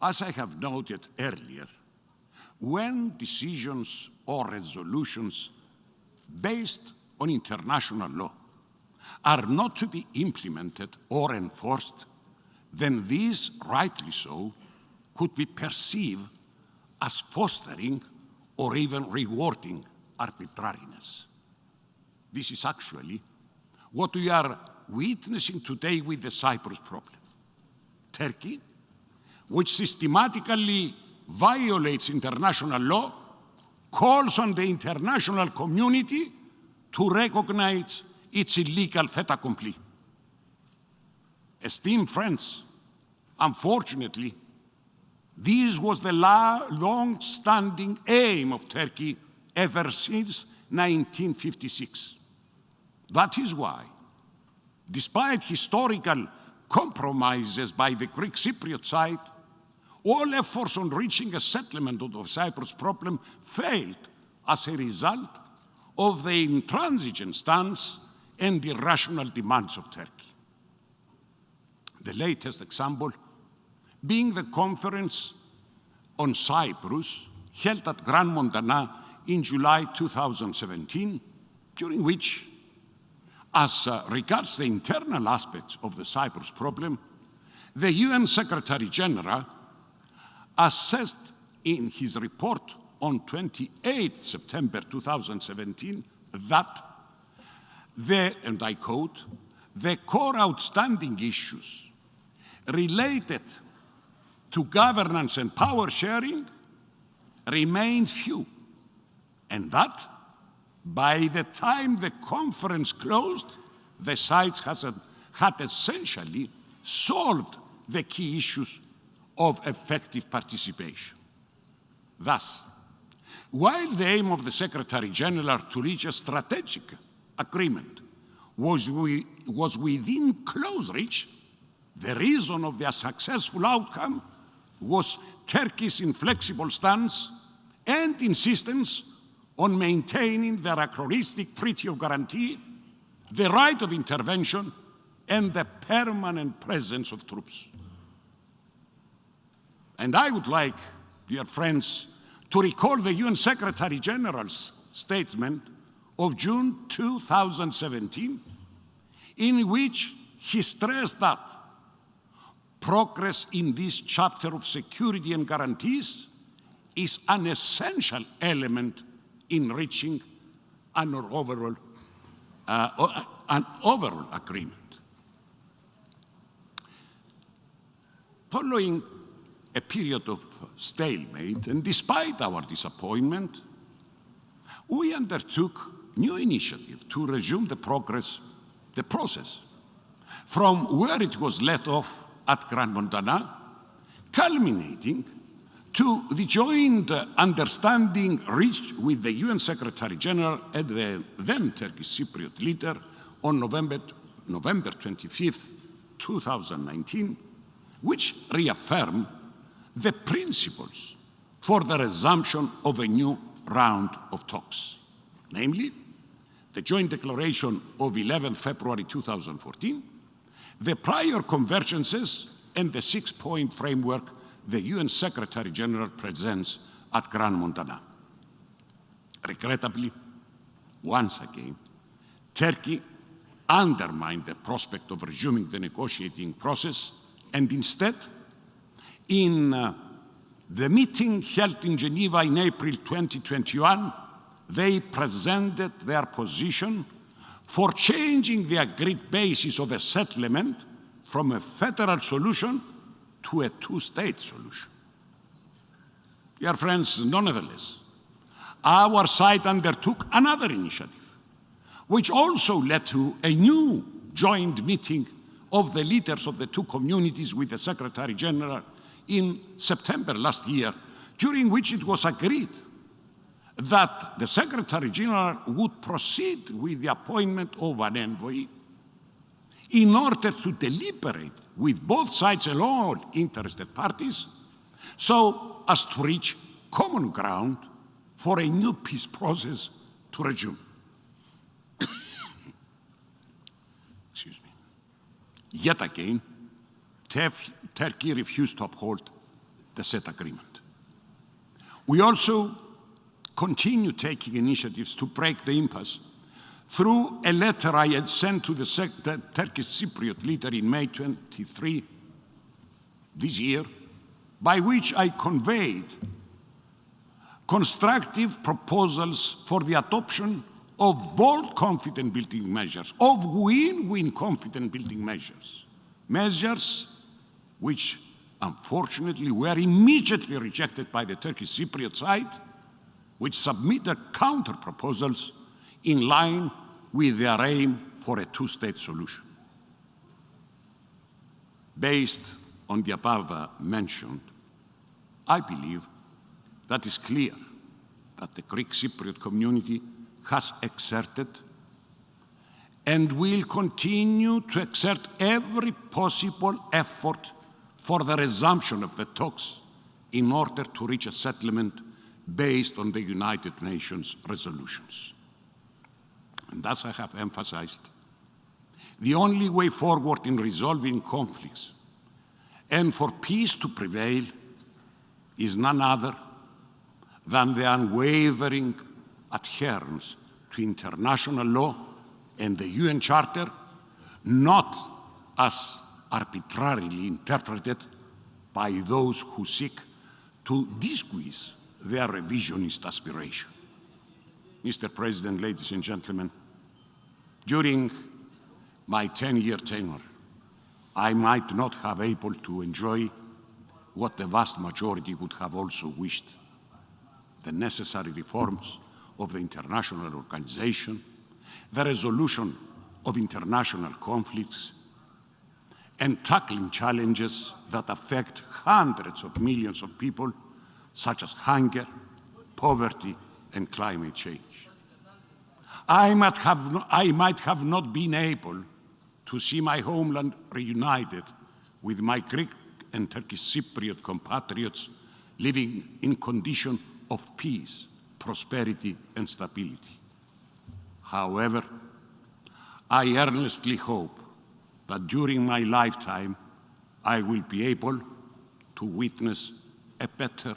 As I have noted earlier, when decisions or resolutions based on international law are not to be implemented or enforced, then these, rightly so, could be perceived as fostering or even rewarding arbitrariness. This is actually what we are witnessing today with the Cyprus problem. Turkey, which systematically violates international law, calls on the international community to recognize its illegal fait accompli. Esteemed friends, unfortunately, this was the long-standing aim of Turkey ever since 1956. That is why, despite historical compromises by the Greek Cypriot side, all efforts on reaching a settlement of the Cyprus problem failed as a result of the intransigent stance and irrational demands of Turkey. The latest example being the conference on Cyprus held at Grand Montana in July 2017, during which, as regards the internal aspects of the Cyprus problem, the UN Secretary General assessed in his report on 28 September 2017 that and I quote, "the core outstanding issues related to governance and power sharing remained few, and that by the time the conference closed, the sides had essentially solved the key issues of effective participation." Thus, while the aim of the Secretary General to reach a strategic agreement was within close reach, the reason of their successful outcome was Turkey's inflexible stance and insistence on maintaining the anachronistic Treaty of Guarantee, the right of intervention, and the permanent presence of troops. And I would like, dear friends, to recall the UN Secretary General's statement of June 2017, in which he stressed that progress in this chapter of security and guarantees is an essential element in reaching an overall agreement. Following a period of stalemate, and despite our disappointment, we undertook new initiative to resume the process from where it was let off at Grand Montana, culminating to the joint understanding reached with the UN Secretary General and the then Turkish Cypriot leader on November 25th, 2019, which reaffirmed the principles for the resumption of a new round of talks, namely the joint declaration of 11 February 2014, the prior convergences, and the six-point framework the UN Secretary General presents at Grand Montana. Regrettably, once again, Turkey undermined the prospect of resuming the negotiating process, and instead, in the meeting held in Geneva in April 2021, they presented their position for changing the agreed basis of a settlement from a federal solution to a two-state solution. Dear friends, nonetheless, our side undertook another initiative, which also led to a new joint meeting of the leaders of the two communities with the Secretary General in September last year, during which it was agreed that the Secretary General would proceed with the appointment of an envoy in order to deliberate with both sides and all interested parties so as to reach common ground for a new peace process to resume. Excuse me. Yet again, Turkey refused to uphold the SET agreement. We also continue taking initiatives to break the impasse through a letter I had sent to the Turkish Cypriot leader in May 23 this year, by which I conveyed constructive proposals for the adoption of bold confidence building measures, of win-win confidence building measures, measures which unfortunately were immediately rejected by the Turkish Cypriot side, which submitted counter-proposals in line with their aim for a two-state solution. Based on the above mentioned, I believe that it's clear that the Greek Cypriot community has exerted and will continue to exert every possible effort for the resumption of the talks in order to reach a settlement based on the United Nations resolutions. And as I have emphasized, the only way forward in resolving conflicts and for peace to prevail is none other than the unwavering adherence to international law and the UN Charter, not as arbitrarily interpreted by those who seek to disguise their revisionist aspiration. Mr. President, ladies and gentlemen, during my 10-year tenure, I might not have been able to enjoy what the vast majority would have also wished: the necessary reforms of the international organization, the resolution of international conflicts, and tackling challenges that affect hundreds of millions of people, such as hunger, poverty, and climate change. I might have not been able to see my homeland reunited with my Greek and Turkish Cypriot compatriots living in conditions of peace, prosperity, and stability. However, I earnestly hope that during my lifetime, I will be able to witness a better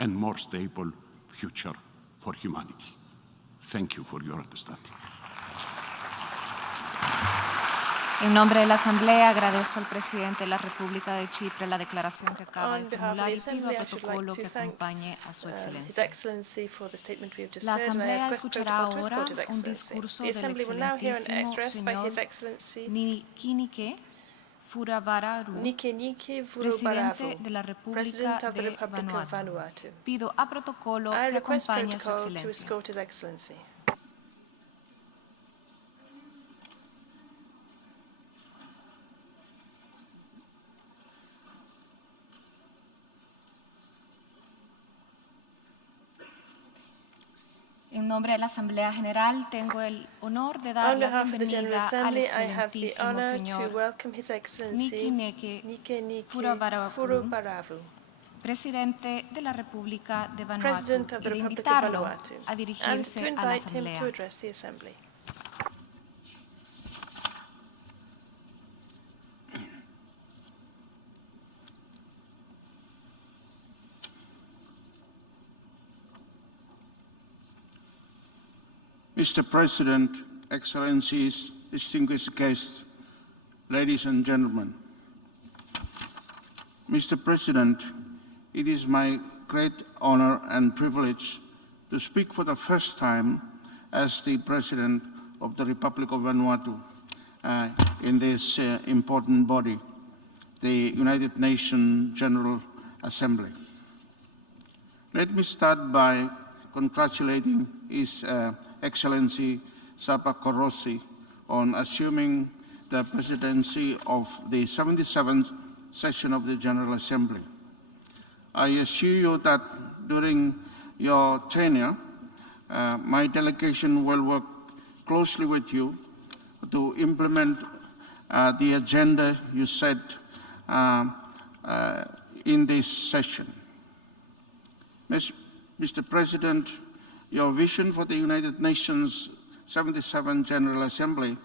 and more stable future for humanity. Thank you for your understanding. En nombre de la Asamblea, agradezco al presidente de la República de Chipre la declaración que acaba de formular y pido al protocolo que acompañe a su excelencia. La Asamblea escuchará ahora un discurso del excelentísimo señor Nikinike Furuvararu, presidente de la República de Vanuatu. Pido a protocolo que acompañe a su excelencia. En nombre de la Asamblea General, tengo el honor de dar la bienvenida al excelentísimo señor Nikinike Furuvararu, presidente de la República de Vanuatu, y de invitarlo a dirigirse a la Asamblea. Mr. President, Excellencies, distinguished guests, ladies and gentlemen. Mr. President, it is my great honor and privilege to speak for the first time as the President of the Republic of Vanuatu in this important body, the United Nations General Assembly. Let me start by congratulating His Excellency Sapa Korosi on assuming the presidency of the 77th session of the General Assembly. I assure you that during your tenure, my delegation will work closely with you to implement the agenda you set in this session. Mr. President, your vision for the United Nations 77th General Assembly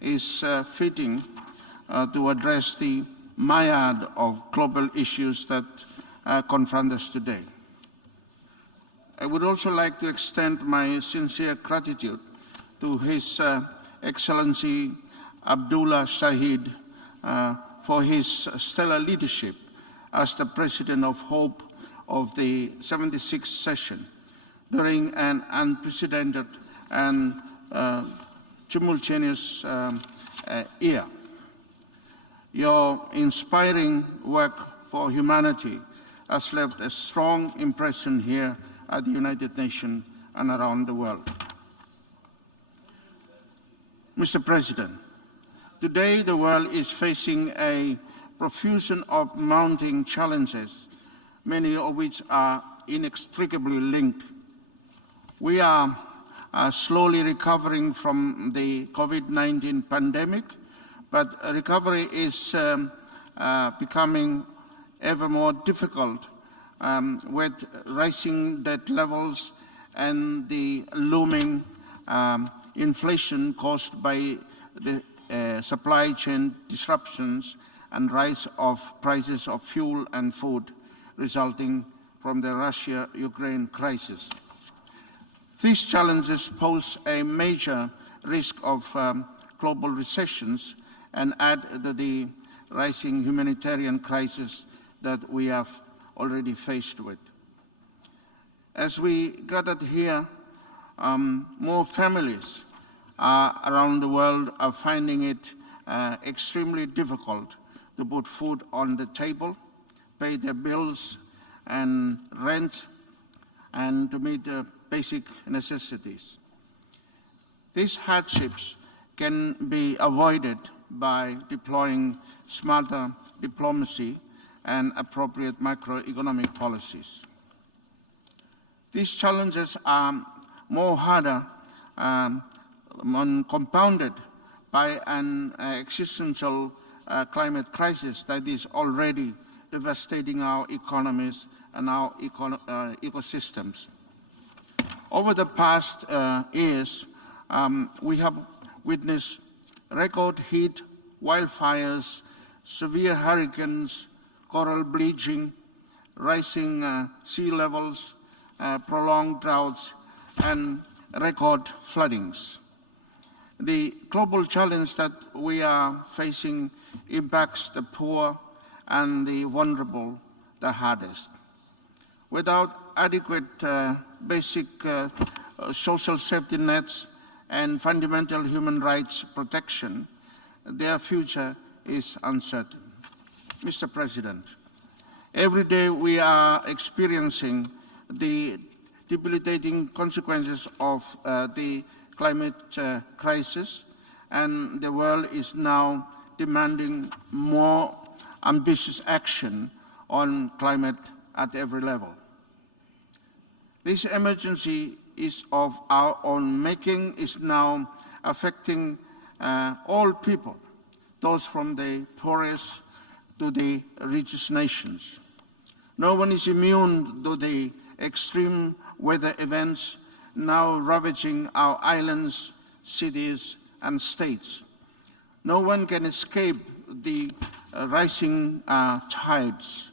is fitting to address the myriad of global issues that confront us today. I would also like to extend my sincere gratitude to His Excellency Abdullah Shahid for his stellar leadership as the President of Hope of the 76th session during an unprecedented and tumultuous year. Your inspiring work for humanity has left a strong impression here at the United Nations and around the world. Mr. President, today the world is facing a profusion of mounting challenges, many of which are inextricably linked. We are slowly recovering from the COVID-19 pandemic, but recovery is becoming ever more difficult with rising debt levels and the looming inflation caused by the supply chain disruptions and rise of prices of fuel and food resulting from the Russia-Ukraine crisis. These challenges pose a major risk of global recessions and add to the rising humanitarian crisis that we have already faced with. As we gathered here, more families around the world are finding it extremely difficult to put food on the table, pay their bills and rent, and to meet the basic necessities. These hardships can be avoided by deploying smarter diplomacy and appropriate macroeconomic policies. These challenges are more harder compounded by an existential climate crisis that is already devastating our economies and our ecosystems. Over the past years, we have witnessed record heat, wildfires, severe hurricanes, coral bleaching, rising sea levels, prolonged droughts, and record floodings. The global challenge that we are facing impacts the poor and the vulnerable the hardest. Without adequate basic social safety nets and fundamental human rights protection, their future is uncertain. Mr. President, every day we are experiencing the debilitating consequences of the climate crisis, and the world is now demanding more ambitious action on climate at every level. This emergency is of our own making, is now affecting all people, those from the poorest to the richest nations. No one is immune to the extreme weather events now ravaging our islands, cities, and states. No one can escape the rising tides.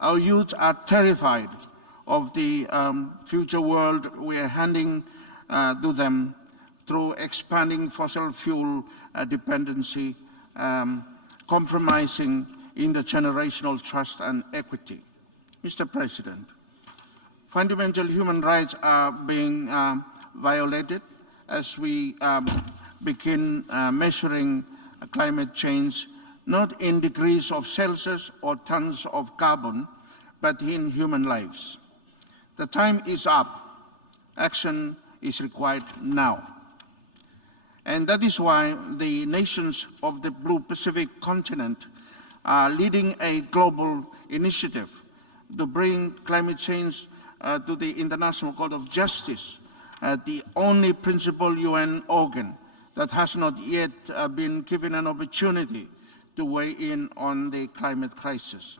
Our youth are terrified of the future world we are handing to them through expanding fossil fuel dependency, compromising intergenerational trust and equity. Mr. President, fundamental human rights are being violated as we begin measuring climate change not in degrees of Celsius or tons of carbon, but in human lives. The time is up. Action is required now. And that is why the nations of the Blue Pacific continent are leading a global initiative to bring climate change to the International Court of Justice, the only principal UN organ that has not yet been given an opportunity to weigh in on the climate crisis.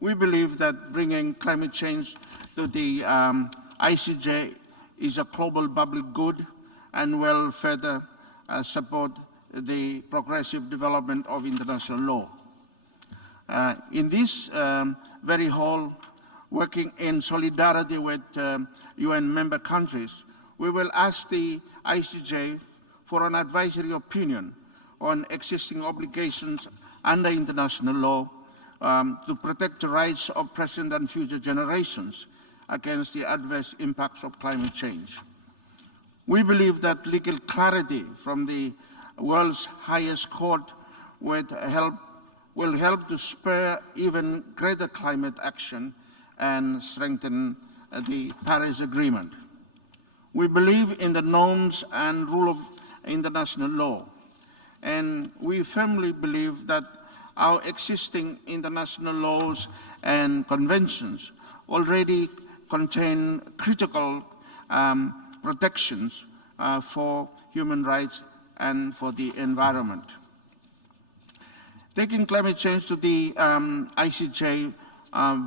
We believe that bringing climate change to the ICJ is a global public good and will further support the progressive development of international law. In this very whole, working in solidarity with UN member countries, we will ask the ICJ for an advisory opinion on existing obligations under international law to protect the rights of present and future generations against the adverse impacts of climate change. We believe that legal clarity from the world's highest court will help to spur even greater climate action and strengthen the Paris Agreement. We believe in the norms and rule of international law, and we firmly believe that our existing international laws and conventions already contain critical protections for human rights and for the environment. Taking climate change to the ICJ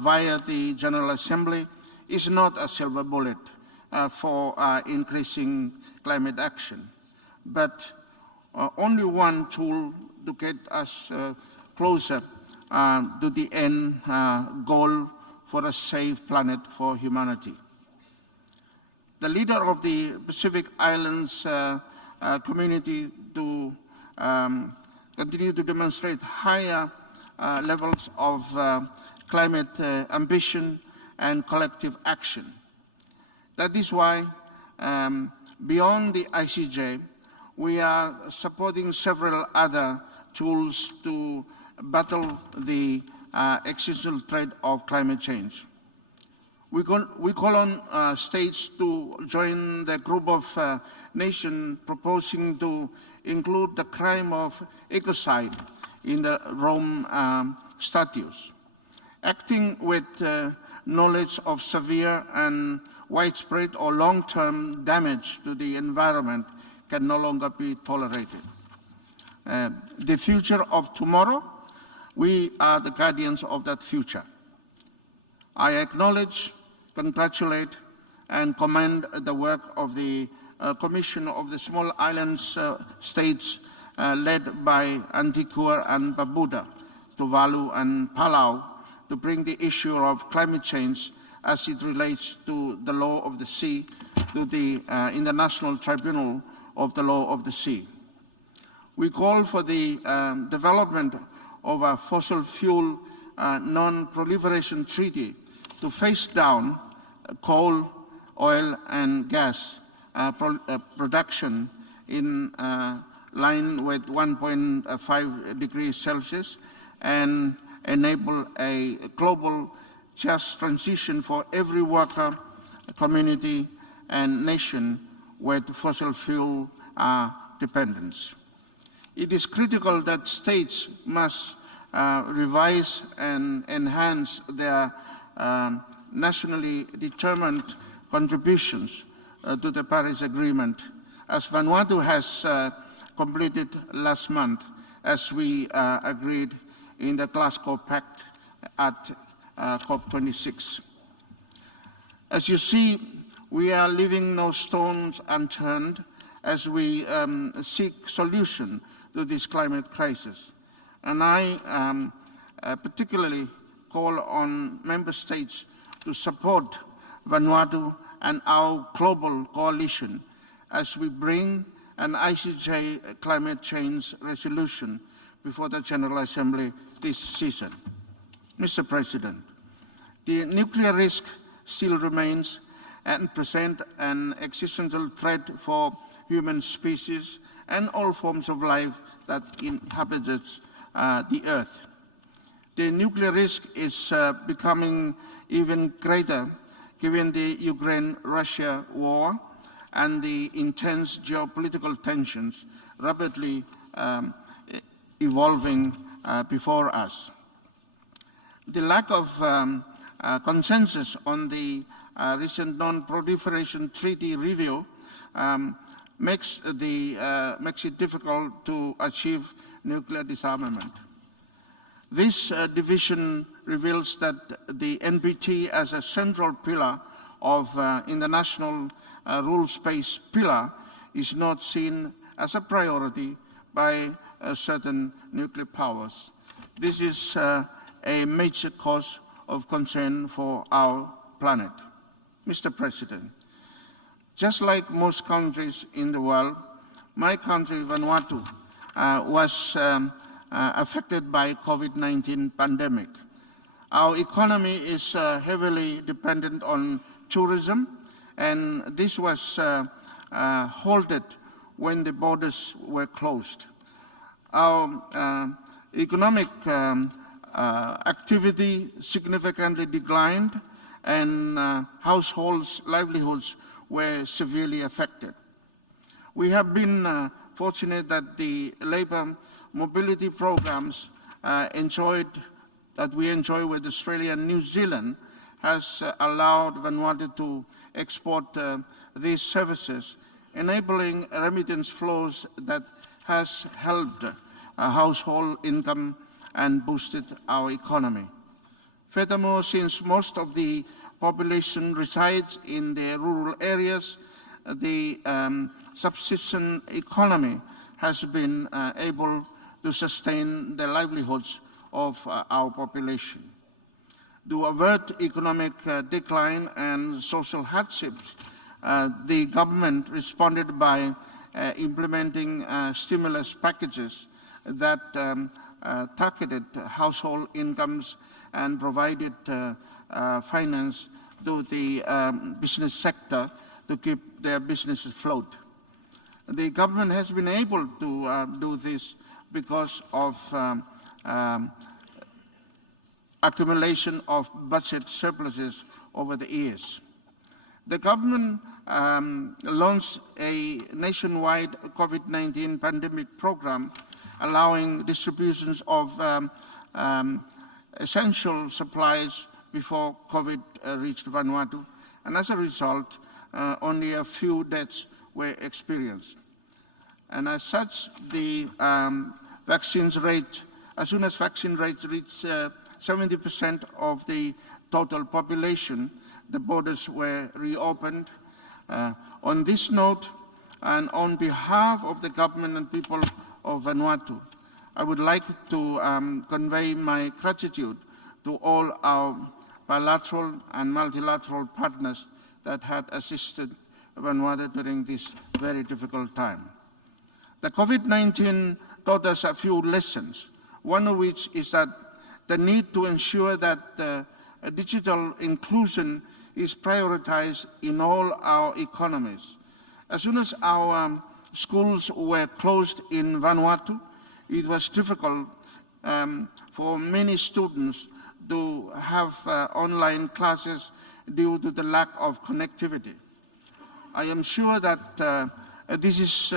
via the General Assembly is not a silver bullet for increasing climate action, but only one tool to get us closer to the end goal for a safe planet for humanity. The leader of the Pacific Islands community to continue to demonstrate higher levels of climate ambition and collective action. That is why, beyond the ICJ, we are supporting several other tools to battle the existential threat of climate change. We call on states to join the group of nations proposing to include the crime of ecocide in the Rome Statutes. Acting with knowledge of severe and widespread or long-term damage to the environment can no longer be tolerated. The future of tomorrow, we are the guardians of that future. I acknowledge, congratulate, and commend the work of the Commission of the Small Islands States led by Antigua and Barbuda, Tuvalu and Palau to bring the issue of climate change as it relates to the law of the sea to the International Tribunal of the Law of the Sea. We call for the development of a fossil fuel non-proliferation treaty to phase down coal, oil, and gas production in line with 1.5 degrees Celsius and enable a global just transition for every worker, community, and nation with fossil fuel dependence. It is critical that states must revise and enhance their nationally determined contributions to the Paris Agreement, as Vanuatu has completed last month, as we agreed in the Glasgow Pact at COP26. As you see, we are leaving no stones unturned as we seek solution to this climate crisis. And I particularly call on member states to support Vanuatu and our global coalition as we bring an ICJ climate change resolution before the General Assembly this season. Mr. President, the nuclear risk still remains and presents an existential threat for human species and all forms of life that inhabits the Earth. The nuclear risk is becoming even greater given the Ukraine-Russia war and the intense geopolitical tensions rapidly evolving before us. The lack of consensus on the recent non-proliferation treaty review makes it difficult to achieve nuclear disarmament. This division reveals that the NPT as a central pillar of international rules-based pillar is not seen as a priority by certain nuclear powers. This is a major cause of concern for our planet. Mr. President, just like most countries in the world, my country, Vanuatu, was affected by COVID-19 pandemic. Our economy is heavily dependent on tourism, and this was halted when the borders were closed. Our economic activity significantly declined, and households' livelihoods were severely affected. We have been fortunate that the labor mobility programs that we enjoy with Australia and New Zealand has allowed Vanuatu to export these services, enabling remittance flows that has helped household income and boosted our economy. Furthermore, since most of the population resides in the rural areas, the subsistence economy has been able to sustain the livelihoods of our population. To avert economic decline and social hardships, the government responded by implementing stimulus packages that targeted household incomes and provided finance to the business sector to keep their businesses afloat. The government has been able to do this because of accumulation of budget surpluses over the years. The government launched a nationwide COVID-19 pandemic program allowing distributions of essential supplies before COVID reached Vanuatu, and as a result, only a few deaths were experienced. And as such, the vaccines rate, as soon as vaccine rates reached 70% of the total population, the borders were reopened. On this note, and on behalf of the government and people of Vanuatu, I would like to convey my gratitude to all our bilateral and multilateral partners that had assisted Vanuatu during this very difficult time. The COVID-19 taught us a few lessons, one of which is that the need to ensure that digital inclusion is prioritized in all our economies. As soon as our schools were closed in Vanuatu, it was difficult for many students to have online classes due to the lack of connectivity. I am sure that this is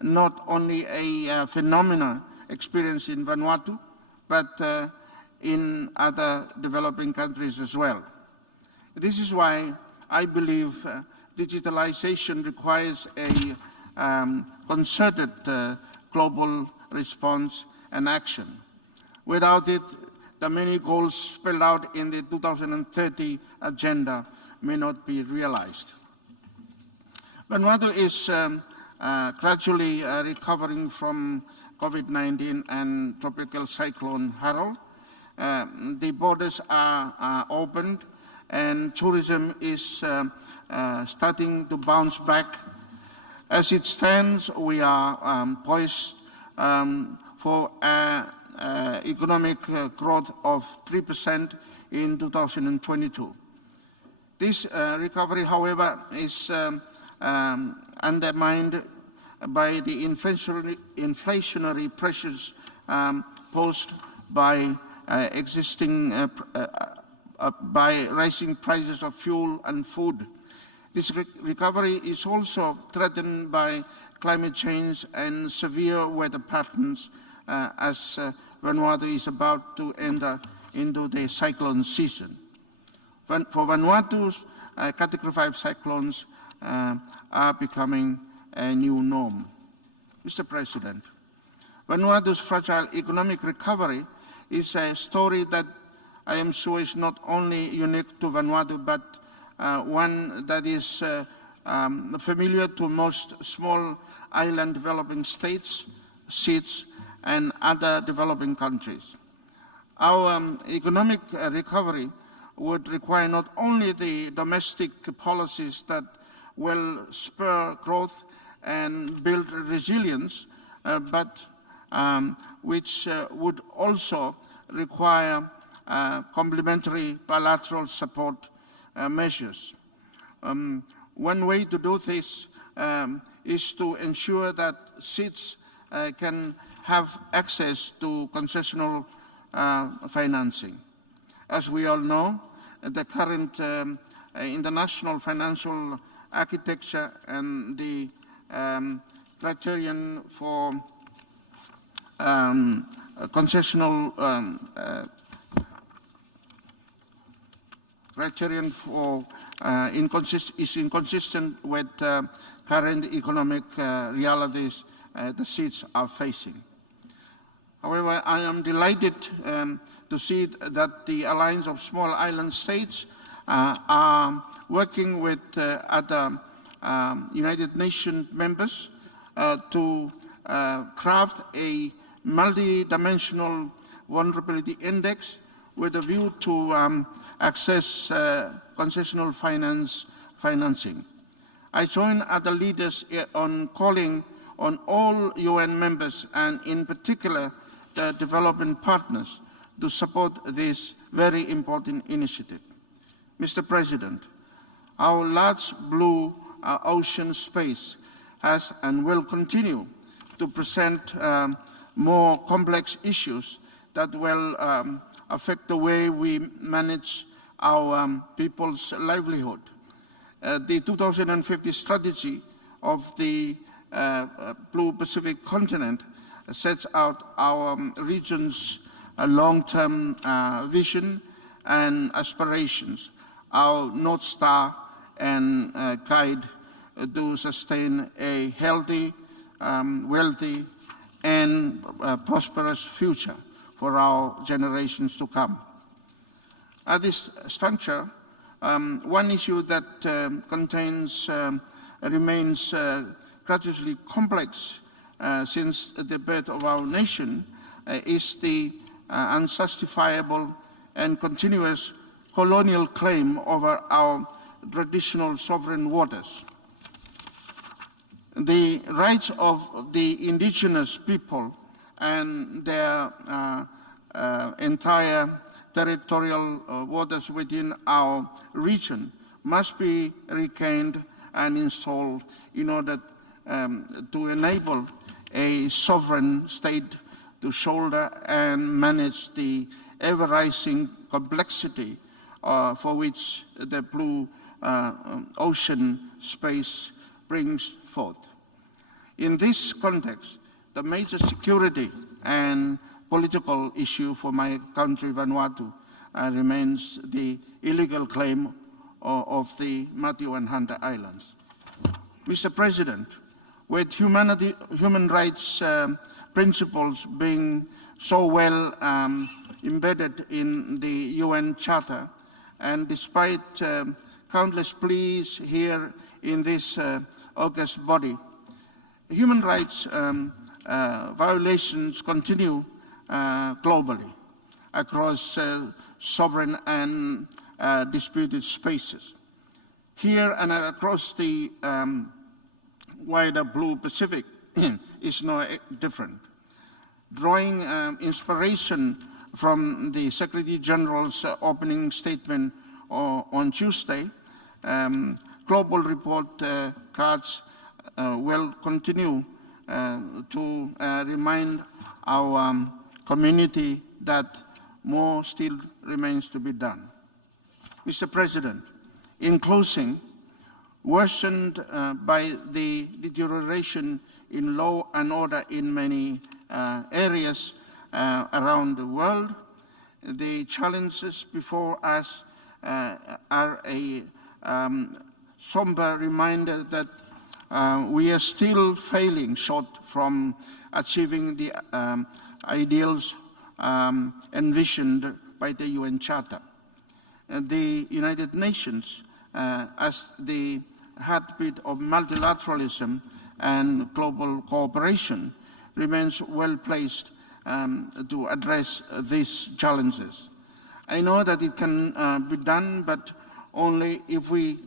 not only a phenomenon experienced in Vanuatu, but in other developing countries as well. This is why I believe digitalization requires a concerted global response and action. Without it, the many goals spelled out in the 2030 agenda may not be realized. Vanuatu is gradually recovering from COVID-19 and tropical cyclone Harold. The borders are opened and tourism is starting to bounce back. As it stands, we are poised for economic growth of 3% in 2022. This recovery, however, is undermined by the inflationary pressures posed by by rising prices of fuel and food. This recovery is also threatened by climate change and severe weather patterns as Vanuatu is about to enter into the cyclone season. For Vanuatu, Category 5 cyclones are becoming a new norm. Mr. President, Vanuatu's fragile economic recovery is a story that I am sure is not only unique to Vanuatu, but one that is familiar to most small island developing states, SEATs, and other developing countries. Our economic recovery would require not only the domestic policies that will spur growth and build resilience, but which would also require complementary bilateral support measures. One way to do this is to ensure that SIDS can have access to concessional financing. As we all know, the current international financial architecture and the criterion for concessional criterion for is inconsistent with current economic realities the SIDS are facing. However, I am delighted to see that the Alliance of Small Island States are working with other United Nations members to craft a multi-dimensional vulnerability index with a view to access concessional financing. I join other leaders on calling on all UN members and in particular the development partners to support this very important initiative. Mr. President, our large blue ocean space has and will continue to present more complex issues that will affect the way we manage our people's livelihood. The 2050 strategy of the Blue Pacific continent sets out our region's long-term vision and aspirations, our North Star and guide to sustain a healthy, wealthy, and prosperous future for our generations to come. At this juncture, one issue that remains gradually complex since the birth of our nation is the unjustifiable and continuous colonial claim over our traditional sovereign waters. The rights of the indigenous people and their entire territorial waters within our region must be regained and installed in order to enable a sovereign state to shoulder and manage the ever-rising complexity for which the blue ocean space brings forth. In this context, the major security and political issue for my country, Vanuatu, remains the illegal claim of the Matthew and Hunter Islands. Mr. President, with human rights principles being so well embedded in the UN Charter, and despite countless pleas here in this august body, human rights violations continue globally across sovereign and disputed spaces. Here and across the wider Blue Pacific is no different. Drawing inspiration from the Secretary General's opening statement on Tuesday, global report cards will continue to remind our community that more still remains to be done. Mr. President, in closing, worsened by the deterioration in law and order in many areas around the world, the challenges before us are a somber reminder that we are still failing short from achieving the ideals envisioned by the UN Charter. The United Nations, as the heartbeat of multilateralism and global cooperation, remains well placed to address these challenges. I know that it can be done, but only if we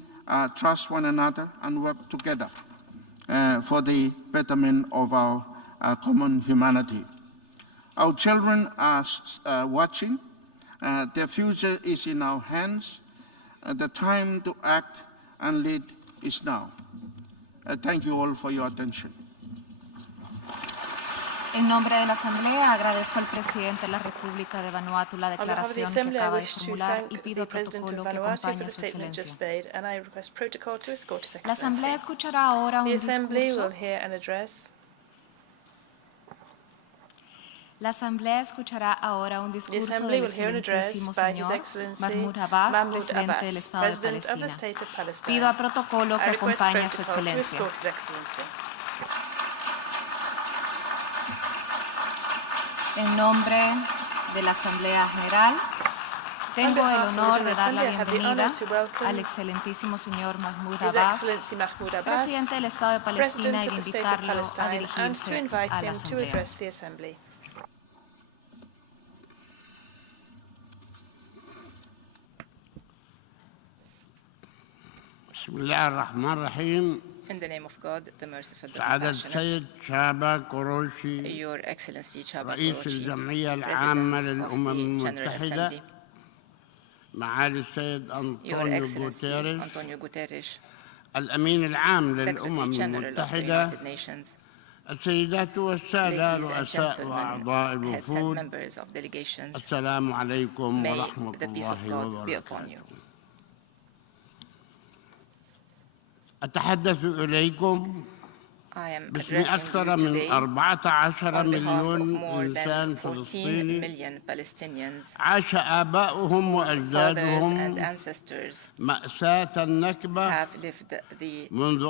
trust one another and work together for the betterment of our common humanity. Our children are watching. Their future is in our hands. The time to act and lead is now. Thank you all for your attention. En nombre de la Asamblea, agradezco al presidente de la República de Vanuatu la declaración que acaba de formular y pido al protocolo que acompañe a su excelencia. La Asamblea escuchará ahora un discurso. La Asamblea escuchará ahora un discurso del excelentísimo señor Mahmoud Abbas, presidente del Estado de Palestina. Pido al protocolo que acompañe a su excelencia. En nombre de la Asamblea General, tengo el honor de dar la bienvenida al excelentísimo señor Mahmoud Abbas, presidente del Estado de Palestina, y de invitarlo a dirigirse a la Asamblea. بسم الله الرحمن الرحيم. In the name of God, the merciful, the سعادة compassionate, السيد شابا كروشي Your Excellency Chaba رئيس Korochi, الجمعية العامة President of للأمم the General المتحدة، Assembly, معالي السيد Your أنطونيو Excellency غوتيريش Antonio Guterres, الأمين العام للأمم Secretary General of the المتحدة، United Nations, السيدات والسادة ladies and رؤساء وأعضاء gentlemen, heads and الوفود، members of delegations, السلام عليكم may ورحمة the peace of الله God be upon you. وبركاته. أتحدث إليكم I am باسم addressing أكثر you من today 14 on behalf of مليون more إنسان than 14 فلسطيني million Palestinians عاش آباؤهم whose fathers and وأجدادهم ancestors مأساة النكبة have lived the منذ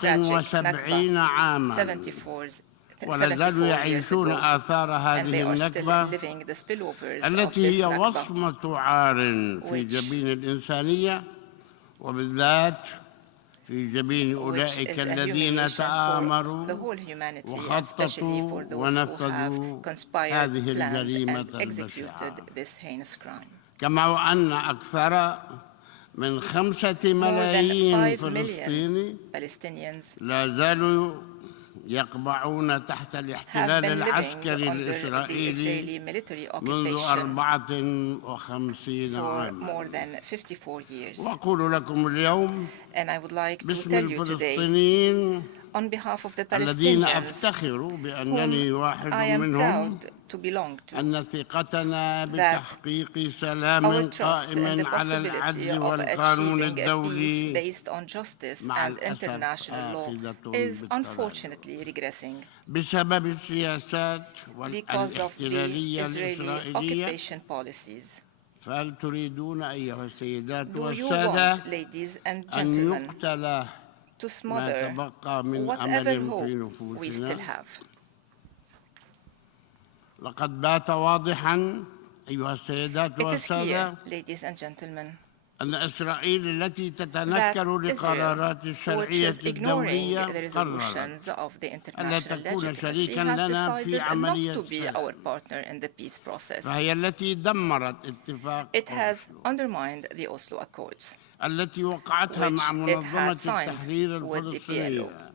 tragic 74 عاما 74 ولا زالوا 74 years يعيشون ago, آثار and هذه they are still النكبة living the spillovers of التي this هي Nakba, وصمة عار في which- جبين الإنسانية وبالذات في جبين which is أولئك a الذين humiliation for تآمروا the whole humanity, and especially وخططوا for those who ونفذوا have conspired, هذه planned, الجريمة and executed البشعة. this heinous crime. كما وأن أكثر من 5 More than ملايين 5 فلسطيني million Palestinians لا زالوا يقبعون تحت have الاحتلال been living العسكري under the الإسرائيلي Israeli military منذ occupation 54 for عاما. more than 54 years. وأقول لكم اليوم And I would like to باسم tell you today, الفلسطينيين on behalf of the الذين Palestinians, أفتخر بأنني واحد I am منهم proud to belong to, أن ثقتنا بتحقيق سلام our trust in قائم the على possibility العدل of والقانون achieving a peace الدولي based on justice مع and الأسف international law آخذة is بالتراجع. unfortunately regressing بسبب السياسات because of the الاحتلالية Israeli الإسرائيلية. occupation policies. فهل تريدون أيها السيدات Do you والسادة want, ladies and أن gentlemen, يقتل to ما smother تبقى من whatever أمل في hope we still نفوسنا؟ have? لقد بات واضحا أيها السيدات It is والسادة clear, ladies and gentlemen, أن إسرائيل التي that تتنكر لقرارات Israel, which الشرعية is ignoring الدولية the قررت resolutions of the ألا international تكون legitimacy, شريكا has لنا في decided عملية not to be السلام. our partner in the peace process. فهي التي دمرت اتفاق It has أوسلو undermined the Oslo Accords, التي وقعتها which مع it منظمة had signed التحرير with the الفلسطينية،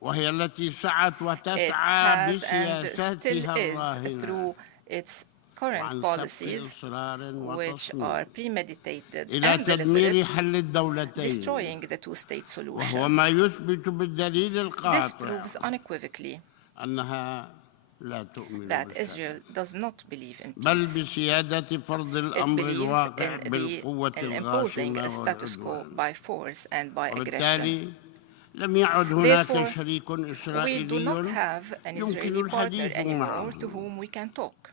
وهي التي سعت it وتسعى has and بسياساتها still is الراهنة through its current وعن سبق policies, إصرار which وتصميم are premeditated إلى and تدمير deliberate, حل الدولتين، destroying the two-state وهو solution. ما يثبت بالدليل This القاطع proves unequivocally أنها لا تؤمن that بالسلام، Israel does not believe in بل peace. بسيادة فرض It الأمر believes الواقع in بالقوة imposing الغاشمة a status quo والعدوان. by force and by aggression. وبالتالي لم يعد هناك Therefore, شريك We do not إسرائيلي have an يمكن Israeli partner الحديث anymore معه، to whom we can talk.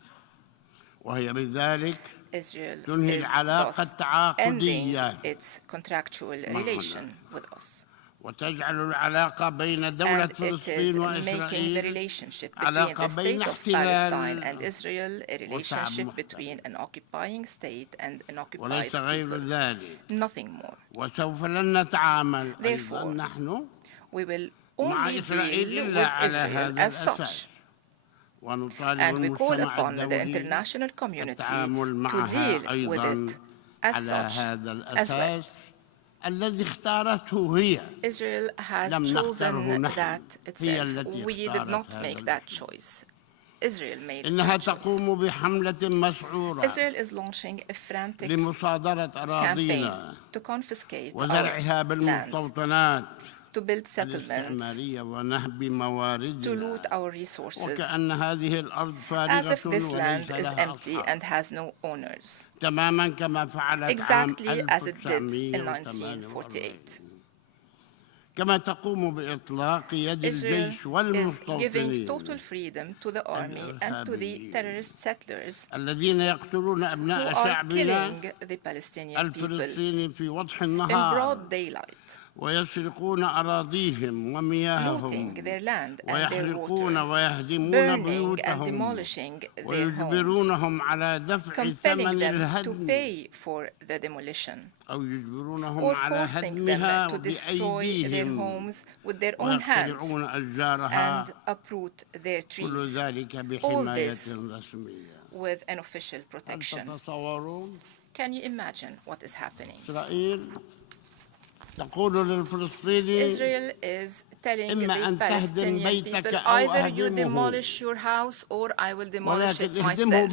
وهي بذلك Israel تنهي is العلاقة thus ending التعاقدية its contractual relation with us. وتجعل العلاقة بين دولة And it فلسطين is making the وإسرائيل relationship between علاقة the بين state of احتلال Palestine and Israel a relationship محتل. between an occupying state and an occupied وليس غير people. ذلك. Nothing more. وسوف لن نتعامل أيضا Therefore, نحن We will مع only إسرائيل deal إلا with على Israel هذا as such. الأساس، And we call upon the international community to deal with it as such as well. Israel has chosen that itself. We did not make that choice. Israel made that choice. Israel is launching a frantic campaign to confiscate our lands, to build settlements, to loot our resources, as if this land is empty and has no owners, exactly as it did in 1948. Israel is giving total freedom to the army and to the terrorist settlers who are killing the Palestinian people in broad daylight, looting their land and their water, burning and demolishing their homes, compelling them to pay for the demolition, or forcing them to destroy their homes with their own hands and uproot their trees. All this with an official protection. Can you imagine what is happening? Israel is telling the Palestinian people, either you demolish your house or I will demolish it myself.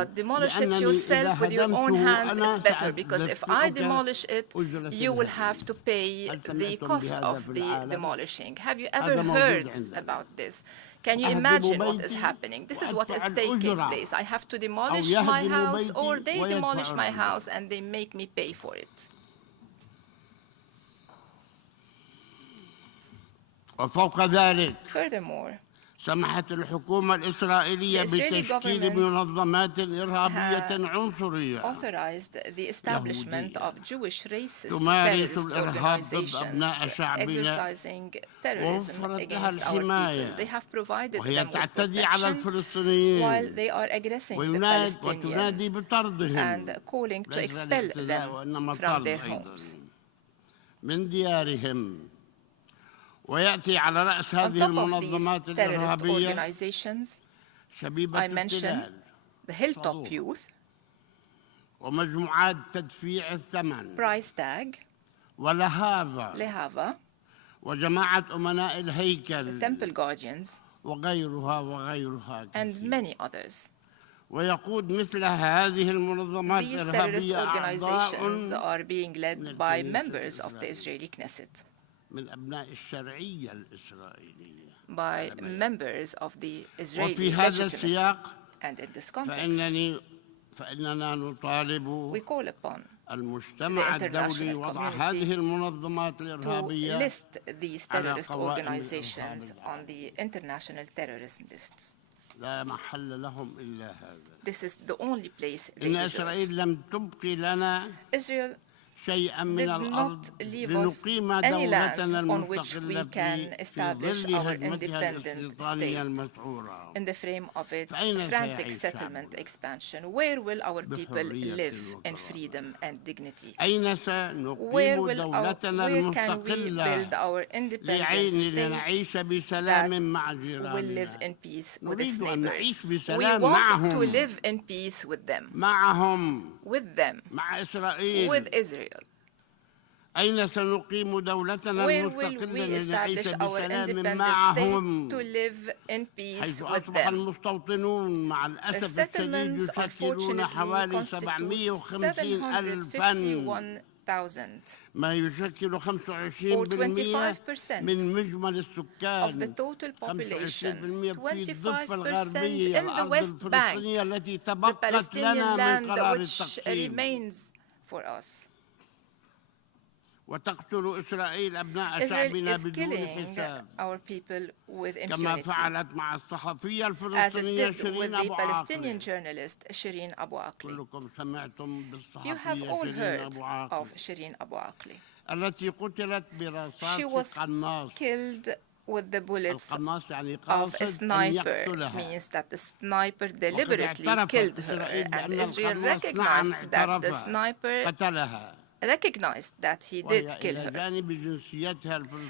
But demolish it yourself with your own hands, it's better, because if I demolish it, you will have to pay the cost of the demolishing. Have you ever heard about this? Can you imagine what is happening? This is what is taking place. I have to demolish my house, or they demolish my house and they make me pay for it. Furthermore, سمحت الحكومة الإسرائيلية بتشكيل منظمات إرهابية عنصرية authorized the establishment of Jewish racist terrorist organizations exercising terrorism against our people. They have provided them with protection while they are aggressing the Palestinians and calling to expel them from their homes. من ديارهم. ويأتي على رأس هذه المنظمات الإرهابية شبيبة التلال the Hilltop Youth, ومجموعات تدفيع الثمن Price Tag, لهافا وجماعة أمناء الهيكل, Temple Guardians, وغيرها and many others. ويقود مثل هذه المنظمات الإرهابية organizations are being led by members of the Israeli Knesset, من أبناء الشرعية الإسرائيلية, by members of the Israeli وفي هذا legitimacy. السياق And in this context, فإننا نطالب we call upon المجتمع الدولي وضع هذه المنظمات الإرهابية to list these terrorist organizations on the international terrorism lists. لا محل لهم إلا هذا. This is the only place they إن deserve. إسرائيل لم تبقي لنا Israel شيئا من did الأرض not leave us لنقيم any land دولتنا on which we المستقلة can في establish ظل our هجمتها independent الاستيطانية state المسعورة. in the frame of its فأين frantic سيعيش settlement شعبنا؟ expansion. Where will our people بحرية live in وكرامة. freedom and dignity? أين سنقيم Where دولتنا can we المستقلة build our independent state لنعيش بسلام that مع will live جيراننا؟ in peace with its نريد أن نعيش neighbors? We بسلام want to معهم. live in peace with them, معهم with them, مع إسرائيل. with Israel. أين سنقيم دولتنا Where will المستقلة we لنعيش establish our بسلام independent معهم؟ state to live in peace حيث with أصبح them? المستوطنون مع The الأسف الشديد settlements يشكلون unfortunately حوالي constitute 750,000 751,000 ما يشكل 25% or 25% من مجمل السكان. of the total population, 25% في الضفة 25% الغربية in the الأرض West Bank, الفلسطينية التي the تبقت Palestinian لنا من land قرار which التقسيم. remains for us. وتقتل إسرائيل أبناء Israel شعبنا is بدون killing حساب our people with كما impunity, فعلت مع الصحفية as it الفلسطينية did with شيرين the أبو Palestinian عاقلة. journalist Shireen Abu Akleh. كلكم سمعتم You have بالصحفية all شيرين heard أبو عاقلة of Shireen Abu Akleh. التي قتلت She برصاص was قناص. killed with the bullets القناص يعني of a قاصد أن sniper, يقتلها. means that the sniper deliberately اعترفت killed her, إسرائيل and بأن Israel القناص recognized نعم that the اعترف sniper قتلها. recognized that he did kill her.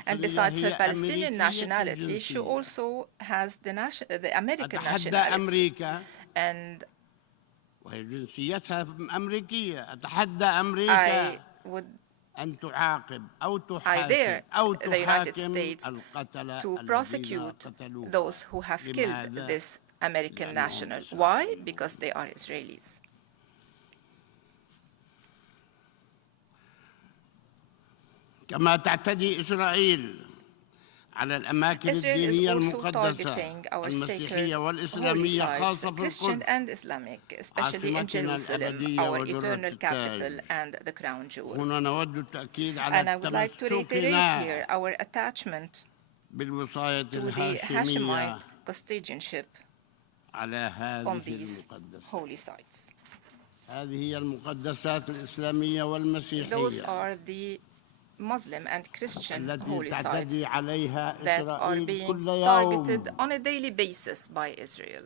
And besides her Palestinian nationality, she also has the American nationality. And I dare the United States to prosecute those who have killed this American national. Why? Because they are Israelis. كما تعتدي إسرائيل على الأماكن الدينية المقدسة المسيحية والإسلامية خاصة في القدس عاصمتنا الأبدية وجرة هنا نود التأكيد على تمسكنا بالوصاية الهاشمية على هذه المقدسات. هذه هي المقدسات الإسلامية والمسيحية Muslim and Christian holy sites that are being targeted on a daily basis by Israel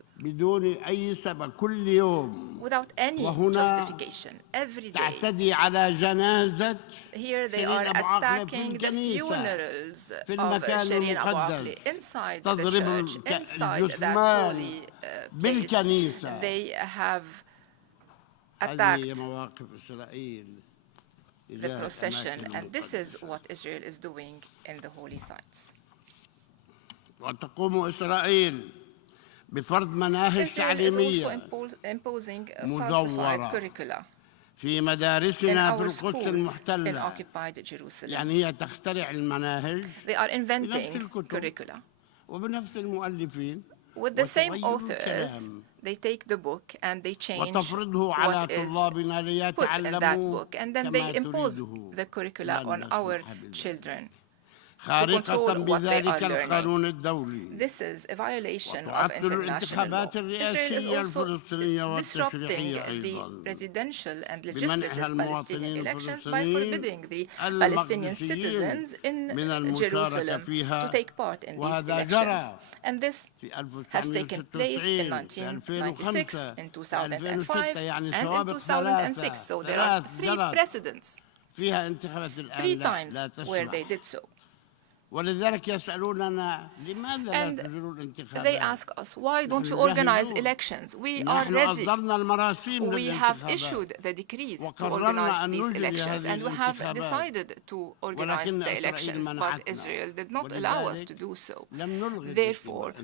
without any justification. Every day, here they are attacking the funerals of Shireen Abu Akleh inside the church, inside that holy place. They have attacked the procession, and this is what Israel is doing in the holy sites. Israel is also imposing falsified curricula in our schools in occupied Jerusalem. They are inventing curricula. With the same authors, they take the book and they change what is put in that book, and then they impose the curricula on our children to control what they are learning. This is a violation of international law. Israel is also disrupting the presidential and legislative Palestinian elections by forbidding the Palestinian citizens in Jerusalem to take part in these elections. And this has taken place in 1996, in 2005, and in 2006. So there are 3 precedents, 3 times where they did so. And they ask us, why don't you organize elections? We are ready. We have issued the decrees to organize these elections, and we have decided to organize the elections, but Israel did not allow us to do so. Therefore,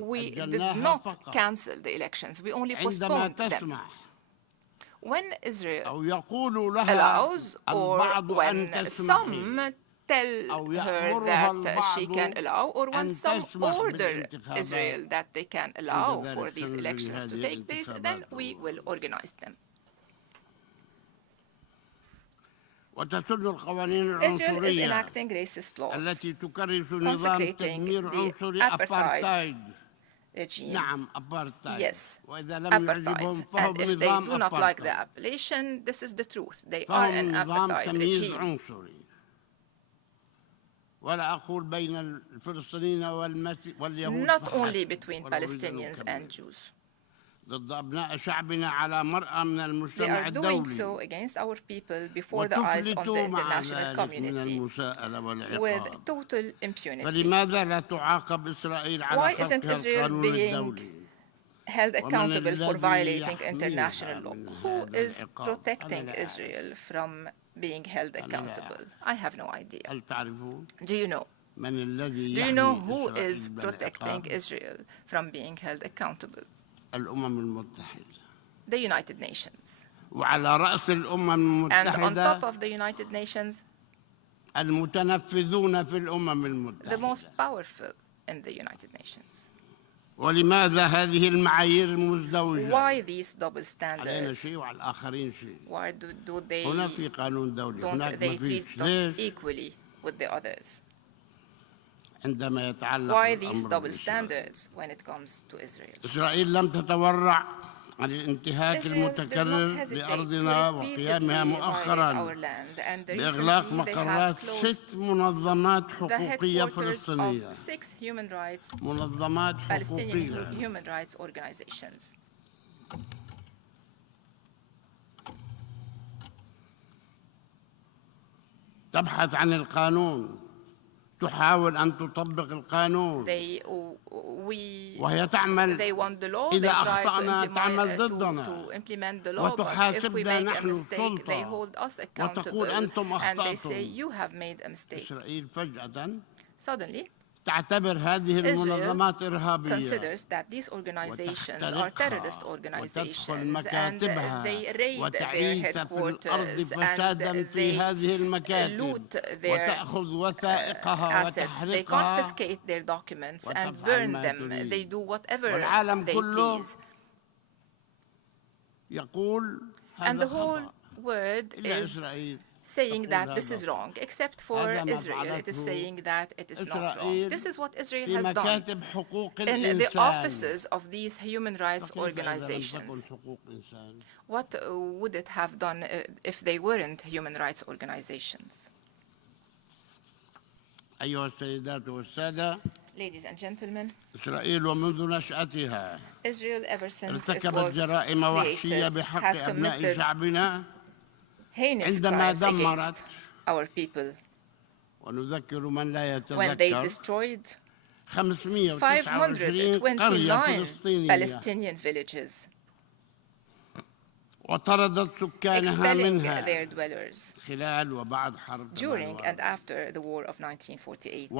we did not cancel the elections. We only postponed them. When Israel allows, or when some tell her that she can allow, or when some order Israel that they can allow for these elections to take place, then we will organize them. Israel is enacting racist laws, consecrating the apartheid regime. Yes, apartheid. And if they do not like the appellation, this is the truth. They are an apartheid regime. Not only between Palestinians and Jews. They are doing so against our people before the eyes of the international community with total impunity. Why isn't Israel being held accountable for violating international law? Who is protecting Israel from being held accountable? I have no idea. Do you know? Do you know who is protecting Israel from being held accountable? The United Nations. And on top of the United Nations, the most powerful in the United Nations. Why these double standards? Why don't they treat us equally with the others? Why these double standards when it comes to Israel? عن الانتهاك المتكرر لأرضنا وقيامها مؤخرا بإغلاق مقرات 6 منظمات حقوقية فلسطينية. منظمات حقوقية. تبحث عن القانون، تحاول أن تطبق القانون، وهي تعمل إذا أخطأنا تعمل ضدنا وتحاسبنا نحن السلطة وتقول أنتم أخطأتم. إسرائيل فجأة تعتبر هذه المنظمات إرهابية considers that these organizations are terrorist organizations and they raid their headquarters and they loot their assets. They confiscate their documents and burn them. They do whatever they please. And the whole world is saying that this is wrong, except for Israel. It is saying that it is not wrong. This is what Israel has done in the offices of these human rights organizations. What would it have done if they weren't human rights organizations? Ladies and gentlemen, Israel, ever since it was created, has committed heinous crimes against our people when they destroyed 529 Palestinian villages, expelling their dwellers during and after the war of 1948.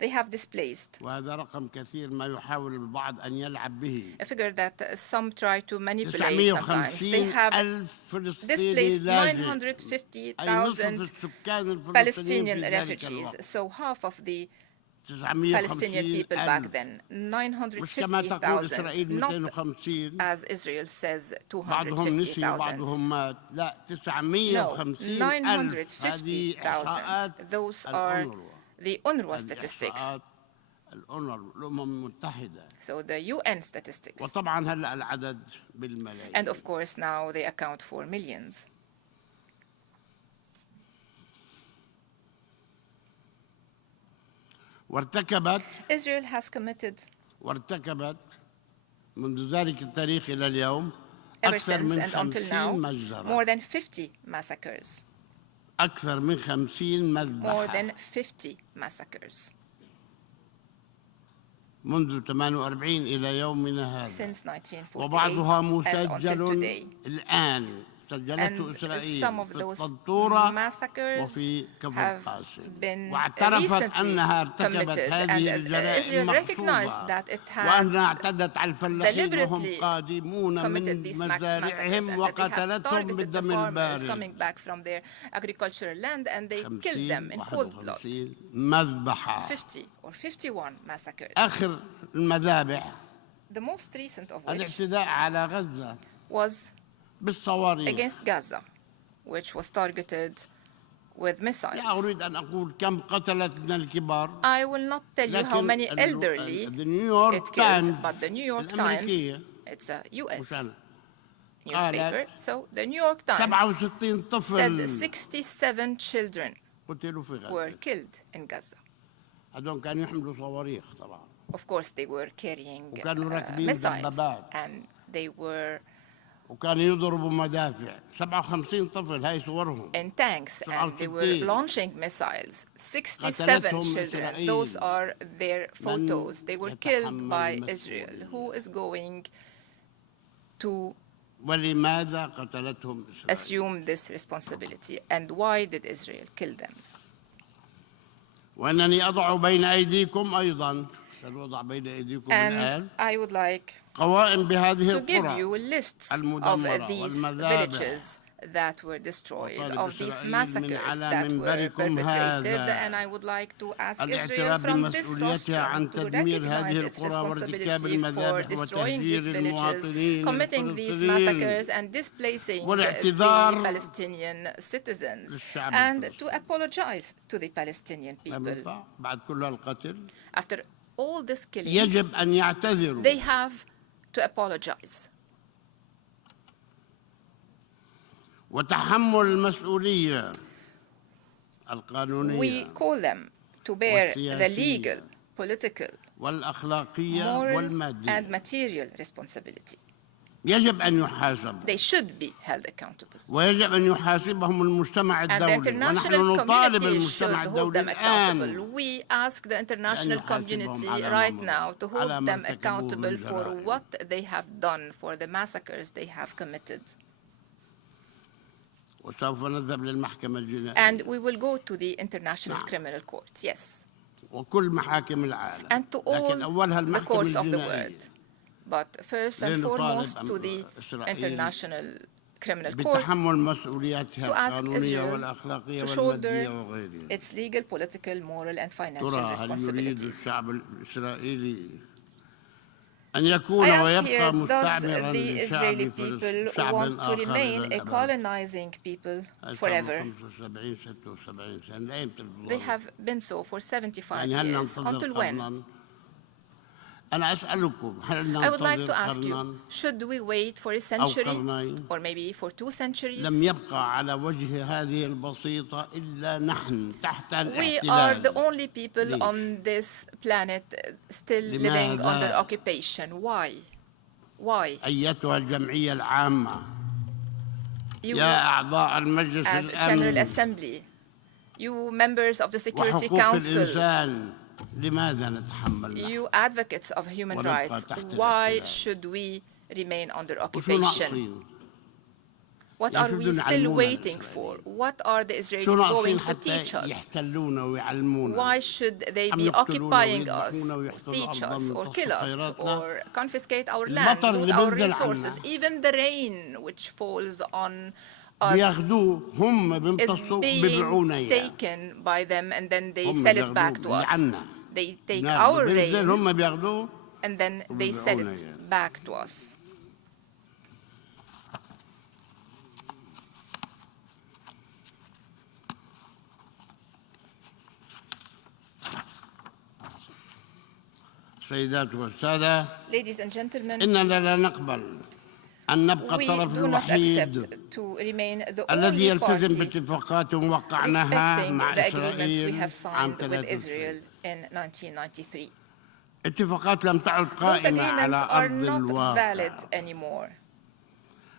They have displaced a figure that some try to manipulate sometimes. They have displaced 950,000 Palestinian refugees, so half of the Palestinian people back then, 950,000, not as Israel says 250,000. No, 950,000. Those are the UNRWA statistics. So the UN statistics. And of course now they account for millions. Israel has committed ever since and until now more than 50 massacres. More than 50 massacres. Since 1948 and until today. And some of those massacres have been recently committed, and Israel recognized that it had deliberately committed these massacres, and that they have targeted the farmers coming back from their agricultural land, and they killed them in cold blood. 50 or 51 massacres. The most recent of which was against Gaza, which was targeted with missiles. I will not tell you how many elderly it killed, but the New York Times, it's a US newspaper, so the New York Times said 67 children were killed in Gaza. Of course, they were carrying missiles, and they were in tanks, and they were launching missiles. 67 children, those are their photos. They were killed by Israel. Who is going to assume this responsibility, and why did Israel kill them? And I would like to give you lists of these villages that were destroyed, of these massacres that were perpetrated, and I would like to ask Israel from this rostrum to recognize its responsibility for destroying these villages, committing these massacres, and displacing the Palestinian citizens, and to apologize to the Palestinian people. After all this killing, they have to apologize. We call them to bear the legal, political, moral, and material responsibility. يجب أن يحاسب. They should be held accountable. ويجب أن يحاسبهم المجتمع الدولي. And the international community should hold them accountable. الآن. We ask the international community right now to hold them accountable for what they have done, for the massacres they have committed. وسوف نذهب للمحكمة الجنائية. And we will go to the International Criminal Court, yes. وكل محاكم العالم. And to all لكن أولها the المحكمة courts of the الجنائية. world. But first and foremost to the International Criminal Court, بتحمل مسؤولياتها to ask القانونية Israel والأخلاقية to والمادية shoulder وغيرها. its legal, political, moral, and financial ترى هل يريد responsibilities. الشعب الإسرائيلي أن يكون I ask ويبقى here, does مستعمرا the Israeli لشعب people شعب want to آخر remain إلى a الأبد؟ colonizing people forever? 75 76 سنة لا يمكن. They have been so for 75 يعني هل years. ننتظر Until when? قرناً؟ أنا أسألكم هل I would like to ننتظر ask قرناً you, should we wait for a أو century قرنين؟ or maybe for 2 centuries? لم يبقى على وجه هذه البسيطة إلا نحن تحت We are the الاحتلال. only people on this planet still living لماذا؟ under occupation. Why? Why? أيتها الجمعية العامة You, يا أعضاء المجلس as General الأمن Assembly, you members of the Security وحقوق Council, الإنسان لماذا نتحمل نحن؟ you advocates of human ونبقى rights, تحت why الاحتلال؟ should we remain under وشو occupation? ناقصين؟ What are we يشدون still يعلمونا waiting for? What are the شو Israelis ناقصين going to حتى teach us? يحتلونا ويعلمونا؟ Why should they أم be يقتلونا occupying us, ويذبحونا ويحصلوا teach أرضاً us, or ويمتصوا kill us, خيراتنا؟ or confiscate our land, المطر loot اللي our بينزل resources? عنا Even the rain which falls on us بياخدوه هم is بيمتصوا being بيبيعونا إياه. taken by them and then they هم sell it back to بياخدوه us. عنا. They take نعم، our بينزل rain هم بياخدوه and then they sell وبيبيعونا it إياه. back to us. سيدات والسادة، Ladies and gentlemen, إننا لا نقبل أن نبقى we الطرف do not الوحيد accept to remain the الذي only يلتزم party باتفاقات وقعناها respecting مع the agreements we إسرائيل have عام signed with 93. Israel in 1993. اتفاقات لم تعد Those قائمة agreements على are أرض not الواقع valid anymore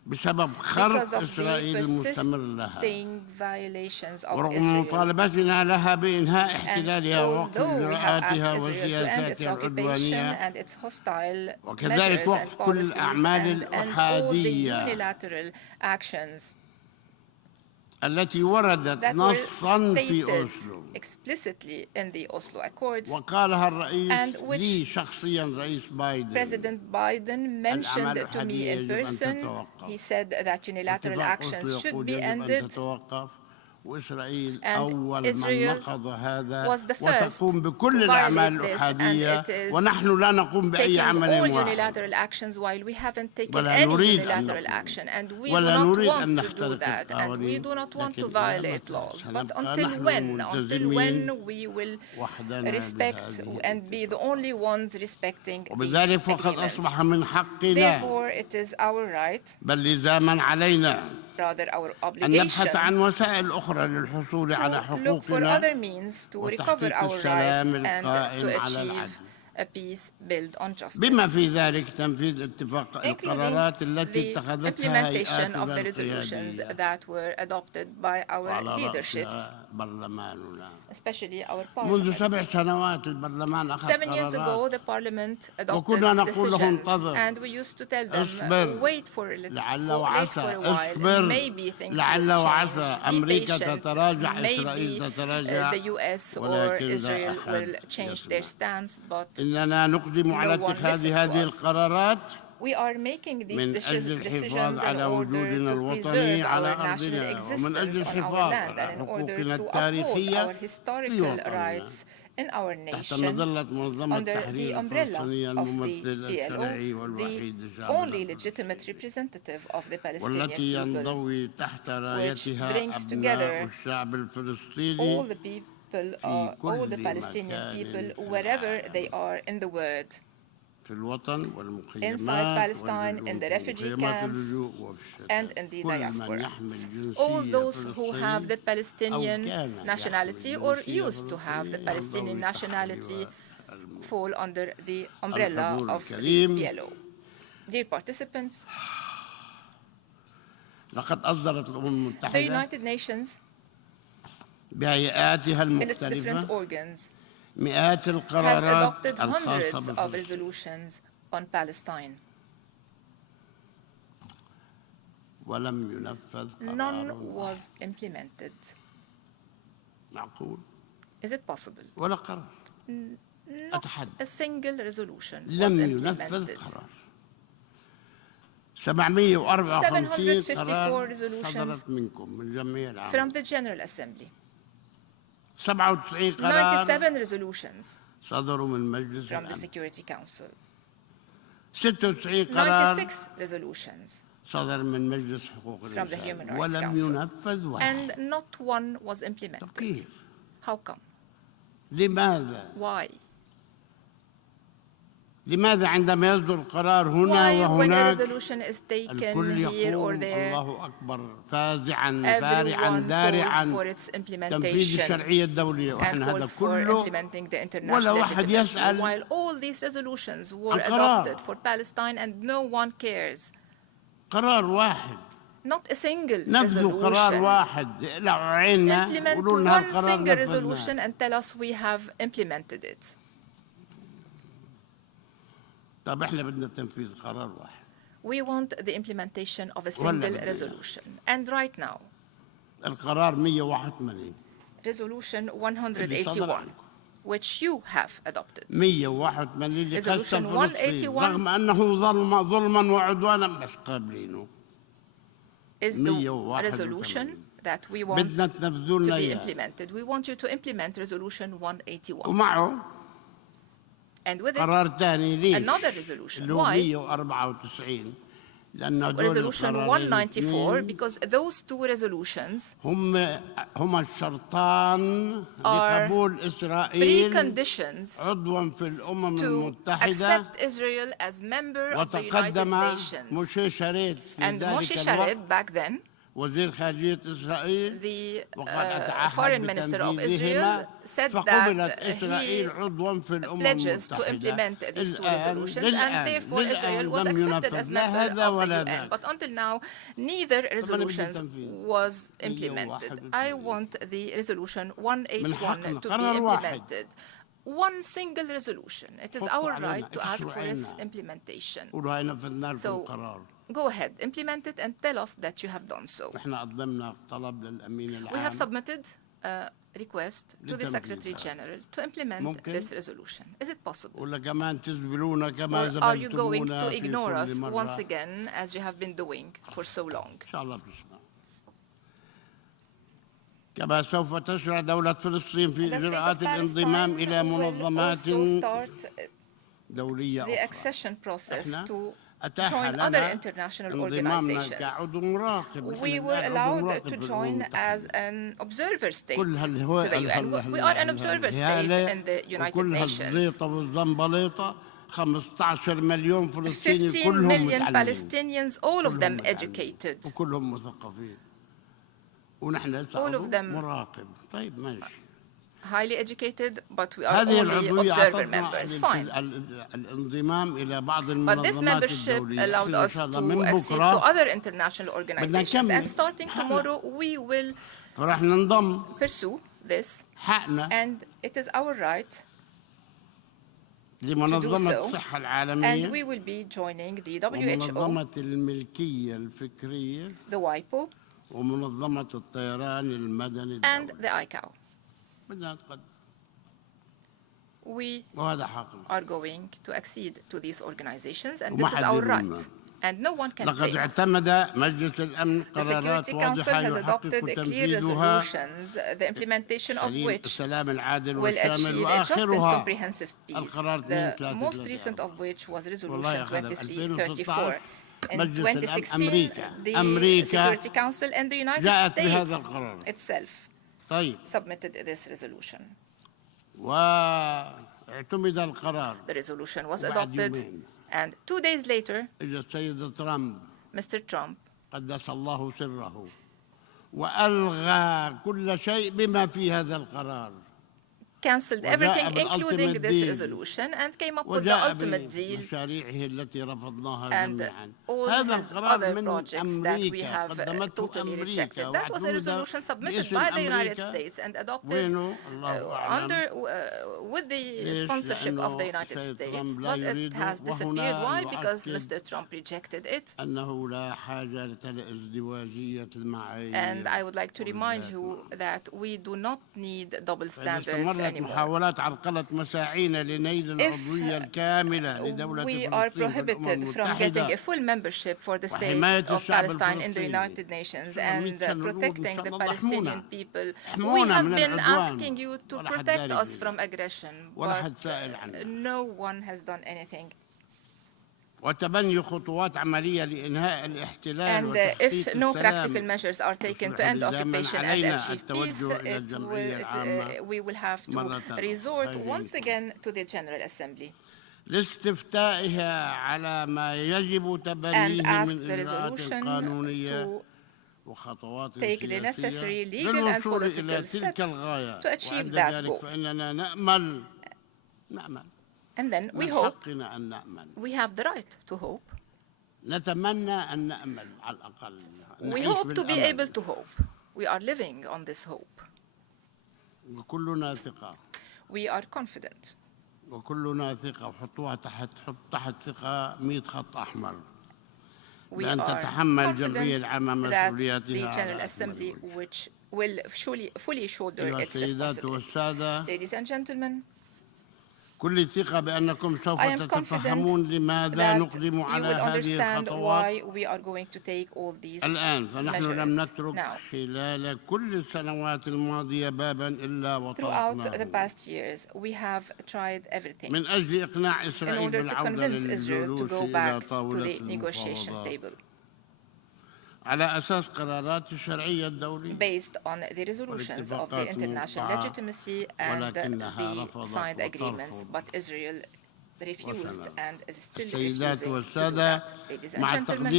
بسبب خرق because of the إسرائيل المستمر لها. persisting violations of ورغم Israel. مطالبتنا لها بإنهاء And احتلالها ووقف although we have asked إجراءاتها Israel to end its وسياساتها occupation العدوانية and its hostile وكذلك measures وقف and كل policies الأعمال and all the الأحادية unilateral actions التي وردت that were نصا في stated أوسلو explicitly in the Oslo Accords, وقالها الرئيس and which لي شخصيا رئيس بايدن. President Biden mentioned الأعمال to me الأحادية in يجب أن person. تتوقف. He said that unilateral اتفاق actions أوسلو should يقول be يجب أن ended, تتوقف وإسرائيل and أول من Israel نقض هذا was the first وتقوم بكل to الأعمال violate this, الأحادية and it is ونحن لا نقوم بأي taking عمل all واحد unilateral actions while we haven't taken ولا any نريد أن unilateral نقوم. action, and we do ولا not نريد أن want to do نخترق that, and we القوانين do not want to لكن إلى violate متى laws. But سنبقى until نحن when? Until when ملتزمين we will وحدنا respect بهذه and be the only ones respecting these وبذلك فقد agreements. أصبح من حقنا Therefore, it is our right, بل لزاما علينا rather our أن نبحث obligation, عن وسائل أخرى للحصول على to look for حقوقنا other means to recover وتحقيق our rights السلام and القائم to على achieve العدل. a peace built on justice, بما في ذلك تنفيذ اتفاق including القرارات التي the اتخذتها implementation of the هيئاتنا resolutions القيادية that were adopted by our وعلى leaderships, رأسها برلماننا. especially our منذ 7 parliament. سنوات البرلمان أخذ 7 years ago, قرارات the parliament وكنا adopted نقول له decisions, انتظر and we used to tell them, اصبر wait for a little, لعل wait for وعسى a while, اصبر maybe things لعل will وعسى change, be أمريكا patient, تتراجع maybe إسرائيل تتراجع the US or ولكن لا Israel أحد will change their يسمع. stance, but إننا نقدم على no one اتخاذ listened to هذه us. القرارات we are making these من أجل decisions الحفاظ in على order وجودنا to الوطني preserve على our national أرضنا ومن existence أجل on our الحفاظ land, على and in order حقوقنا to uphold التاريخية our في historical وطننا rights in our تحت nation مظلة منظمة under the التحرير umbrella الفلسطينية of الممثل the الشرعي PLO, والوحيد the للشعب only الأفغاني legitimate representative of the Palestinian والتي people, ينضوي تحت رايتها brings أبناء together الشعب all الفلسطيني the people, في all the كل Palestinian مكان people, في wherever العالم. they are in the world, في الوطن inside والمخيمات Palestine, in the refugee ومخيمات camps, اللجوء وفي الشتات. and in the كل من diaspora. يحمل All جنسية those who have the فلسطينية Palestinian أو كان nationality يحمل or جنسية used to have the فلسطينية Palestinian ينضوي تحت nationality لواء fall under the umbrella الحضور of the الكريم. PLO. Dear participants, لقد أصدرت الأمم the المتحدة United Nations بهيئاتها in its different المختلفة organs مئات has القرارات adopted الخاصة hundreds of بفلسطين. resolutions on Palestine. ولم ينفذ None قرار was implemented. معقول Is it possible? ولا قرار Not أتحدى a single resolution was لم ينفذ implemented. قرار 754 754 قرار resolutions صدرت منكم من الجمعية العامة from the General Assembly. 97 قرار 97 resolutions صدروا من مجلس from the الأمن Security Council. 96 قرار 96 resolutions صدر من مجلس حقوق from the الإنسان Human Rights ولم Council. ينفذ واحد. And not one was implemented. كيف؟ How come? لماذا؟ Why? لماذا عندما يصدر القرار هنا Why when a وهناك resolution is taken الكل here or يقول there, الله أكبر فازعا فارعا everyone calls دارعا for its تنفيذ implementation الشرعية الدولية and وإحنا هذا calls for كله implementing the ولا international واحد legitimacy, يسأل while all these resolutions were القرار. adopted for Palestine and no one cares. قرار واحد Not a single نفذوا قرار resolution. واحد اقلعوا عيننا Implement وقولوا لنا one القرار single نفذناه. resolution and tell us we have implemented it. طب احنا بدنا تنفيذ قرار واحد. We want the implementation of a single بدنا. resolution. And right now, القرار 181 Resolution اللي صدر 181, عنكم. which you have adopted, 181 اللي قسم Resolution فلسطين 181 رغم انه ظلما وعدوانا بس قابلينه. is the 181 resolution that we want بدنا تنفذوا to لنا be اياه implemented. We want you to implement Resolution 181. ومعه And with it, قرار ثاني ليش؟ another resolution. اللي هو Why? 194 لأن هدول Resolution القرارين 194, الاثنين because those two resolutions هما الشرطان are لقبول إسرائيل preconditions عضوا في الأمم to المتحدة. accept Israel as member of the United وتقدم Nations. موشي شاريت في And Moshe ذلك Sharet, الوقت back then, وزير خارجية إسرائيل the وقد أتعهد foreign minister of Israel, بتنفيذهما said فقبلت that إسرائيل he عضوا في الأمم pledges to المتحدة. implement these two الآن resolutions, and therefore Israel was لم accepted ينفذ as لا member هذا of the ولا UN. ذاك. But until now, neither resolutions التنفيذ. was implemented. I want the resolution 181 to be قرار واحد. implemented. One single resolution. It is our علينا، right to ask اكسروا for its عيننا. implementation. قولوا هاي نفذنا لكم So, القرار. go ahead, implement it and tell us that you have done so. احنا قدمنا طلب للأمين We have العام submitted a request to the لتنفيذها. Secretary General to implement ممكن؟ this resolution. Is it possible? ولا كمان تزبلونا كما Or are you going زبلتمونا to في ignore كل us مرة. once again, as you have been doing for so long? إن شاء الله بتسمع. كما سوف تشرع دولة فلسطين في The state إجراءات of الانضمام Palestine إلى will منظمات also start دولية the أخرى. accession process إحنا to أتاح join لنا other international انضمامنا organizations. كعضو مراقب. We إحنا were الآن عضو allowed مراقب to في الأمم join as المتحدة. an observer state كل to the UN. We are an observer state in the United وكل Nations. هالزيطة والزنبليطة 15 مليون فلسطيني 15 كلهم million متعلمين Palestinians, all of them كلهم educated. وكلهم مثقفين ونحن All of them مراقب. طيب ماشي. highly educated, but we are هذه only العضوية observer أعطتنا members. Fine. الانضمام إلى بعض But this المنظمات membership الدولية. allowed إن us شاء الله to من accede to بكرة other international organizations. نكمل. And starting tomorrow, we will فراح ننضم pursue this. حقنا And it is our right, لمنظمة so. الصحة and العالمية we will be joining the WHO, ومنظمة الملكية الفكرية the WIPO, ومنظمة الطيران المدني and الدولي. the ICAO. بدنا نتقدم We وهذا حقنا. are going to accede to these organizations, and this is وما our حد right. يلومنا. And no one can لقد blame us. اعتمد مجلس الأمن The قرارات Security Council واضحة has adopted يحقق clear تنفيذها resolutions, the implementation of which السلام العادل will والشامل achieve a just and وآخرها comprehensive peace, القرار the 233. most recent of which was Resolution والله أخذ 2334. In مجلس الأمن 2016, the أمريكا Security Council and the United جاءت بهذا States القرار. itself طيب submitted this resolution. واعتمد القرار. The resolution was وبعد adopted, يومين and 2 days later, إجا السيد ترامب Mr. Trump قدس الله سره وألغى كل شيء بما في هذا القرار. cancelled everything, including this resolution, and came up with the ultimate deal and all his other projects that we have totally rejected. That was a resolution submitted by the United States and adopted with the sponsorship of the United States, but it has disappeared. Why? Because Mr. Trump rejected it. And I would like to remind you that we do not need double standards anymore. If we are prohibited from getting a full membership for the state of Palestine in the United Nations and protecting the Palestinian people, we have been asking you to protect us from aggression, but no one has done anything. And if no practical measures are taken to end occupation and achieve peace, we will have to resort once again to the General Assembly and ask the resolution to take the necessary legal and political steps to achieve that goal. And then we hope, we have the right to hope. We hope to be able to hope. We are living on this hope. We are confident. We are confident that the General Assembly which will fully shoulder its responsibility. Ladies and gentlemen, I am confident that you will understand why we are going to take all these measures now. Throughout the past years, we have tried everything in order to convince Israel to go back to the negotiation table, based on the resolutions of the international legitimacy and the signed agreements, but Israel refused and is still refusing to do that. Ladies and gentlemen,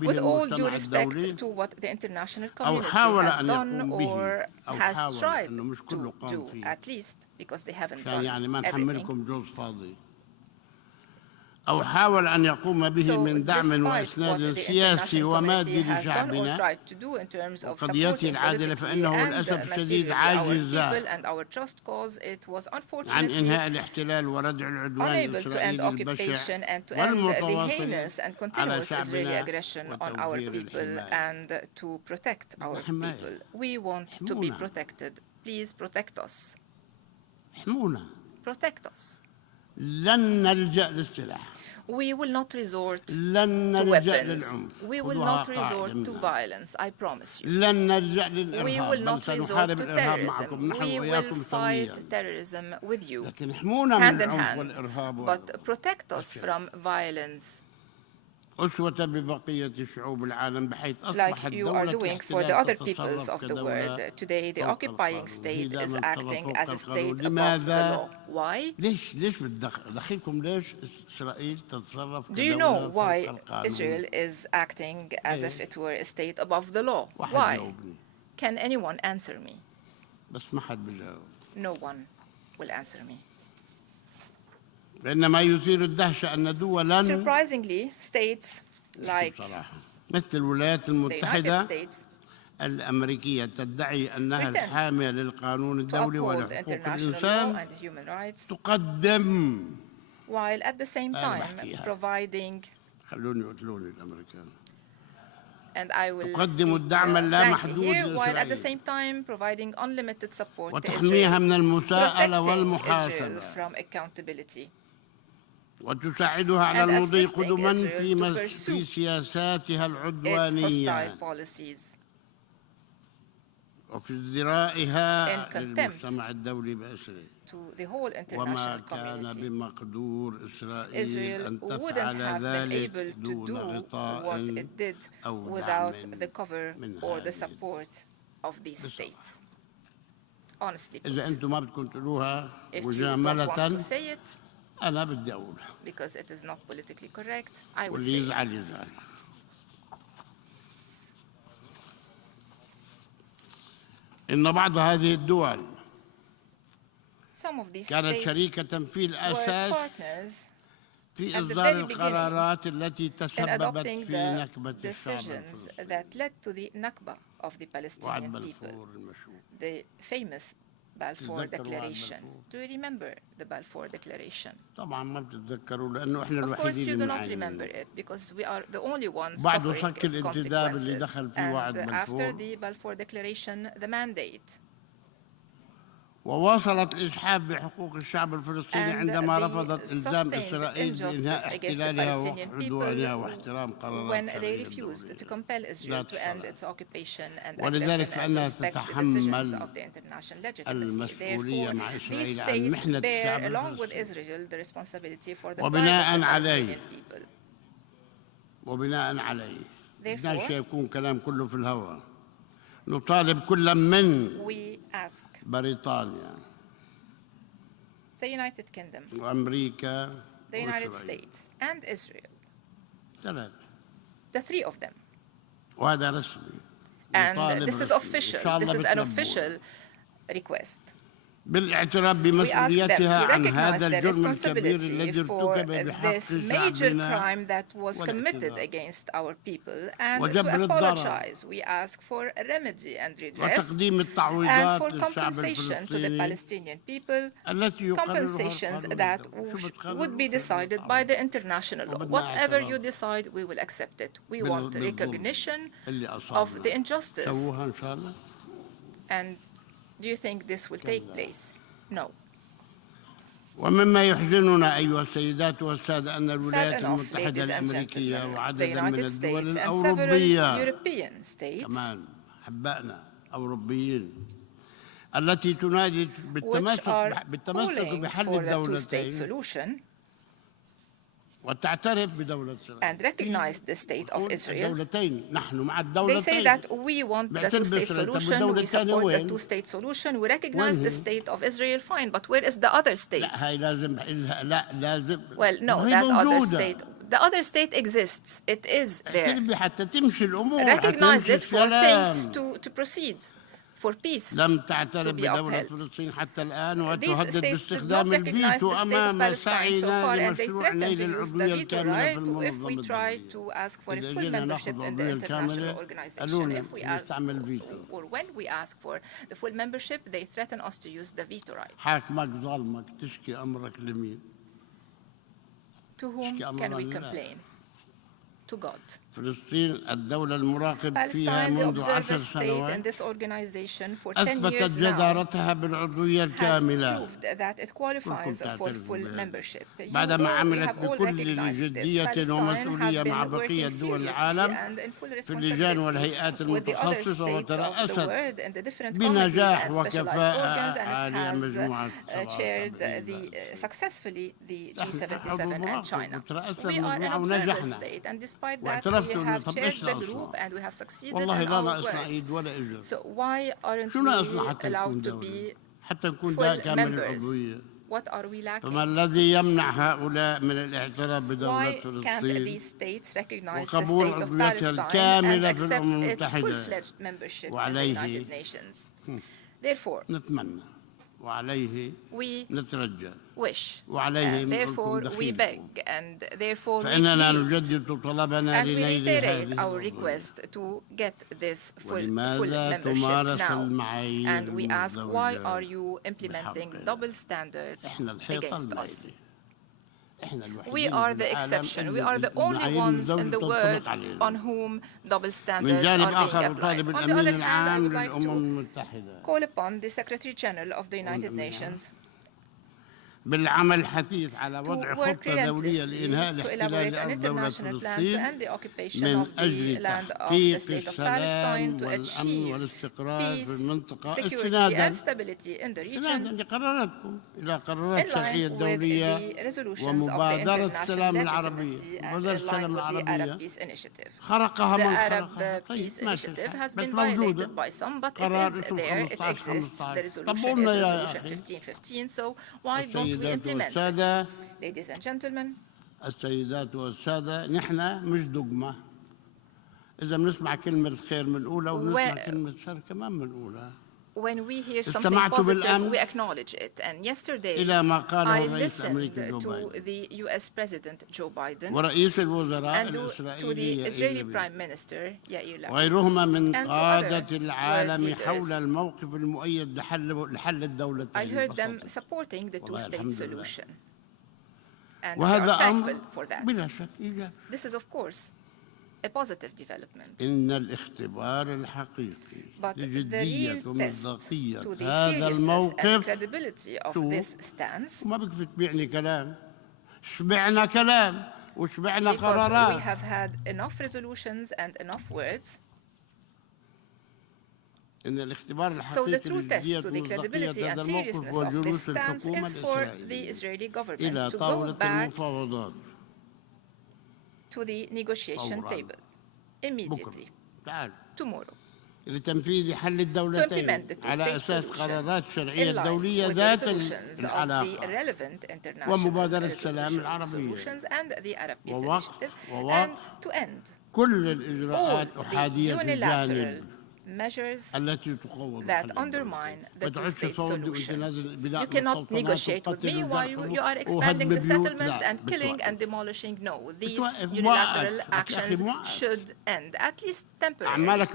with all due respect to what the international community has done or has tried to do, at least, because they haven't done everything. أو حاول أن يقوم به من دعم وإسناد سياسي ومادي لشعبنا وقضيته العادلة، فإنه للأسف الشديد عاجز عن إنهاء الاحتلال وردع العدوان الإسرائيلي البشع والمتواصل على شعبنا احمونا. لن نلجأ للسلاح. We will not resort to weapons. We will not resort to violence, I promise you. We will not resort to terrorism. We will fight terrorism with you, hand in hand. But protect us from violence, like you are doing for the other peoples of the world. Today, the occupying state is acting as a state above the law. Why? Do you know why Israel is acting as if it were a state above the law? Why? Can anyone answer me? No one will answer me. Surprisingly, states like مثل الولايات المتحدة الأمريكية تدعي أنها الحامية للقانون الدولي وحقوق الإنسان تقدم while at the same time providing and I will تقدم الدعم اللامحدود providing unlimited support وتحميها من المساءلة والمحاسبة from accountability وتساعدها على المضي قدما في سياساتها العدوانية وفي ازدرائها للمجتمع الدولي بأسره وما كان بمقدور إسرائيل أن تفعل ذلك دون غطاء أو دعم من هذه إذا أنتم ما بدكم تقولوها مجاملة أنا بدي أقولها واللي يزعل يزعل. إن بعض هذه الدول some of these كانت states شريكة في were الأساس partners في at the إصدار very beginning القرارات التي in تسببت adopting في the نكبة الشعب decisions الفلسطيني. that led to the Nakba of the Palestinian people, بلفور المشهور. the famous Balfour تتذكروا Declaration. بلفور؟ Do you remember the Balfour Declaration? طبعا ما بتتذكروا لأنه إحنا Of course الوحيدين you اللي do not remember معانا. it because we are the only ones بعد suffering صك its الانتداب اللي consequences. دخل في وعد And after بلفور the Balfour Declaration, the mandate وواصلت الإجحاف بحقوق الشعب الفلسطيني عندما رفضت إلزام إسرائيل بإنهاء احتلالها وعدوانها واحترام قرارات when they الشرعية refused to الدولية. compel Israel to end its occupation and ولذلك aggression and فإنها respect the decisions تتحمل of the international legitimacy. المسؤولية Therefore, مع these إسرائيل عن states محنة الشعب bear, along with الفلسطيني. Israel, the responsibility for the plight وبناء of the عليه Palestinian people. وبناء عليه بدناش Therefore, يكون كلام كله في الهواء. نطالب كل من we ask بريطانيا the United Kingdom, وأمريكا the United وإسرائيل. States, and Israel, ثلاث. the three of them. وهذا رسمي. And نطالب this is رسمي. official. إن شاء This الله is an بتلبون. official request. بالاعتراف We ask them بمسؤوليتها to عن recognize هذا their الجرم الكبير responsibility الذي for ارتكب بحق this major شعبنا crime that was committed والاعتذار. against our people and وجبر to الضرر. apologize. We ask for a remedy and redress وتقديم and التعويضات for للشعب compensation to the الفلسطيني Palestinian people, التي يقررها compensations القانون that الدولي. شو بتقرر؟ would be decided by the international law. وبدنا Whatever اعتراف. you decide, we will accept it. We want بالظلم recognition اللي of the أصابنا. injustice. سووها إن شاء الله. And do you think this will take place? No. ومما يحزننا أيها السيدات والسادة أن الولايات Sad enough, المتحدة ladies and الأمريكية gentlemen, the وعددا من United الدول States and several الأوروبية European states كمان أحبائنا أوروبيين التي تنادي which are بالتمسك calling بحل for the two-state الدولتين solution وتعترف بدولة إسرائيل. and recognize the state of Israel. الدولتين نحن مع They say الدولتين. that we want the two-state solution, we support the وين؟ two-state solution, we recognize وين the هي؟ state of Israel, fine, but where is the other state? لا هاي لازم لا لازم. Well, no, وهي that other موجودة. state, the other state exists, it is there. اعترفي حتى تمشي الأمور. Recognize حتى it for الكلام. things to proceed, for peace. لم تعترف to be بدولة upheld. فلسطين حتى الآن These وتهدد states did not باستخدام recognize الفيتو the state of أمام Palestine so سعينا far, and they لمشروع threatened نيل to use the العضوية veto الكاملة في right if we المنظمة try الدولية. to ask for a إذا full جينا membership ناخذ in the العضوية international الكاملة organization. قالوا If we لنا ask, نستعمل الفيتو. or when we ask for the full membership, they threaten us to use the veto right. حاكمك ظالمك تشكي أمرك لمين؟ To whom تشكي can we أمرك لله. complain? To God. فلسطين الدولة المراقب فيها Palestine, the منذ 10 observer state in سنوات this organization for 10 أثبتت years now جدارتها بالعضوية has الكاملة. proved that it qualifies كلكم for تعترفوا full بهذا. membership. You بعدما all عملت have all بكل recognized this. جدية Palestine ومسؤولية have مع been بقية working دول seriously العالم and in full في اللجان والهيئات responsibility with the other المتخصصة states of the وترأست world and the different committees بنجاح and specialized وكفاءة organs, and عالية it مجموعة has chaired 77 successfully the نحن G77 and مراقب China. وترأسنا We are an المجموعة observer ونجحنا. state, and despite that واعترفت we إنه have طب chaired إيش the ناقصنا؟ group and we have succeeded والله in لا our ناقصنا words. إيد ولا إجر. So why aren't شو ناقصنا we حتى allowed نكون to دولة؟ be حتى نكون full كامل members? العضوية. What are we lacking? فما الذي يمنع هؤلاء من الاعتراف بدولة Why can't فلسطين these states recognize the وقبول state of عضويتها Palestine and الكاملة في accept الأمم its المتحدة؟ full-fledged membership in the وعليه United Nations? Therefore, نتمنى وعليه we نترجى wish, وعليه and therefore نقولكم we دخيلكم. beg, and therefore we فإننا plead, نجدد طلبنا and we لنيل reiterate هذه our العضوية. request to get this full ولماذا membership تمارس now. المعايير And we ask, why المزدوجة are you implementing بحقنا؟ double standards إحنا الحيطة against us? المائلة. إحنا الوحيدين We are في the العالم exception. We اللي are the only المعايير ones in المزدوجة the world تنطبق علينا. on whom double من standards جانب are being آخر applied. أطالب On the الأمين other hand, I العام would like للأمم to المتحدة call upon the Secretary General of the United Nations بالعمل الحثيث على to وضع work خطة دولية relentlessly لإنهاء to الاحتلال elaborate an لأرض دولة international plan to فلسطين end the occupation من of the أجل land of the تحقيق state of السلام Palestine to والأمن achieve والاستقرار في peace, المنطقة security استنادا and stability in the استنادا region لقراراتكم إلى قرارات in الشرعية line with الدولية the resolutions of the ومبادرة international السلام العربية legitimacy and مبادرة in line السلام with the Arab العربية Peace Initiative. خرقها The من Arab خرقها طيب Peace ماشي Initiative الحال has بس been موجودة violated by some, but it قرار is اسمه there, it 15 exists. The 15 resolution is طبقوا لنا يا resolution أخي 1515, so why don't we السيدات implement it? والسادة Ladies and gentlemen, السيدات والسادة نحن مش دogma إذا بنسمع كلمة خير بنقولها وبنسمع كلمة شر كمان بنقولها when we hear something positive, we acknowledge it. And yesterday, I listened to the U.S. President Joe Biden and to the Israeli Prime Minister Yair Lapid and to other world leaders. I heard them supporting the two-state solution. And we are thankful for that. This is, of course, a positive development. But the real test to the seriousness and credibility of this stance, because we have had enough resolutions and enough words. So the true test to the credibility and seriousness of this stance is for the Israeli government to go back to the negotiation table immediately, tomorrow, to implement the two-state solution in line with the resolutions of the relevant international solutions and the Arab Peace Initiative, and to end all the unilateral measures that undermine the two-state solution. You cannot negotiate with me while you are expanding the settlements and killing and demolishing. No, these unilateral actions should end, at least temporarily.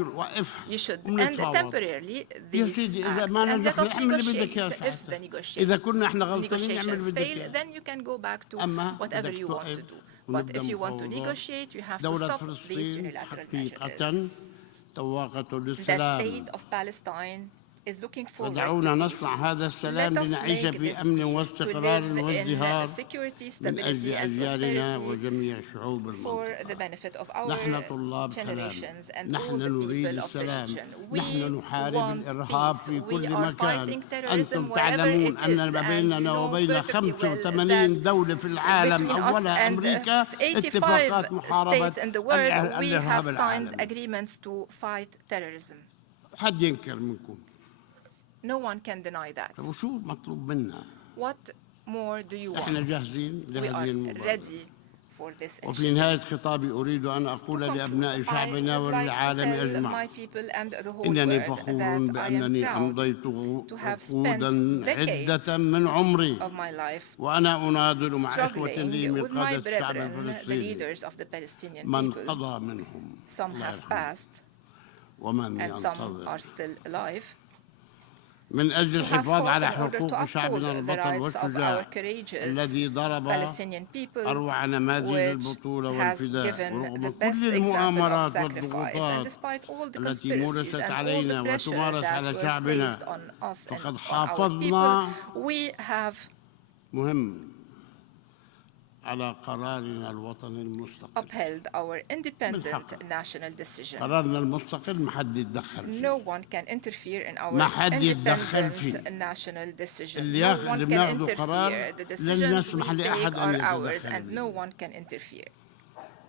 You should end temporarily these acts and let us negotiate. If the negotiations fail, then you can go back to whatever you want to do. But if you want to negotiate, you have to stop these unilateral measures. The state of Palestine is looking forward to peace. Let us make this peace to live in security, stability, and prosperity for the benefit of our generations and all the people of the region. We want peace. We are fighting terrorism wherever it is, and you know perfectly well that between us and 85 states in the world, we have signed agreements to fight terrorism. No one can deny that. What more do you want? We are ready for this initiative. I would like to tell my people and the whole world that I am proud to have spent decades of my life struggling with my brethren, the leaders of the Palestinian people. Some have passed and some are still alive. من أجل الحفاظ على حقوق شعبنا البطل والشجاع الذي ضرب أروع نماذج البطولة والفداء ورغم كل المؤامرات والضغوطات التي مورست علينا وتمارس على شعبنا فقد حافظنا مهم على قرارنا الوطني المستقل. Upheld our independent national decision. قرارنا المستقل ما حد يتدخل فيه. No one can interfere in our independent national decision. No one can interfere. The decisions we take are ours, and no one can interfere.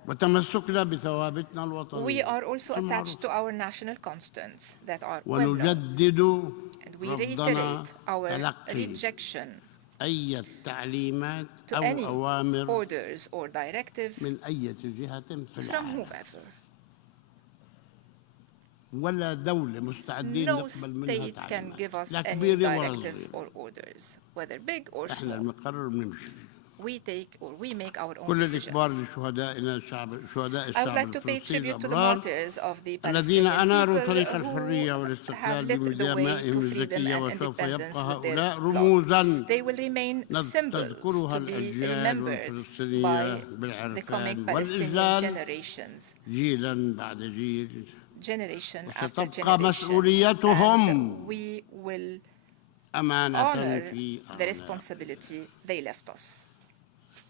وتمسكنا بثوابتنا الوطنية. We are also attached to our national constants that are well known. ونجدد And we reiterate our rejection أي تعليمات to أو any أوامر orders or directives من أي جهة في العالم. from whoever. ولا دولة مستعدين نقبل منها No state can give us لا any كبيرة ولا directives or orders, whether big or إحنا small. المقرر بنمشي. We take or we make our own كل decisions. الإكبار لشهدائنا شهداء I would الشعب like to pay الفلسطيني tribute to the الأبرار martyrs of the الذين Palestinian أناروا people طريق who الحرية have والاستقلال lit the way بدمائهم to freedom الزكية and وسوف independence يبقى with their هؤلاء blood. رموزا They will remain symbols تذكرها to be الأجيال remembered الفلسطينية by the coming بالعرفان Palestinian والإذلال generations. جيلا بعد جيل Generation after وستبقى generation. مسؤوليتهم And we will أمانة honor في the responsibility they left us.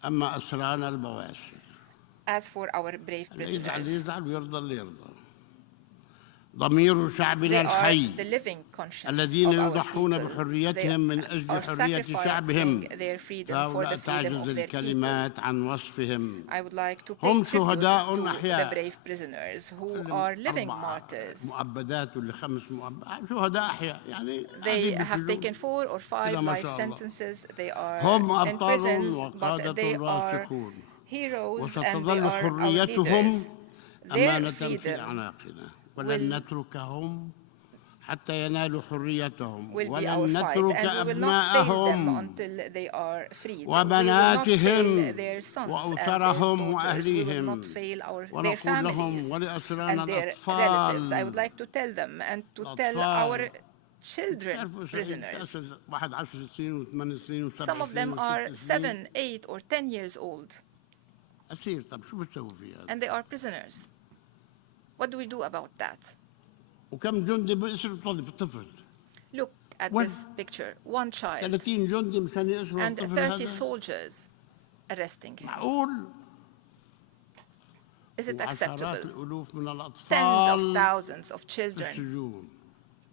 أما أسرانا البواسل As for our brave يزعل prisoners, يزعل ويرضى اللي يرضى ضمير شعبنا they are الحي the living conscience الذين of our يضحون people. بحريتهم من أجل Are حرية شعبهم sacrificing their freedom for هؤلاء the freedom تعجز of their people. الكلمات عن وصفهم I would like to pay هم tribute شهداء to the أحياء brave prisoners who are living martyrs. مؤبدات ولا 5 مؤبدات شهداء أحياء يعني They have taken 4 or 5 life sentences. They are هم in أبطال prisons, but وقادة they are راسخون heroes and they وستظل are our حريتهم leaders. Their أمانة في freedom أعناقنا ولن نتركهم حتى ينالوا حريتهم will be ولن our fight, نترك and we will not fail them أبناءهم until they are freed. We will not وبناتهم fail their sons and their وأسرهم daughters. We will وأهليهم not fail their ونقول families لهم ولأسرانا and their relatives. I would الأطفال like to tell them and to tell our children, prisoners. Some of them are 7, 8, or 10 years old, أسير. طب شو بتسوي في هذا؟ and they are prisoners. What do we do about that? وكم جندي بيسروا طفل؟ Look at this picture. One child 30 جندي مشان يسروا and الطفل 30 هذا؟ soldiers arresting him. معقول؟ Is it وعشرات acceptable? الألوف من Tens of الأطفال thousands of في children السجون.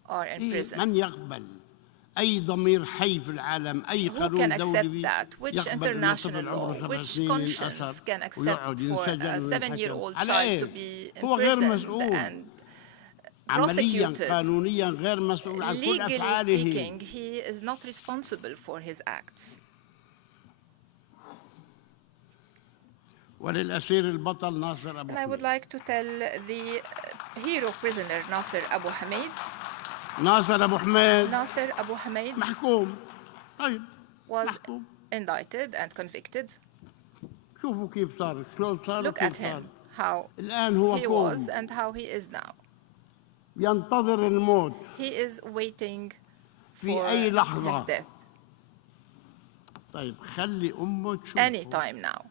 are in prison. من يقبل أي ضمير حي في العالم أي Who can قانون accept دولي that? Which يقبل أن international طفل law, عمره 7 which سنين conscience ينأسر can accept ويقعد for ينسجن a وينحكم 7-year-old على child إيه؟ to be هو غير imprisoned مسؤول and عمليا prosecuted? قانونيا غير مسؤول عن كل Legally أفعاله. speaking, he is not responsible for his acts. وللأسير البطل ناصر أبو And I would حميد. like to tell the hero prisoner Nasser Abu Hamid. ناصر أبو حميد Nasser Abu Hamid محكوم. طيب was محكوم. indicted and convicted. شوفوا كيف صار شلون صار Look وكيف at صار. him, how الآن هو he كوم was and how he is now. ينتظر الموت He is waiting في for أي his لحظة. death طيب خلي أمه تشوفه. any time now.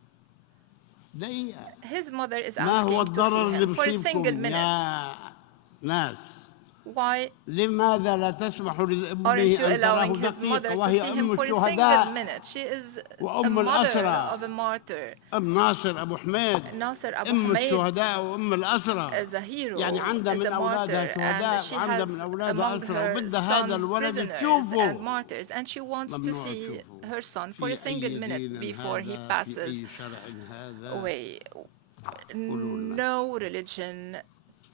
دقيقة. His mother is ما هو asking to الضرر see اللي him for a single بصيبكم minute. يا ناس؟ Why لماذا لا تسمحوا لابنه aren't you أن allowing تراه his mother دقيقة to وهي see أم him for a single الشهداء minute? She is a وأم mother الأسرى of a martyr. أم ناصر أبو حميد Nasser Abu أم Hamid الشهداء وأم الأسرى is a hero, يعني عندها is من a أولادها martyr, شهداء and she وعندها has من أولادها among أسرى her وبدها هذا sons الولد prisoners تشوفه and martyrs, and she wants to ممنوع see تشوفه her son for في a single أي minute دين before he هذا في passes أي شرع هذا away. No religion,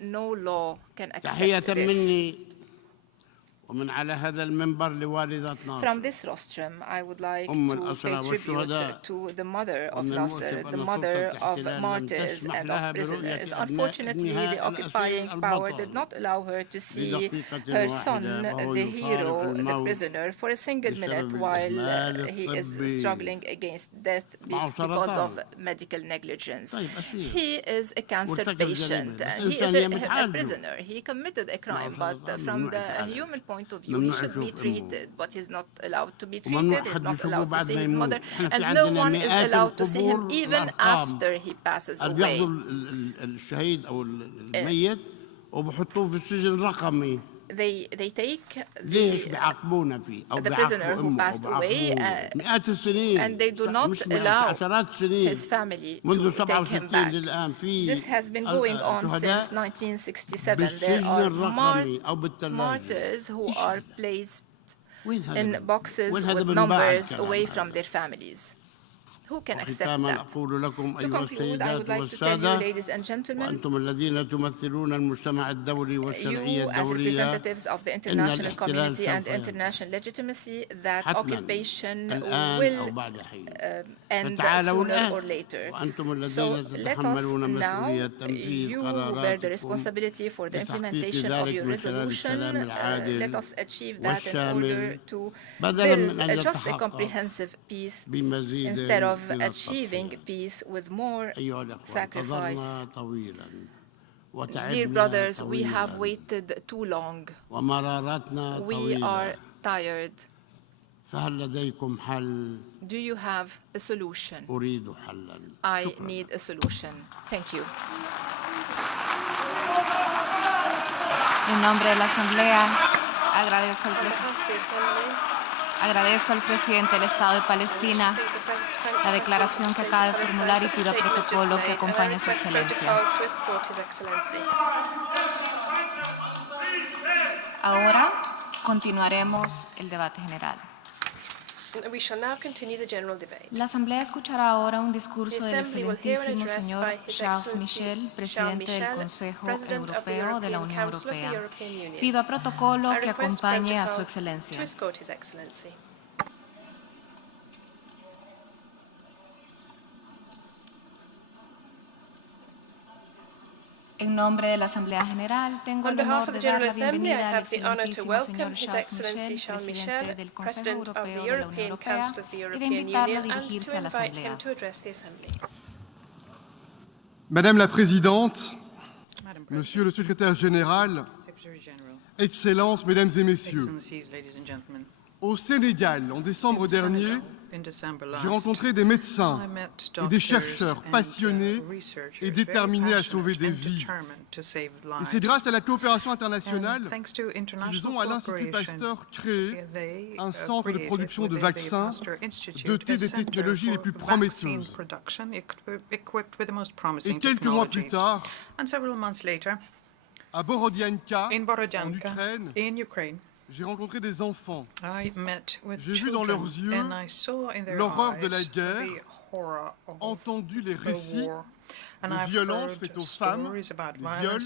no law can تحية accept this. مني ومن على هذا المنبر لوالدة From ناصر this rostrum, I would like أم to pay الأسرى والشهداء tribute to the mother of ومن Nasser, المؤسف the أن mother سلطة of الاحتلال لم martyrs تسمح and لها of برؤية prisoners. أبناء Unfortunately, ابنها the الأسير occupying power did البطل not allow her to see بدقيقة her واحدة son, وهو the يفارق hero, the الموت prisoner, for a single minute بسبب while الإهمال he is الطبي. struggling against death معه because سرطان. of medical negligence. طيب أسير. He is a cancer وارتكب patient. جريمة. He is إنسانية a متعالجة. prisoner. He committed a crime, معه but سرطان. from ممنوع the يتعالج. human point of view, he ممنوع should be يشوف أمه. treated, but he's not allowed to be وممنوع treated. He's حد not يشوفه allowed to بعد see ما his يموت. mother, إحنا في and no عندنا one is مئات allowed to see him القبور even والأرقام. after he passes اللي away. بياخذوا الشهيد أو الميت وبحطوه في السجن رقمي. They take ليش بيعاقبونا فيه أو the prisoner who بيعاقبوا passed away, مئات السنين and they do not مش allow عشرات السنين his family منذ to take him 67 back. للآن في This has been going on شهداء since 1967. There بالسجن are الرقمي أو بالثلاجة. martyrs who are placed وين هذا in boxes وين هذا with بنباع numbers الكلام away هذا؟ from their families. Who can accept وختاما that? أقول لكم To أيها conclude, I would السيدات like to tell you, والسادة ladies and gentlemen, وأنتم الذين تمثلون المجتمع الدولي والشرعية you as الدولية representatives of the إن international الاحتلال community and سوف ينتهي international legitimacy, that حتما occupation الآن أو will بعد حين end فتعالوا sooner or الآن later. وأنتم So الذين let us تتحملون مسؤولية now, تنفيذ you who bear the قراراتكم responsibility for the لتحقيق implementation of ذلك your من خلال resolution, السلام let العادل us achieve that in والشامل order to بدلا build من أن just a يتحقق comprehensive peace بمزيد instead of من achieving التضحية. peace with more أيها الأخوة sacrifice. انتظرنا طويلا Dear وتعبنا brothers, we have طويلا waited too long. ومراراتنا We are طويلة tired. فهل لديكم حل؟ Do you have a solution? أريد حلا. I شكراً. need a solution. Thank you. En nombre de la Asamblea, agradezco al presidente del Estado de Palestina la declaración que acaba de formular y pido protocolo que acompañe a su excelencia. Ahora continuaremos el debate general. We shall now continue the general debate. La Asamblea escuchará ahora un discurso del Assembly will hear an excelentísimo address señor by His Charles Excellency Michel, Charles presidente del Michel, Consejo President of the Europeo de la European Unión Council of the Europea. European Union. Pido a protocolo I que request acompañe a protocol su to excelencia. escort His Excellency. En nombre de la Asamblea General, tengo el honor de dar la bienvenida al excelentísimo señor Charles Michel, presidente del Consejo Europeo de la Unión Europea, y de invitarlo a dirigirse a la Asamblea. Madame la Présidente, Monsieur le Secrétaire Général, Excellences, Mesdames et Messieurs, au Sénégal, en décembre dernier, j'ai rencontré des médecins et des chercheurs passionnés et déterminés à sauver des vies. Et c'est grâce à la coopération internationale qu'ils ont à l'Institut Pasteur créé un centre de production de vaccins doté des technologies les plus prometteuses. Et quelques mois plus tard, à Borodianka, en Ukraine, j'ai rencontré des enfants. J'ai vu dans leurs yeux l'horreur de la guerre, entendu les récits de violences faites aux femmes, les viols,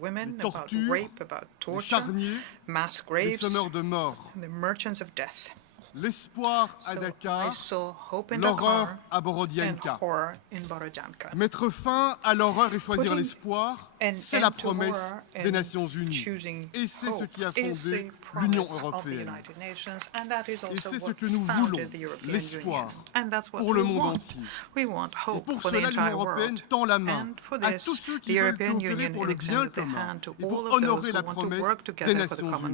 les tortures, les charniers, les semeurs de mort. L'espoir à Dakar, l'horreur à Borodianka. Mettre fin à l'horreur et choisir l'espoir, c'est la promesse des Nations Unies. Et c'est ce qui a fondé l'Union européenne. Et c'est ce que nous voulons, l'espoir, pour le monde entier. Et pour cela, l'Union européenne tend la main à tous ceux qui veulent coopérer pour le bien commun et pour honorer la promesse des Nations Unies.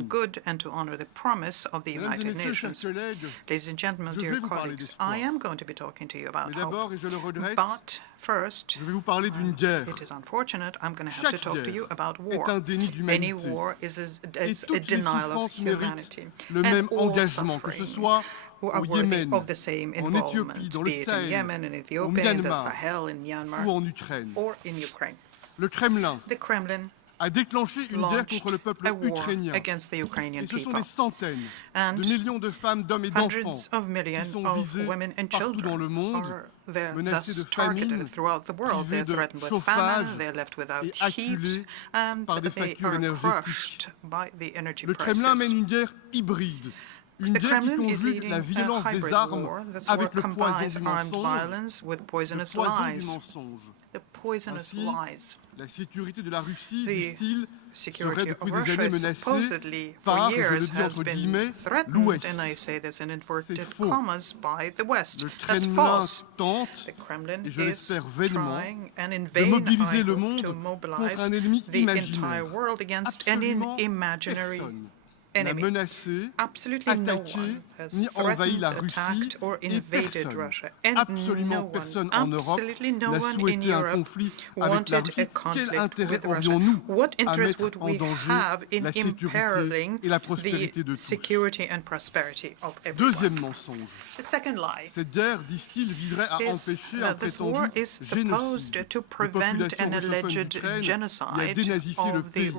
Mesdames et messieurs, chers collègues, Ladies and gentlemen, je vais dear vous parler colleagues, d'espoir. I am going to be talking to you about Mais d'abord, et je le regrette, But first, je vais vous parler d'une guerre. it is unfortunate, I'm going to have Chaque to talk to you about est war. un déni d'humanité. Any war is Et a toutes les denial of souffrances méritent humanity. le And même all engagement, que ce suffering soit are au worthy Yémen, of the same en involvement, Éthiopie, dans le be it in Sahel, Yemen, in au Ethiopia, in the Myanmar Sahel, in Myanmar, ou en Ukraine. or in Ukraine. Le Kremlin The Kremlin a déclenché une guerre launched contre le peuple a war ukrainien. against the Ukrainian Et ce sont people. des centaines And de millions de femmes, d'hommes et d'enfants hundreds of qui millions sont of visés women and partout dans le children monde, are there menacés thus de famine, targeted throughout the world. privés They're de threatened with chauffage famine, they're left without et heat, acculés and par des they factures are énergétiques. crushed by the energy Le Kremlin mène prices. une guerre hybride. Une The guerre qui Kremlin is conjugue leading la a violence des hybrid armes war that avec le poison combines du armed mensonge, violence with le poisonous poison du lies. mensonge. The poisonous Ainsi, lies. La sécurité de la Russie, The disent-ils, serait Security depuis of des Russia années menacée supposedly par, for je le years dis has entre been guillemets, threatened, l'Ouest. and I say this in inverted C'est faux. commas, by the West. Le That's Kremlin false. tente, The Kremlin et je is l'espère vainement, trying, and in de vain, mobiliser I le hope, monde to contre mobilize un ennemi the imaginaire. entire world against an Absolument imaginary personne n'a enemy. menacé, Absolutely no attaqué, one has ni envahi la threatened, Russie, attacked, or et invaded personne, Russia. And absolument no personne one, en Europe absolutely no n'a one in souhaité un Europe conflit avec la wanted a Russie. Quel conflict intérêt with Russia. aurions-nous What à interest mettre would en we danger have in la sécurité imperiling et la prospérité the de tous? security and prosperity of everyone? Deuxième mensonge. The second lie Cette guerre, disent-ils, viserait à is empêcher un that this war prétendu is supposed génocide. to La prevent population an russophone alleged d'Ukraine et à genocide dénazifier le of the pays.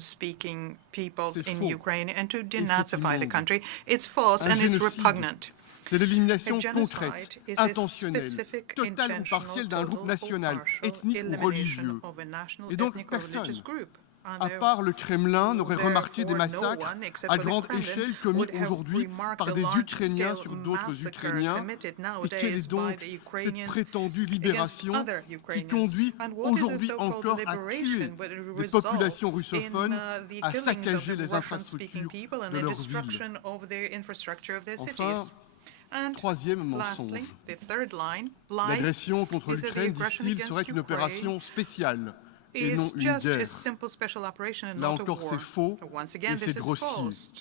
Russian-speaking peoples C'est in faux. Ukraine and to c'est denazify the immonde. country. It's false Un and it's génocide, repugnant. c'est l'élimination A genocide concrète, is a intentionnelle, specific, totale ou intentional, partielle d'un groupe total or national, partial ethnique ou elimination religieux. of a national, Et donc ethnic or religious personne, group. And à part le Kremlin, n'aurait therefore, remarqué des no massacres one, except à for the grande Kremlin, échelle commis would have aujourd'hui remarked par the des large-scale Ukrainiens sur d'autres massacre Ukrainiens. committed Et nowadays quelle est by donc the cette Ukrainians prétendue against libération other qui Ukrainians? conduit And what is the aujourd'hui so-called encore à liberation tuer that des results populations in, russophones, the à killings of saccager the les Russian-speaking infrastructures people and de the leurs villes? destruction of their infrastructure of their Enfin, cities? And troisième lastly, mensonge. the third lie L'agression contre is that the l'Ukraine, aggression disent-ils, against serait une Ukraine opération spéciale et non is une just a guerre. simple special operation and Là not a encore, war. c'est faux Once again, et this c'est is grossier. false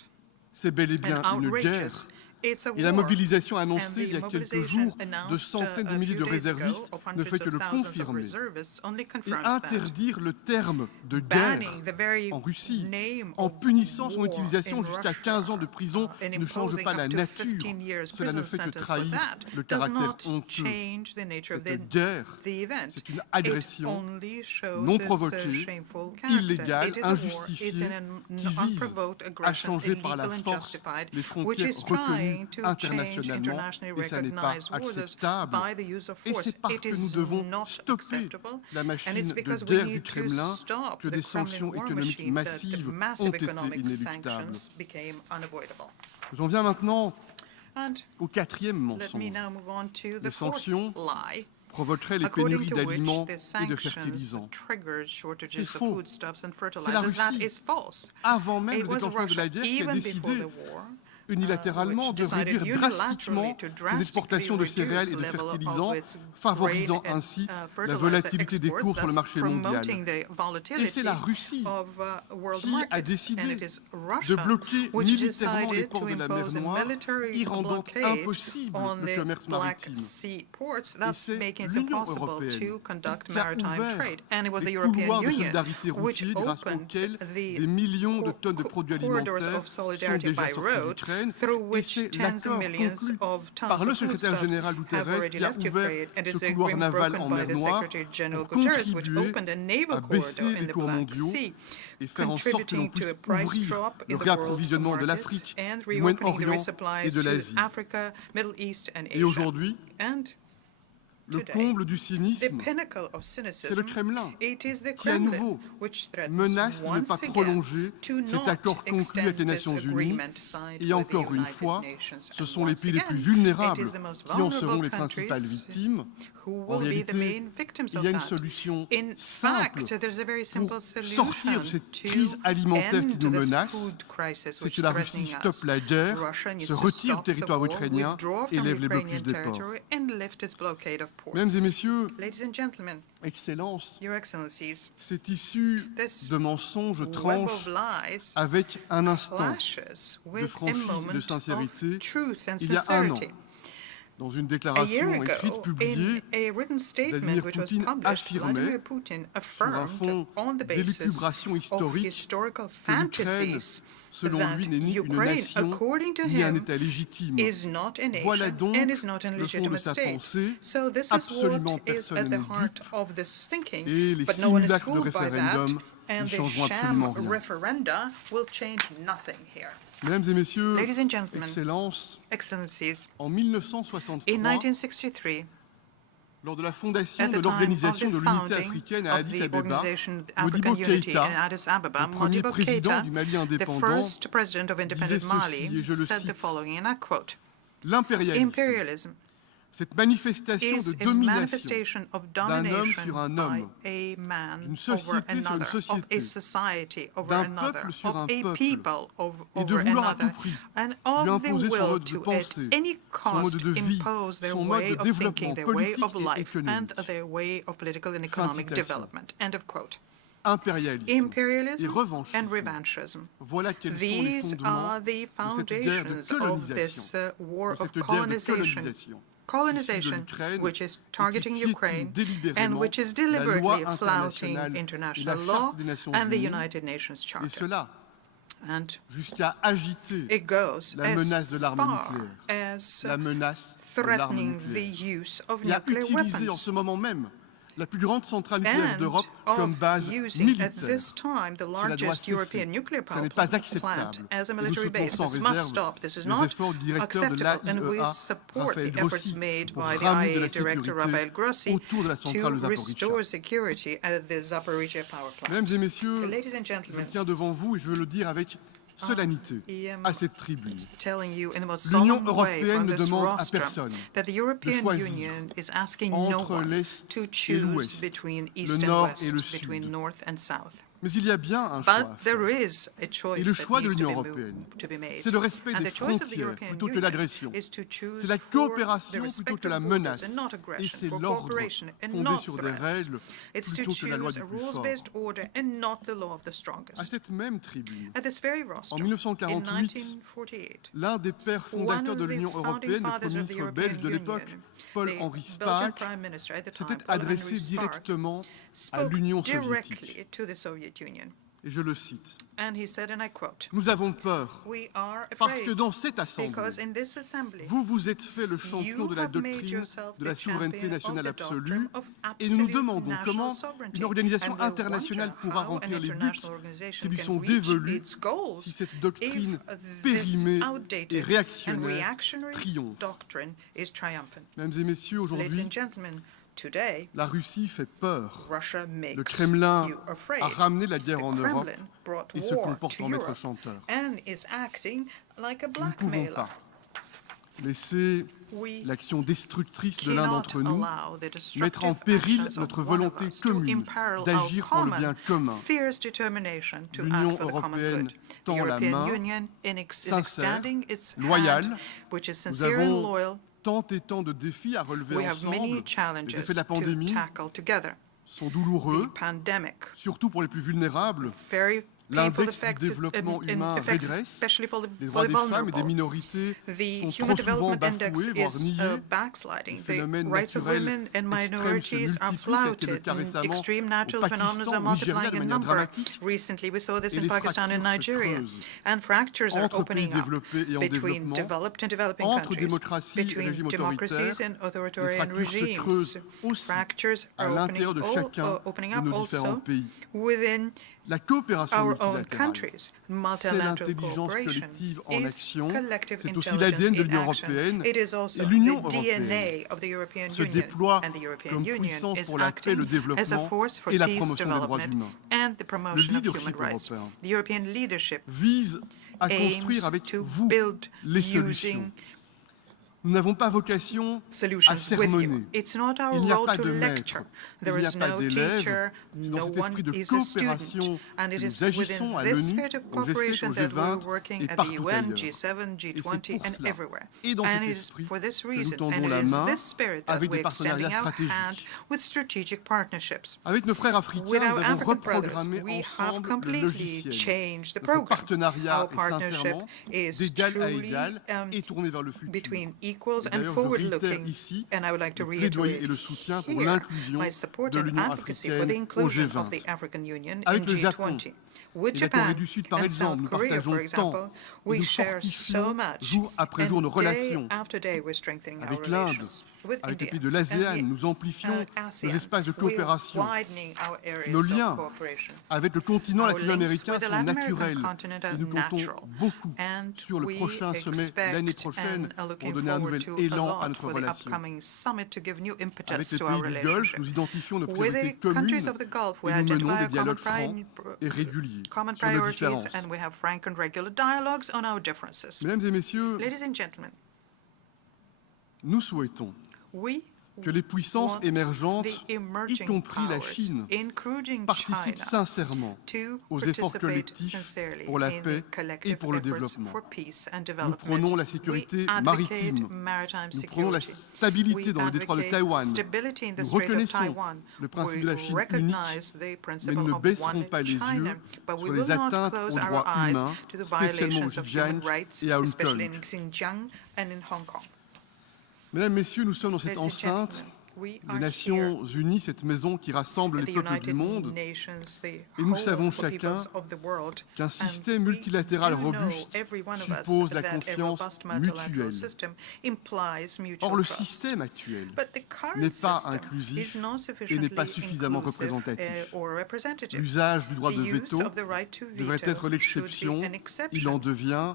C'est bel et bien and une guerre. outrageous. It's a Et la war. mobilisation And annoncée the il y a quelques mobilization jours de announced, centaines de a milliers de few days ago réservistes of ne hundreds fait que of le thousands of confirmer. reservists only Et confirms that. interdire le terme de guerre Banning the very en Russie, name en of punissant son war utilisation in jusqu'à Russia, 15 ans de prison, and ne change imposing pas la up to nature. 15 years Cela ne prison fait que sentence for trahir that le does caractère not honteux. change the nature of Cette guerre, the event. c'est une It agression only shows non its, provoquée, shameful character. illégale, It is a war. injustifiée, It's an qui vise unprovoked à aggression, changer par la illegal and force justified, les which frontières is trying reconnues to change internationalement, internationally et ça n'est pas recognized borders acceptable. by the use of Et force. c'est parce It que nous is devons not stopper acceptable, la and machine it's de because we guerre du need to Kremlin stop que the des Kremlin sanctions war économiques machine that massives ont massive été economic inéluctables. sanctions became unavoidable. J'en viens maintenant And au quatrième let me mensonge. now move on to Les the fourth sanctions lie. provoquerait les pénuries d'aliments et de fertilisants. C'est faux. C'est la Russie, avant même le déclenchement de la guerre, qui a décidé unilatéralement de réduire drastiquement ses exportations de céréales et de fertilisants, favorisant ainsi la volatilité des cours sur le marché mondial. Et c'est la Russie qui a décidé de bloquer militairement les ports de la mer Noire, y rendant impossible le commerce maritime. Et c'est l'Union européenne qui a ouvert les couloirs de solidarité routiers grâce auxquels des millions de tonnes de produits alimentaires sont déjà sortis d'Ukraine. Et c'est l'accord conclu par le secrétaire général Guterres qui a ouvert ce couloir naval en mer Noire pour contribuer à baisser les cours mondiaux et faire en sorte que l'on puisse ouvrir le réapprovisionnement de l'Afrique, du Moyen-Orient et de l'Asie. Et aujourd'hui, le comble du cynisme, c'est le Kremlin qui, à nouveau, menace de ne pas prolonger cet accord conclu avec les Nations Unies. Et encore une fois, ce sont les pays les plus vulnérables qui en seront les principales victimes. En réalité, il y a une solution simple pour sortir de cette crise alimentaire qui nous menace, c'est que la Russie stoppe la guerre, se retire du territoire ukrainien et lève les blocus des ports. Mesdames et messieurs, Excellences, c'est issu de mensonges tranches avec un instant de franchise et de sincérité il y a un an. Dans une déclaration écrite publiée, Vladimir Poutine affirmait, sur un fond d'élucubration historique, que l'Ukraine, selon lui, n'est ni une nation, ni un État légitime. Voilà donc le fond de sa pensée. Absolument personne n'est dupe. Et les simulacres de référendum ne changeront absolument rien. Mesdames et messieurs, Excellences, en 1963, lors de la fondation de l'Organisation de l'Unité africaine à Addis Abeba, Modibo Keïta, le premier président du Mali indépendant, disait ceci, et je le cite, « L'impérialisme, cette manifestation de domination d'un homme sur un homme, d'une société sur une société, d'un peuple sur un peuple, et de vouloir à tout prix lui imposer son mode de pensée, son mode de vie, son mode de développement politique et économique. » Impérialisme et revanchisme. Voilà quels sont les fondements de cette guerre de colonisation. Colonization, which is targeting Ukraine and which is deliberately flouting international law and the United Nations Charter. And jusqu'à agiter it goes la menace de l'arme nucléaire, as la menace threatening the use of et a nuclear utilisé weapons. en ce moment même la plus grande centrale nucléaire d'Europe comme base militaire. At this time, the largest European nuclear power plant as a military base. This must stop. This is not acceptable, and we support the efforts made by the IAEA Director Rafael Grossi to restore security at the Zaporizhzhia power plant. Mesdames et messieurs, Ladies and gentlemen, je tiens devant vous et je veux le dire avec solennité à cette tribune. L'Union européenne ne demande à personne de choisir entre l'Est et l'Ouest, le Nord et le Sud. Mais il y a bien un choix à faire. Et le choix de l'Union européenne, c'est le respect des frontières plutôt que l'agression. C'est la coopération plutôt que la menace. Et c'est l'ordre fondé sur des règles plutôt que la loi du plus fort. À cette même tribune, en 1948, l'un des pères fondateurs de l'Union européenne, le Premier ministre belge de l'époque, Paul-Henri Spaak, s'était adressé directement à l'Union soviétique. Et je le cite. Nous avons peur parce que dans cette assemblée, vous vous êtes fait le champion de la doctrine de la souveraineté nationale absolue et nous nous demandons comment une organisation internationale pourra remplir les buts qui lui sont dévolus si cette doctrine périmée et réactionnaire triomphe. Mesdames et messieurs, aujourd'hui, la Russie fait peur. Le Kremlin a ramené la guerre en Europe et se comporte en maître chanteur. Nous ne pouvons pas laisser l'action destructrice de l'un d'entre nous mettre en péril notre volonté commune d'agir pour le bien commun. L'Union européenne tend la main, sincère, loyale. Nous avons tant et tant de défis à relever ensemble. Les effets de la pandémie sont douloureux, surtout pour les plus vulnérables. L'index du développement humain régresse. Les droits des femmes et des minorités sont trop souvent bafoués, voire niés. Les phénomènes naturels extrêmes se multiplient, c'était le cas récemment au Pakistan, au Nigeria, de manière dramatique. Et les fractures se creusent entre pays développés et en développement, entre démocraties et régimes autoritaires. Les fractures se creusent aussi à l'intérieur de chacun de nos différents pays. La coopération multilatérale, c'est l'intelligence collective en action, c'est aussi l'ADN de l'Union européenne, et l'Union européenne se déploie comme puissance pour la paix, le développement et la promotion des droits humains. Le leadership européen vise à construire avec vous les solutions. Nous n'avons pas vocation à sermonner. Il n'y a pas de maître, il n'y a pas d'élève. C'est dans cet esprit de coopération que nous agissons à l'ONU, au G7, au G20 et partout ailleurs. Et c'est pour cela, et dans cet esprit, que nous tendons la main avec des partenariats stratégiques. Avec nos frères africains, nous avons reprogrammé ensemble le logiciel. Notre partenariat est sincèrement d'égal à égal et tourné vers le futur. D'ailleurs, je réitère ici le plaidoyer et le soutien pour l'inclusion de l'Union africaine au G20. Avec le Japon et la Corée du Sud, par exemple, nous partageons tant et nous fortifions jour après jour nos relations. Avec l'Inde, avec les pays de l'ASEAN, nous amplifions nos espaces de coopération. Nos liens avec le continent latino-américain sont naturels et nous comptons beaucoup sur le prochain sommet l'année prochaine pour donner un nouvel élan à notre relation. Avec les pays du Golfe, nous identifions nos priorités communes et nous menons des dialogues francs et réguliers sur nos différences. Mesdames et messieurs, nous souhaitons que les puissances émergentes, y compris la Chine, participent sincèrement aux efforts collectifs pour la paix et pour le développement. Nous prônons la sécurité maritime, nous prônons la stabilité dans le détroit de Taïwan, nous reconnaissons le principe de la Chine unique, mais nous ne baisserons pas les yeux sur les atteintes aux droits humains, spécialement au Xinjiang et à Hong Kong. Mesdames, Messieurs, nous sommes dans cette enceinte des Nations Unies, cette maison qui rassemble les peuples du monde, et nous savons chacun qu'un système multilatéral robuste suppose la confiance mutuelle. Or, le système actuel n'est pas inclusif et n'est pas suffisamment représentatif. L'usage du droit de veto devrait être l'exception, il en devient,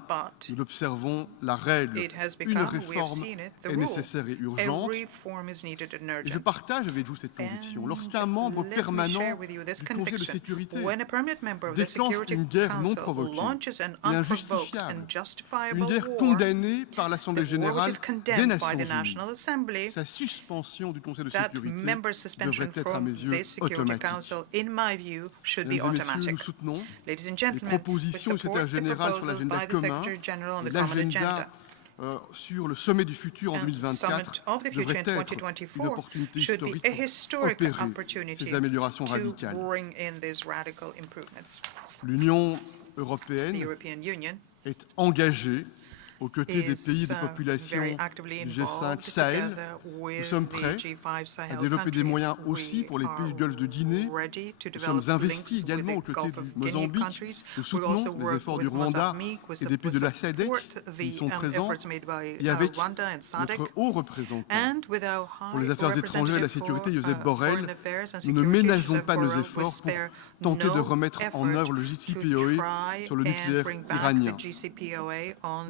nous l'observons, la règle. Une réforme est nécessaire et urgente. Et je partage avec vous cette conviction. Lorsqu'un membre permanent du Conseil de sécurité déclenche une guerre non provoquée et injustifiable, une guerre condamnée par l'Assemblée générale des Nations Unies, sa suspension du Conseil de sécurité devrait être à mes yeux automatique. Mesdames et messieurs, nous soutenons les propositions du secrétaire général sur l'agenda commun et l'agenda sur le sommet du futur en 2024 devrait être une opportunité historique pour opérer ces améliorations radicales. L'Union européenne est engagée aux côtés des pays et des populations du G5 Sahel. Nous sommes prêts à développer des moyens aussi pour les pays du Golfe de Guinée. Nous sommes investis également aux côtés du Mozambique. Nous soutenons les efforts du Rwanda et des pays de la SADC qui y sont présents. Et avec notre haut représentant pour les affaires étrangères et la sécurité, Josep Borrell, nous ne ménageons pas nos efforts pour tenter de remettre en œuvre le JCPOA sur le nucléaire iranien.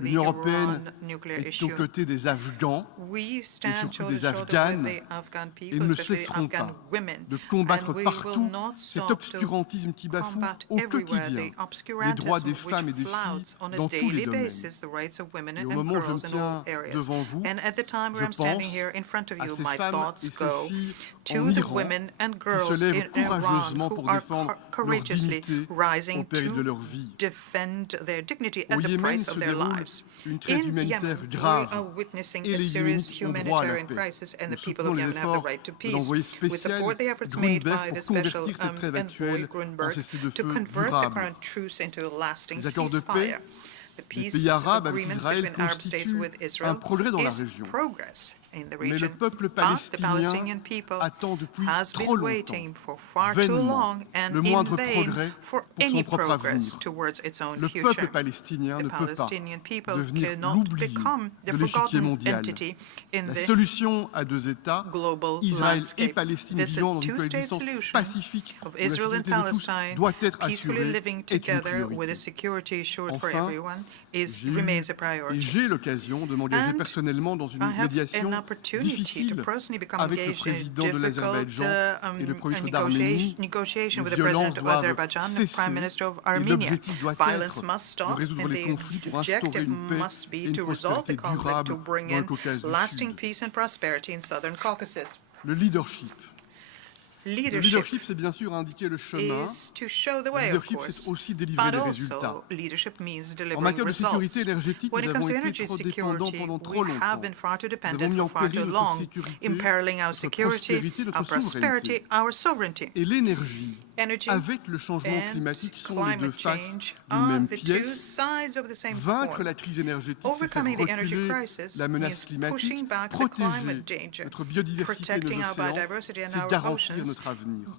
L'Union européenne est aux côtés des Afghans et surtout des Afghanes et ne cesseront pas de combattre partout cet obscurantisme qui bafoue au quotidien les droits des femmes et des filles dans tous les domaines. Et au moment où je me tiens devant vous, je pense à ces femmes et ces filles en Iran qui se lèvent courageusement pour défendre leur dignité au péril de leur vie. Au Yémen se déroule une crise humanitaire grave et les Yéménites ont droit à la paix. Nous soutenons les efforts de l'envoyé spécial Grunberg pour convertir cette trêve actuelle en cessez-le-feu durable. Les accords de paix des pays arabes avec Israël constituent un progrès dans la région. Mais le peuple palestinien attend depuis trop longtemps, vainement, le moindre progrès pour son propre avenir. Le peuple palestinien ne peut pas devenir l'oublié de l'échiquier mondial. La solution à deux États, Israël et Palestine vivant dans une coexistence pacifique où la sécurité de tous doit être assurée est une priorité. Enfin, j'ai l'occasion de m'engager personnellement dans une médiation difficile avec le président de l'Azerbaïdjan et le Premier ministre d'Arménie. Les violences doivent cesser et l'objectif doit être de résoudre les conflits pour instaurer une paix et une prospérité durable dans le Caucase du Sud. Le leadership. Le leadership, c'est bien sûr indiquer le chemin. Le leadership, c'est aussi délivrer des résultats. En matière de sécurité énergétique, nous avons été trop dépendants pendant trop longtemps. Nous avons mis en péril notre sécurité, notre prospérité, notre souveraineté. Et l'énergie, avec le changement climatique, sont les deux faces d'une même pièce. Vaincre la crise énergétique, c'est faire reculer la menace climatique, protéger notre biodiversité et nos océans, c'est garantir notre avenir.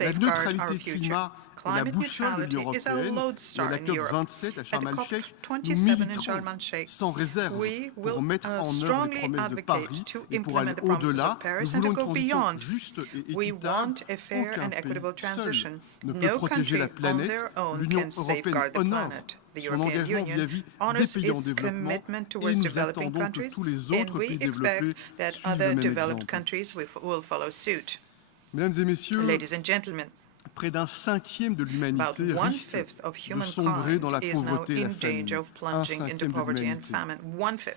La neutralité climat est la boussole de l'Union européenne et à la COP27 à Sharm el-Sheikh, nous militerons sans réserve pour mettre en œuvre les promesses de Paris et pour aller au-delà. Nous voulons une transition juste et équitable. Aucun pays seul ne peut protéger la planète. L'Union européenne honore son engagement vis-à-vis des pays en développement et nous attendons que tous les autres pays développés suivent le même exemple. Mesdames et messieurs, près d'un cinquième de l'humanité risque de sombrer dans la pauvreté et la famine. Un cinquième de l'humanité.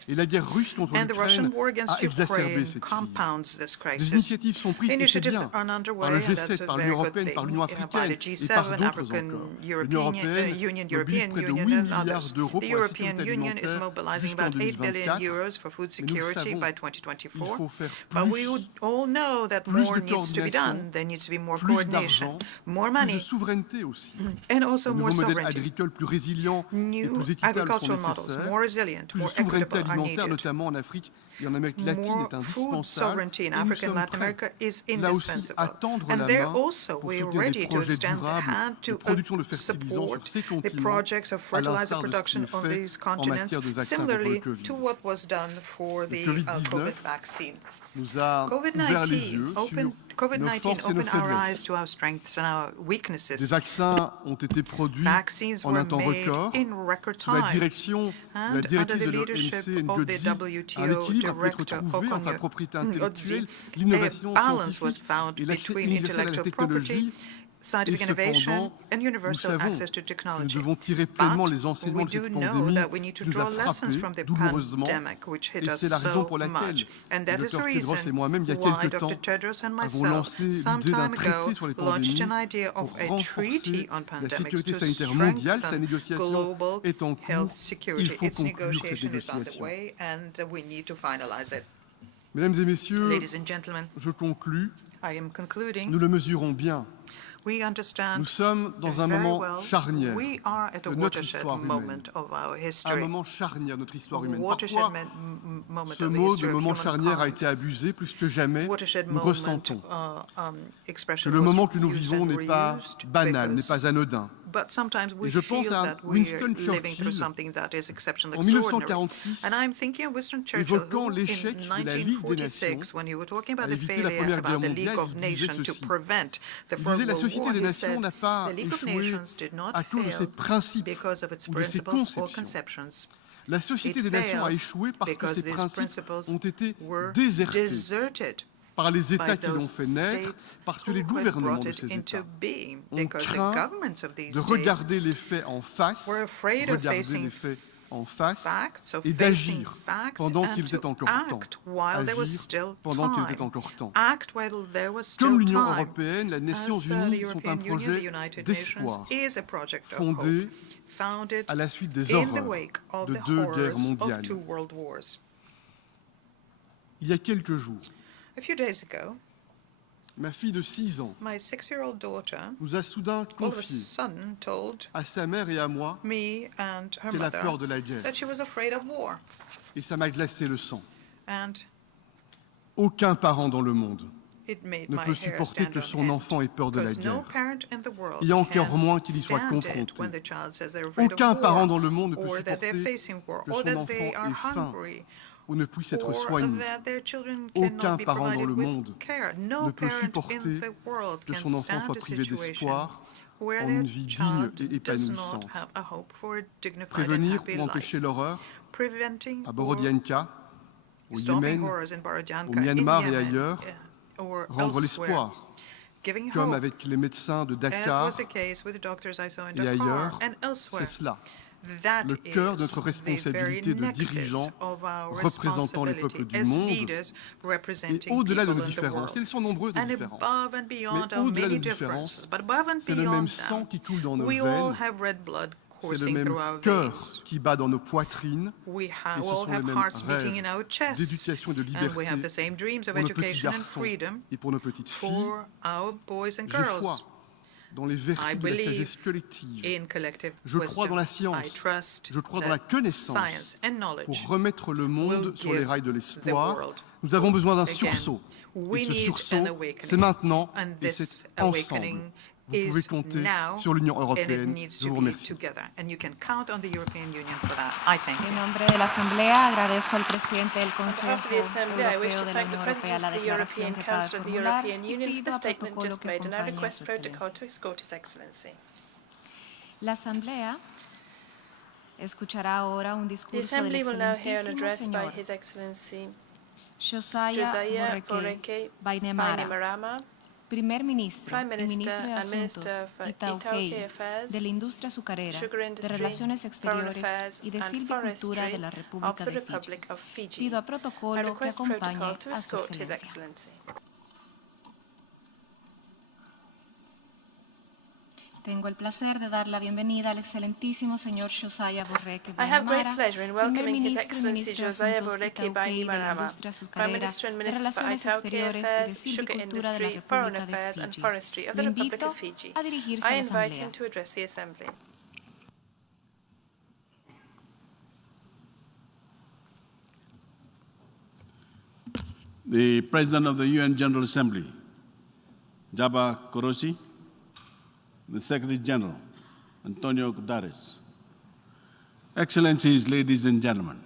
Et la guerre russe contre l'Ukraine a exacerbé cette crise. Des initiatives sont prises, et c'est bien, par le G7, par l'Union européenne, par l'Union africaine et par d'autres encore. L'Union européenne mobilise près de 8 milliards d'euros pour la sécurité alimentaire jusqu'en 2024. Mais nous savons, il faut faire plus de coordination, plus d'argent, plus de souveraineté aussi. Un nouveau modèle agricole plus résilient et plus équitable sont nécessaires. Plus de souveraineté alimentaire, notamment en Afrique et en Amérique latine, est indispensable. Et nous sommes prêts, là aussi, à tendre la main pour soutenir des projets durables de production de fertilisants sur ces continents, à l'instar de ce qui est fait en matière de vaccins contre le Covid. Le Covid-19 nous a ouvert les yeux sur nos forces et nos faiblesses. Des vaccins ont été produits en un temps record. Sous la direction de la directrice de l'OMC, un équilibre a pu être trouvé entre la propriété intellectuelle, l'innovation scientifique et l'accès universel à la technologie. Et cependant, nous savons que nous devons tirer pleinement les enseignements de cette pandémie qui nous a frappés douloureusement. Et c'est la raison pour laquelle le Dr Tedros et moi-même, il y a quelque temps, avons lancé l'idée d'un traité sur les pandémies pour renforcer la sécurité sanitaire mondiale. Sa négociation est en cours. Il faut conclure cette négociation. Mesdames et messieurs, je conclus. Nous le mesurons bien. Nous sommes dans un moment charnière de notre histoire humaine. Un moment charnière de notre histoire humaine. Parfois, ce mot de moment charnière a été abusé plus que jamais. Nous ressentons que le moment que nous vivons n'est pas banal, n'est pas anodin. Et je pense à Winston Churchill en 1946, évoquant l'échec de la Ligue des Nations à éviter la Première Guerre mondiale. Il disait ceci. Il disait la Société des Nations n'a pas échoué à cause de ses principes ou de ses conceptions, La Société des Nations a échoué parce que ses principes ont été désertés par les États qui l'ont fait naître, parce que les gouvernements de ces États ont craint de regarder les faits en face, et d'agir pendant qu'il était encore temps. Comme l'Union européenne, les Nations unies sont un projet d'espoir fondé à la suite des horreurs de 2 guerres mondiales. Il y a quelques jours, ma fille de 6 ans nous a soudain confié à sa mère et à moi qu'elle a peur de la guerre. Et ça m'a glacé le sang. Aucun parent dans le monde ne peut supporter que son enfant ait peur de la guerre, et encore moins qu'il y soit confronté. Aucun parent dans le monde ne peut supporter que son enfant ait faim ou ne puisse être soigné. Aucun parent dans le monde ne peut supporter que son enfant soit privé d'espoir en une vie digne et épanouissante. Prévenir pour empêcher l'horreur à Borodyanka, au Yémen, au Myanmar et ailleurs, rendre l'espoir, comme avec les médecins de Dakar et ailleurs, c'est cela. Le cœur de notre responsabilité de dirigeants représentant les peuples du monde, et au-delà de nos différences, elles sont nombreuses les différences, mais au-delà de nos différences, c'est le même sang qui coule dans nos veines, c'est le même cœur qui bat dans nos poitrines, et ce sont les mêmes rêves d'éducation et de liberté pour nos petits garçons et pour nos petites filles. Je crois dans les vertus de la sagesse collective. Je crois dans la science. Je crois dans la connaissance pour remettre le monde sur les rails de l'espoir. Nous avons besoin d'un sursaut. Et ce sursaut, c'est maintenant et c'est ensemble. Vous pouvez compter sur l'Union européenne. Je vous remercie. En nombre de la Asamblea, agradezco al presidente del Consejo Europeo de la Unión Europea la declaración que acaba de formular y pido al protocolo que acompañe a su excelencia. La Asamblea escuchará ahora un discurso del excelentísimo señor Josiah Borreke Bainimarama, Primer Ministro y Ministro de Asuntos Itaukei, de la Industria Azucarera, de Relaciones Exteriores y de Silvicultura de la República de Fiji. Pido a protocolo que acompañe a su excelencia. Tengo el placer de dar la bienvenida al excelentísimo señor Josiah Borreke Bainimarama, Primer Ministro y Ministro de Asuntos Itaukei, de la Industria Azucarera, de Relaciones Exteriores y de Silvicultura de la República de Fiji. Le invito a dirigirse a la Asamblea. The President of the UN General Assembly, Jaba Korosi, the Secretary General, Antonio Guterres, Excellencies, ladies and gentlemen,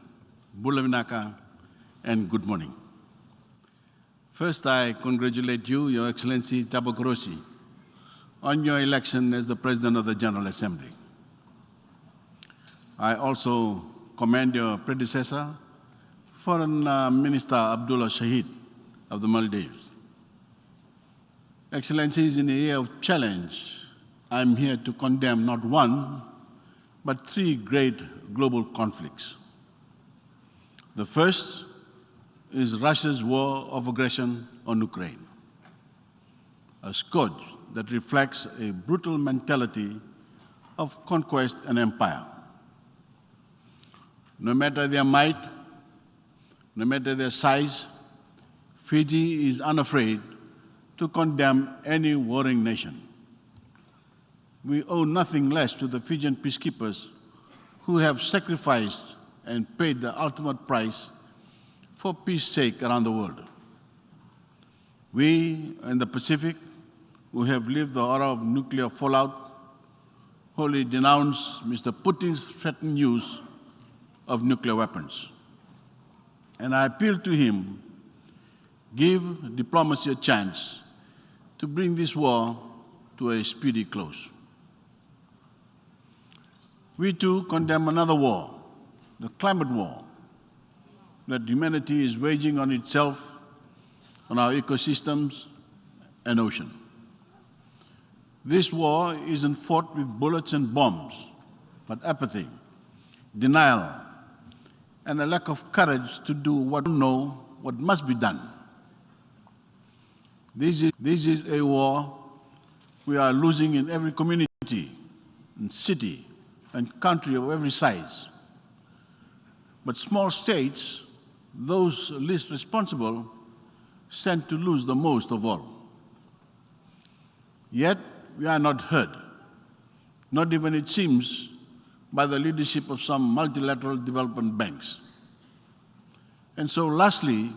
Bulavinaka, and good morning. First, I congratulate you, Your Excellency Jaba Korosi, on your election as the President of the General Assembly. I also commend your predecessor, Foreign Minister Abdullah Shahid of the Maldives. Excellencies, in a year of challenge, I'm here to condemn not one, but 3 great global conflicts. The first is Russia's war of aggression on Ukraine, a scourge that reflects a brutal mentality of conquest and empire. No matter their might, no matter their size, Fiji is unafraid to condemn any warring nation. We owe nothing less to the Fijian peacekeepers who have sacrificed and paid the ultimate price for peace's sake around the world. We in the Pacific, who have lived the horror of nuclear fallout, wholly denounce Mr. Putin's threatened use of nuclear weapons. And I appeal to him, give diplomacy a chance to bring this war to a speedy close. We too condemn another war, the climate war that humanity is waging on itself, on our ecosystems and ocean. This war isn't fought with bullets and bombs, but apathy, denial, and a lack of courage to do what must be done. This is a war we are losing in every community, and city, and country of every size. But small states, those least responsible, stand to lose the most of all. Yet, we are not heard, not even, it seems, by the leadership of some multilateral development banks. And so, lastly,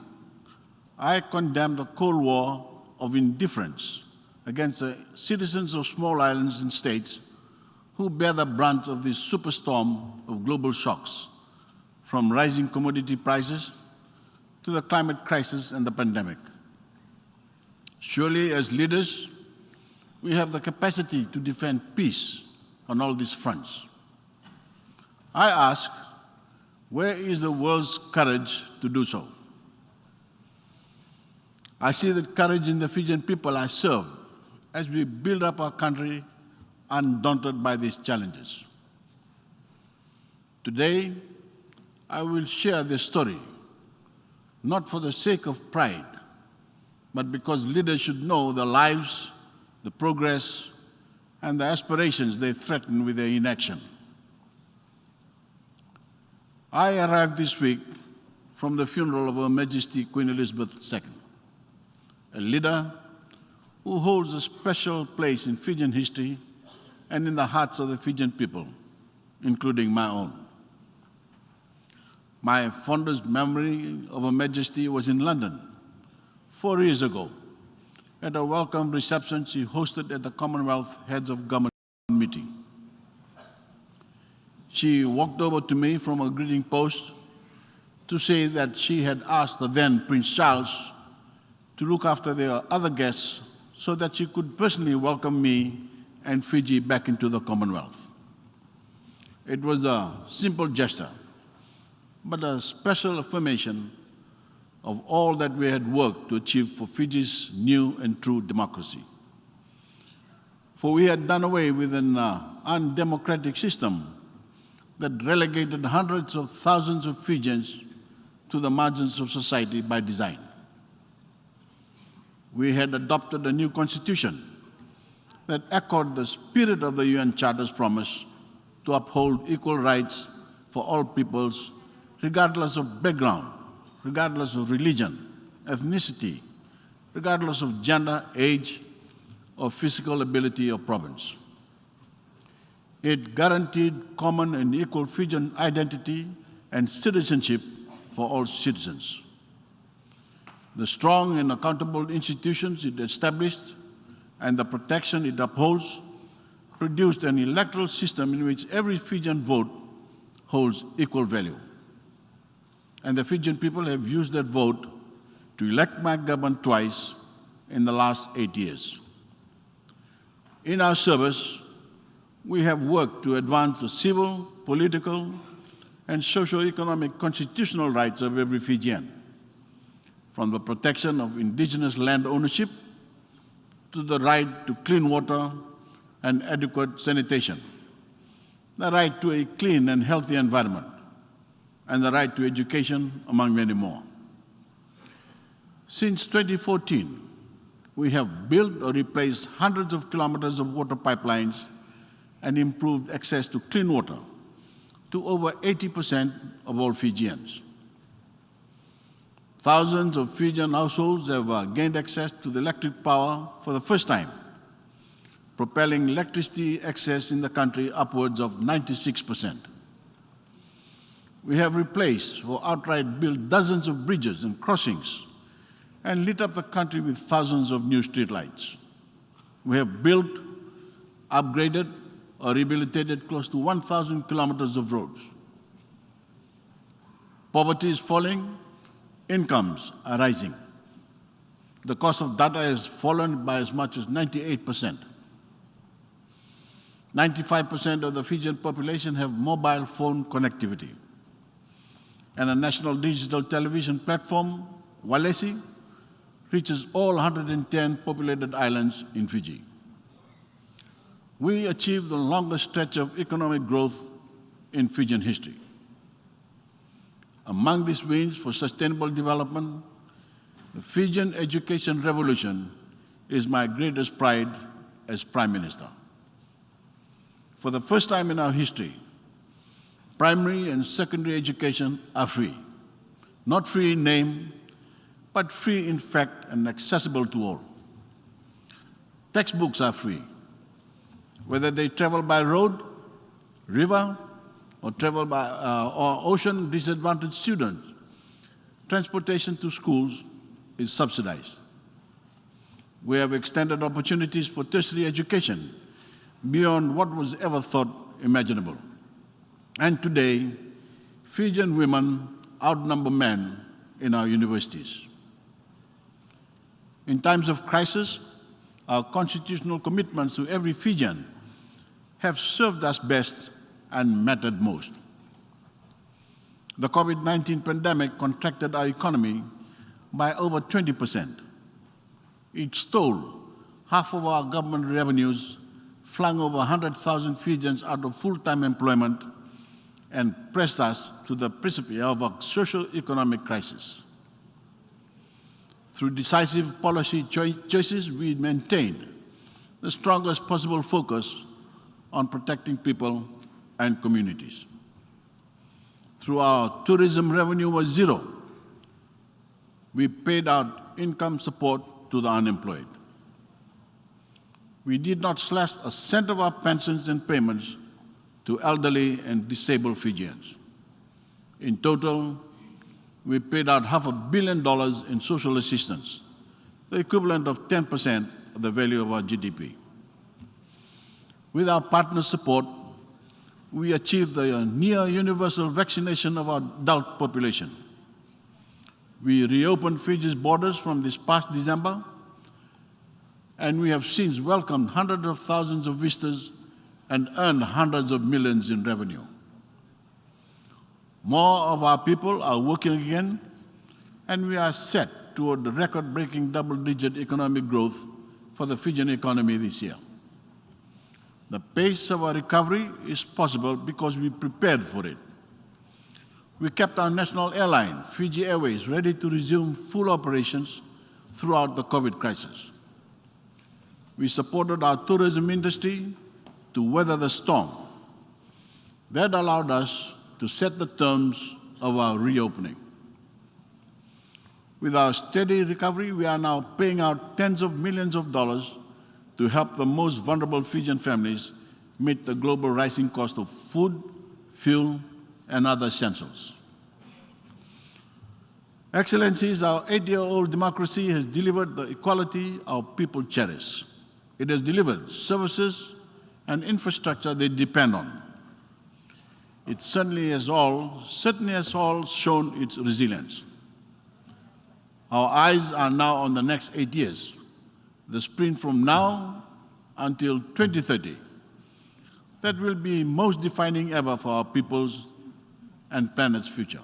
I condemn the Cold War of indifference against the citizens of small islands and states who bear the brunt of this superstorm of global shocks, from rising commodity prices to the climate crisis and the pandemic. Surely, as leaders, we have the capacity to defend peace on all these fronts. I ask, where is the world's courage to do so? I see that courage in the Fijian people I serve as we build up our country undaunted by these challenges. Today, I will share this story, not for the sake of pride, but because leaders should know the lives, the progress, and the aspirations they threaten with their inaction. I arrived this week from the funeral of Her Majesty Queen Elizabeth II, a leader who holds a special place in Fijian history and in the hearts of the Fijian people, including my own. My fondest memory of Her Majesty was in London 4 years ago, at a welcome reception she hosted at the Commonwealth Heads of Government meeting. She walked over to me from a greeting post to say that she had asked the then Prince Charles to look after their other guests so that she could personally welcome me and Fiji back into the Commonwealth. It was a simple gesture, but a special affirmation of all that we had worked to achieve for Fiji's new and true democracy. For we had done away with an undemocratic system that relegated hundreds of thousands of Fijians to the margins of society by design. We had adopted a new constitution that echoed the spirit of the UN Charter's promise to uphold equal rights for all peoples, regardless of background, regardless of religion, ethnicity, regardless of gender, age, or physical ability or province. It guaranteed common and equal Fijian identity and citizenship for all citizens. The strong and accountable institutions it established and the protection it upholds produced an electoral system in which every Fijian vote holds equal value. And the Fijian people have used that vote to elect my government twice in the last 8 years. In our service, we have worked to advance the civil, political, and socio-economic constitutional rights of every Fijian, from the protection of indigenous land ownership to the right to clean water and adequate sanitation, the right to a clean and healthy environment, and the right to education, among many more. Since 2014, we have built or replaced hundreds of kilometers of water pipelines and improved access to clean water to over 80% of all Fijians. Thousands of Fijian households have gained access to the electric power for the first time, propelling electricity access in the country upwards of 96%. We have replaced or outright built dozens of bridges and crossings and lit up the country with thousands of new streetlights. We have built, upgraded, or rehabilitated close to 1,000 kilometers of roads. Poverty is falling, incomes are rising. The cost of data has fallen by as much as 98%. 95% of the Fijian population have mobile phone connectivity. and a national digital television platform, Walesi, reaches all 110 populated islands in Fiji. We achieved the longest stretch of economic growth in Fijian history. Among these wins for sustainable development, the Fijian education revolution is my greatest pride as Prime Minister. For the first time in our history, primary and secondary education are free. Not free in name, but free in fact and accessible to all. Textbooks are free, whether they travel by road, river, or travel by or ocean. Disadvantaged students, transportation to schools is subsidized. We have extended opportunities for tertiary education beyond what was ever thought imaginable. And today, Fijian women outnumber men in our universities. In times of crisis, our constitutional commitments to every Fijian have served us best and mattered most. The COVID-19 pandemic contracted our economy by over 20%. It stole half of our government revenues, flung over 100,000 Fijians out of full-time employment, and pressed us to the precipice of a socio-economic crisis. Through decisive policy choices, we maintained the strongest possible focus on protecting people and communities. Through our tourism revenue was zero, we paid out income support to the unemployed. We did not slash a cent of our pensions and payments to elderly and disabled Fijians. In total, we paid out $500 million in social assistance, the equivalent of 10% of the value of our GDP. With our partners' support, we achieved the near universal vaccination of our adult population. We reopened Fiji's borders from this past December, and we have since welcomed hundreds of thousands of visitors and earned hundreds of millions in revenue. More of our people are working again, and we are set toward the record-breaking double-digit economic growth for the Fijian economy this year. The pace of our recovery is possible because we prepared for it. We kept our national airline, Fiji Airways, ready to resume full operations throughout the COVID crisis. We supported our tourism industry to weather the storm. That allowed us to set the terms of our reopening. With our steady recovery, we are now paying out tens of millions of dollars to help the most vulnerable Fijian families meet the global rising cost of food, fuel, and other essentials. Excellencies, our 8-year-old democracy has delivered the equality our people cherish. It has delivered services and infrastructure they depend on. It certainly has all shown its resilience. Our eyes are now on the next 8 years, the sprint from now until 2030. That will be most defining ever for our people's and planet's future.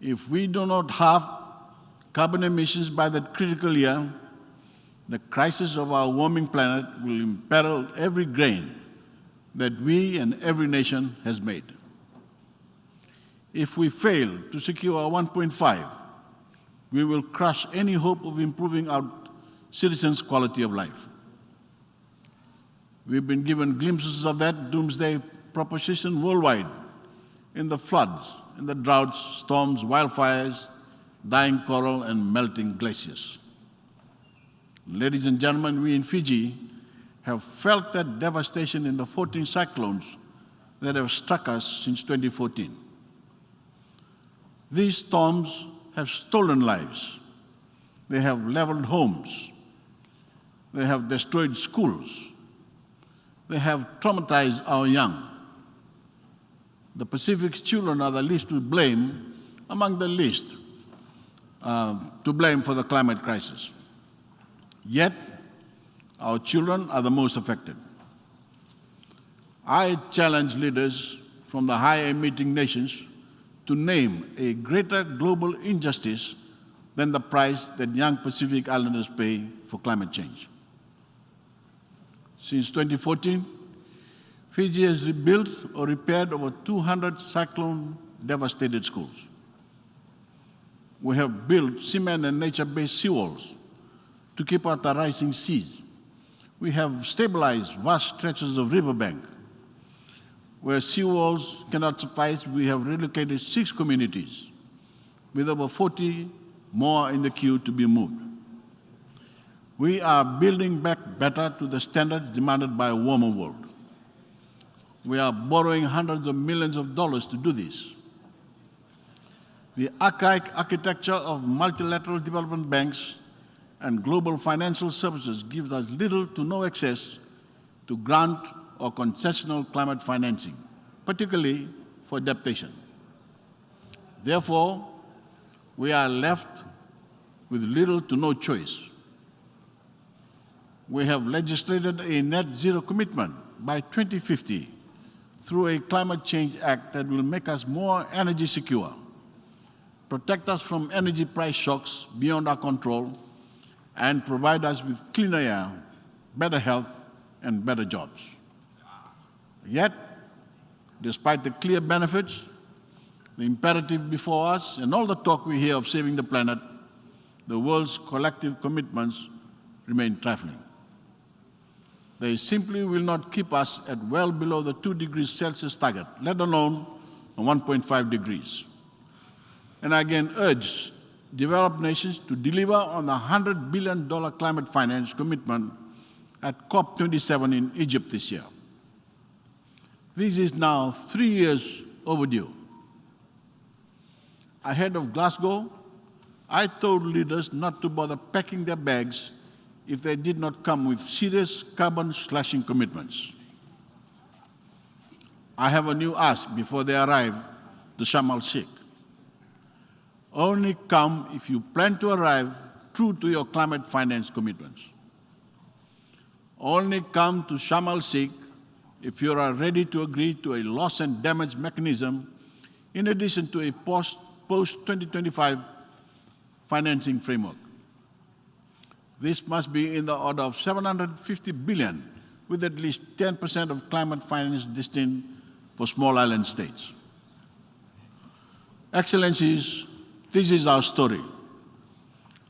If we do not halve carbon emissions by that critical year, the crisis of our warming planet will imperil every gain that we and every nation has made. If we fail to secure our 1.5, we will crush any hope of improving our citizens' quality of life. We've been given glimpses of that doomsday proposition worldwide in the floods, in the droughts, storms, wildfires, dying coral, and melting glaciers. Ladies and gentlemen, we in Fiji have felt that devastation in the 14 cyclones that have struck us since 2014. These storms have stolen lives. They have leveled homes. They have destroyed schools. They have traumatized our young. The Pacific's children are the least to blame, among the least to blame for the climate crisis. Yet, our children are the most affected. I challenge leaders from the high-emitting nations to name a greater global injustice than the price that young Pacific Islanders pay for climate change. Since 2014, Fiji has rebuilt or repaired over 200 cyclone-devastated schools. We have built cement and nature-based seawalls to keep out the rising seas. We have stabilized vast stretches of riverbank. Where seawalls cannot suffice, we have relocated 6 communities, with over 40 more in the queue to be moved. We are building back better to the standards demanded by a warmer world. We are borrowing hundreds of millions of dollars to do this. The archaic architecture of multilateral development banks and global financial services gives us little to no access to grant or concessional climate financing, particularly for adaptation. Therefore, we are left with little to no choice. We have legislated a net zero commitment by 2050 through a climate change act that will make us more energy secure, protect us from energy price shocks beyond our control, and provide us with cleaner air, better health, and better jobs. Yet, despite the clear benefits, the imperative before us, and all the talk we hear of saving the planet, the world's collective commitments remain trifling. They simply will not keep us at well below the 2 degrees Celsius target, let alone 1.5 degrees. And I again urge developed nations to deliver on the $100 billion climate finance commitment at COP27 in Egypt this year. This is now 3 years overdue. Ahead of Glasgow, I told leaders not to bother packing their bags if they did not come with serious carbon-slashing commitments. I have a new ask before they arrive to Sharm el-Sheikh. Only come if you plan to arrive true to your climate finance commitments. Only come to Sharm el-Sheikh if you are ready to agree to a loss and damage mechanism in addition to a post-2025 financing framework. This must be in the order of $750 billion, with at least 10% of climate finance destined for small island states. Excellencies, this is our story,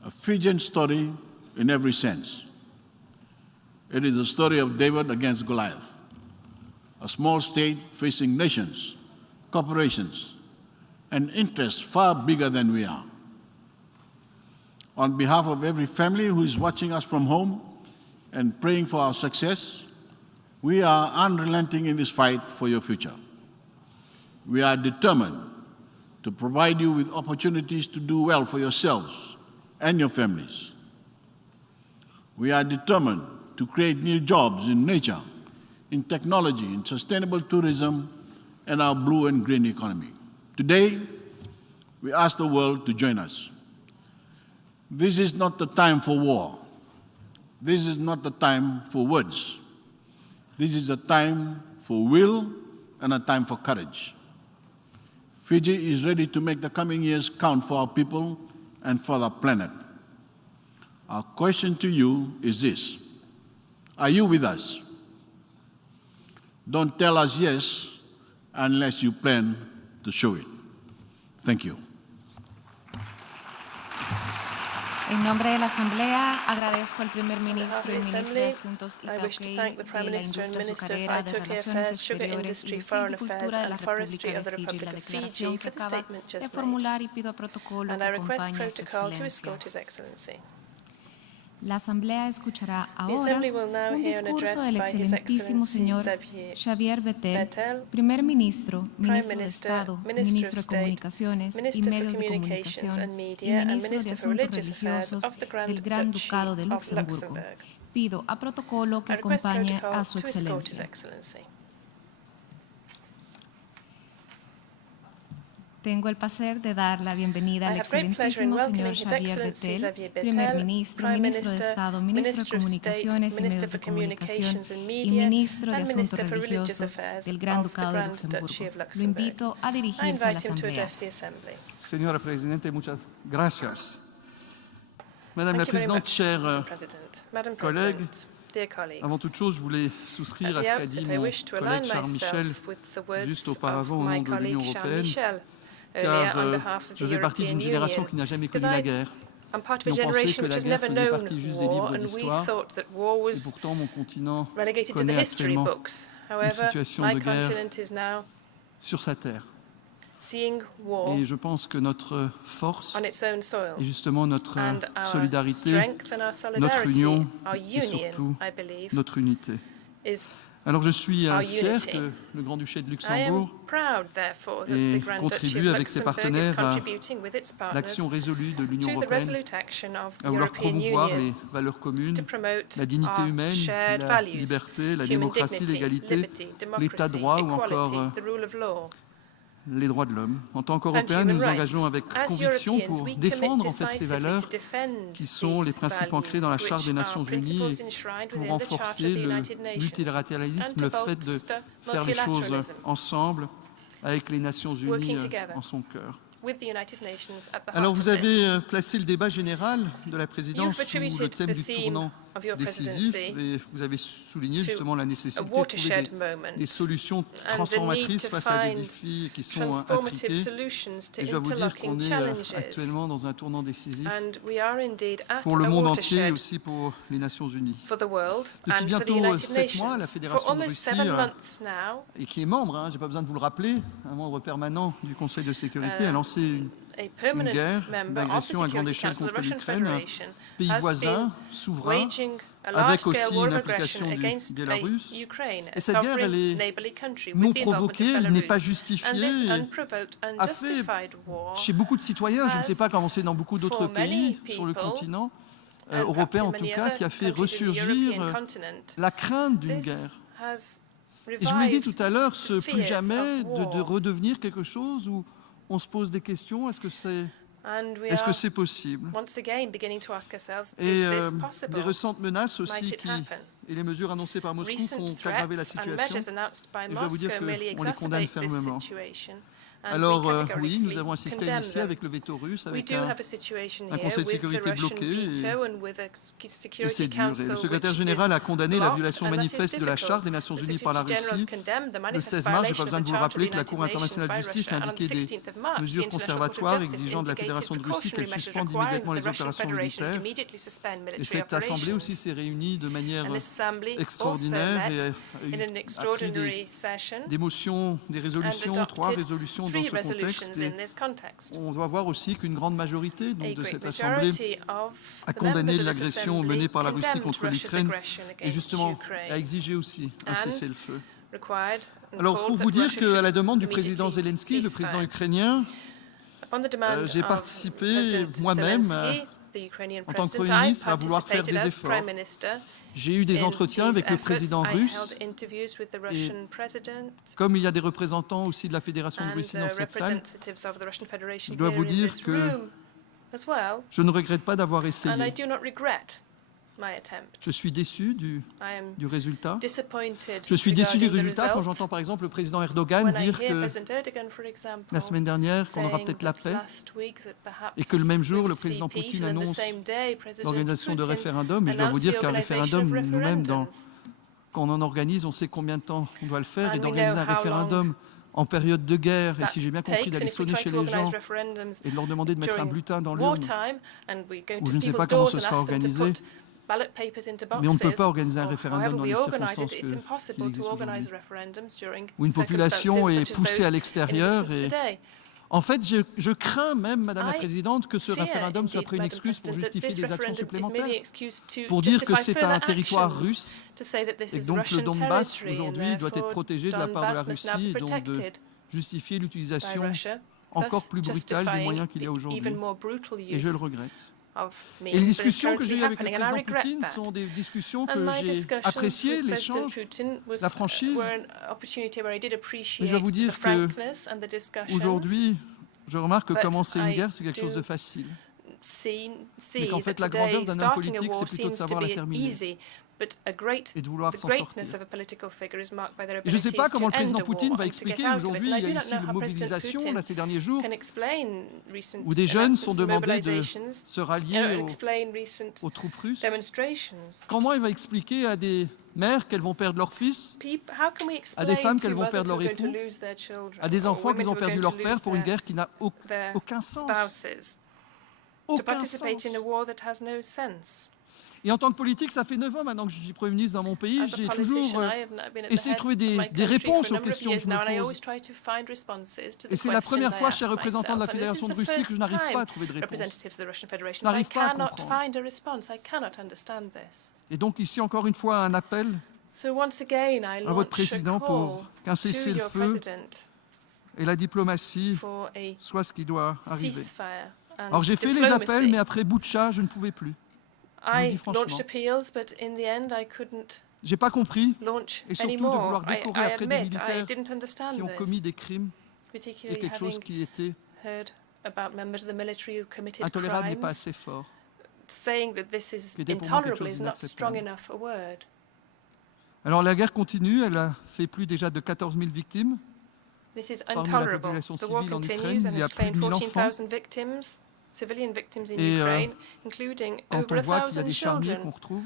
a Fijian story in every sense. It is the story of David against Goliath, a small state facing nations, corporations, and interests far bigger than we are. On behalf of every family who is watching us from home and praying for our success, we are unrelenting in this fight for your future. We are determined to provide you with opportunities to do well for yourselves and your families. We are determined to create new jobs in nature, in technology, in sustainable tourism, and our blue and green economy. Today, we ask the world to join us. This is not the time for war. This is not the time for words. This is a time for will and a time for courage. Fiji is ready to make the coming years count for our people and for the planet. Our question to you is this: are you with us? Don't tell us yes unless you plan to show it. Thank you. En nombre de la Asamblea, agradezco al primer ministro y ministro de Asuntos Itaukei, de la Industria Azucarera, de Relaciones Exteriores y de Silvicultura de la República de Fiji la declaración que acaba de formular y pido a protocolo que acompañe a su excelencia. La Asamblea escuchará ahora un discurso del excelentísimo señor Xavier Bettel, primer ministro, ministro de Estado, ministro de Comunicaciones y Medios de Comunicación y ministro de Asuntos Religiosos del Gran Ducado de Luxemburgo. Pido a protocolo que acompañe a su excelencia. Tengo el placer de dar la bienvenida al excelentísimo señor Xavier Bettel, primer ministro, ministro de Estado, ministro de Comunicaciones y Medios de Comunicación y ministro de Asuntos Religiosos del Gran Ducado de Luxemburgo. Lo invito a dirigirse a la Asamblea. Señora Presidente, muchas gracias. Madame la Présidente, chers collègues, avant toute chose, je voulais souscrire à ce qu'a dit mon collègue Charles Michel juste auparavant au nom de l'Union européenne, car je fais partie d'une génération qui n'a jamais connu la guerre. On pensait que la guerre faisait partie juste des livres d'histoire, et pourtant mon continent connaît actuellement une situation de guerre sur sa terre. Et je pense que notre force et justement notre solidarité, notre union et surtout notre unité. Alors je suis fier que le Grand-Duché de Luxembourg ait contribué avec ses partenaires à l'action résolue de l'Union européenne, à vouloir promouvoir les valeurs communes, la dignité humaine, la liberté, la démocratie, l'égalité, l'état de droit ou encore les droits de l'homme. En tant qu'Européens, nous nous engageons avec conviction pour défendre en fait ces valeurs qui sont les principes ancrés dans la Charte des Nations Unies et pour renforcer le multilatéralisme, le fait de faire les choses ensemble avec les Nations Unies en son cœur. Alors vous avez placé le débat général de la présidence sous le thème du tournant décisif et vous avez souligné justement la nécessité de trouver des solutions transformatrices face à des défis qui sont intriqués. Et je dois vous dire qu'on est actuellement dans un tournant décisif pour le monde entier et aussi pour les Nations Unies. Depuis bientôt 7 mois, la Fédération de Russie, et qui est membre, je n'ai pas besoin de vous le rappeler, un membre permanent du Conseil de sécurité, a lancé une guerre d'agression à grande échelle contre l'Ukraine, un pays voisin, souverain, avec aussi une implication du Bélarus. Et cette guerre, elle est non provoquée, elle n'est pas justifiée, a fait chez beaucoup de citoyens, je ne sais pas comment c'est dans beaucoup d'autres pays sur le continent, européen en tout cas, qui a fait ressurgir la crainte d'une guerre. Et je vous l'ai dit tout à l'heure, ce plus jamais de redevenir quelque chose où on se pose des questions, est-ce que c'est possible? Et les récentes menaces aussi et les mesures annoncées par Moscou ont aggravé la situation. Et je dois vous dire qu'on les condamne fermement. Alors oui, nous avons un système ici avec le veto russe, avec un Conseil de sécurité bloqué, et c'est dur. Et le secrétaire général a condamné la violation manifeste de la Charte des Nations Unies par la Russie. Le 16 mars, je n'ai pas besoin de vous le rappeler, que la Cour internationale de justice a indiqué des mesures conservatoires exigeant de la Fédération de Russie qu'elle suspende immédiatement les opérations militaires. Et cette Assemblée aussi s'est réunie de manière extraordinaire et a pris des motions, des résolutions, 3 résolutions dans ce contexte. Et on doit voir aussi qu'une grande majorité de cette Assemblée a condamné l'agression menée par la Russie contre l'Ukraine et justement a exigé aussi un cessez-le-feu. Alors pour vous dire qu'à la demande du président Zelensky, le président ukrainien, j'ai participé moi-même en tant que Premier ministre à vouloir faire des efforts. J'ai eu des entretiens avec le président russe et comme il y a des représentants aussi de la Fédération de Russie dans cette salle, je dois vous dire que je ne regrette pas d'avoir essayé. Je suis déçu du résultat. Je suis déçu du résultat quand j'entends par exemple le président Erdogan dire que la semaine dernière qu'on aura peut-être la paix et que le même jour le président Poutine annonce l'organisation de référendums. Et je dois vous dire qu'un référendum, nous-mêmes, quand on en organise, on sait combien de temps on doit le faire et d'organiser un référendum en période de guerre, et si j'ai bien compris, d'aller sonner chez les gens et de leur demander de mettre un bulletin dans l'urne, ou je ne sais pas comment ce sera organisé. Mais on ne peut pas organiser un référendum dans les circonstances qu'il existe aujourd'hui, où une population est poussée à l'extérieur. Et en fait, je crains même, Madame la Présidente, que ce référendum soit pris une excuse pour justifier des actions supplémentaires, pour dire que c'est un territoire russe, et donc le Donbass, aujourd'hui, doit être protégé de la part de la Russie, et donc de justifier l'utilisation encore plus brutale des moyens qu'il y a aujourd'hui. Et je le regrette. Et les discussions que j'ai eues avec le président Poutine sont des discussions que j'ai appréciées, l'échange, la franchise. Mais je dois vous dire qu'aujourd'hui, Je remarque que commencer une guerre, c'est quelque chose de facile. Mais qu'en fait, la grandeur d'un homme politique, c'est plutôt de savoir la terminer. Et de vouloir s'en sortir. Et je ne sais pas comment le président Poutine va expliquer aujourd'hui, il y a eu aussi une mobilisation là, ces derniers jours, où des jeunes sont demandés de se rallier aux troupes russes. Comment il va expliquer à des mères qu'elles vont perdre leur fils, à des femmes qu'elles vont perdre leur époux, à des enfants qu'ils ont perdu leur père pour une guerre qui n'a aucun sens. Aucun sens. Et en tant que politique, ça fait 9 ans maintenant que je suis Premier ministre dans mon pays. J'ai toujours essayé de trouver des réponses aux questions que je me pose. Et c'est la première fois, cher représentant de la Fédération de Russie, que je n'arrive pas à trouver de réponse. Je n'arrive pas à comprendre. Et donc ici, encore une fois, un appel à votre président pour qu'un cessez-le-feu et la diplomatie soit ce qui doit arriver. Alors j'ai fait les appels, mais après Boutcha, je ne pouvais plus. J'ai pas compris, et surtout de vouloir décorer après des militaires qui ont commis des crimes et quelque chose qui était intolérable n'est pas assez fort, qui était pour moi quelque chose d'inacceptable. Alors la guerre continue, elle a fait plus déjà de 14 000 victimes. Parmi la population civile en Ukraine, il y a plus de 1000 enfants. Et quand on voit qu'il y a des charniers qu'on retrouve,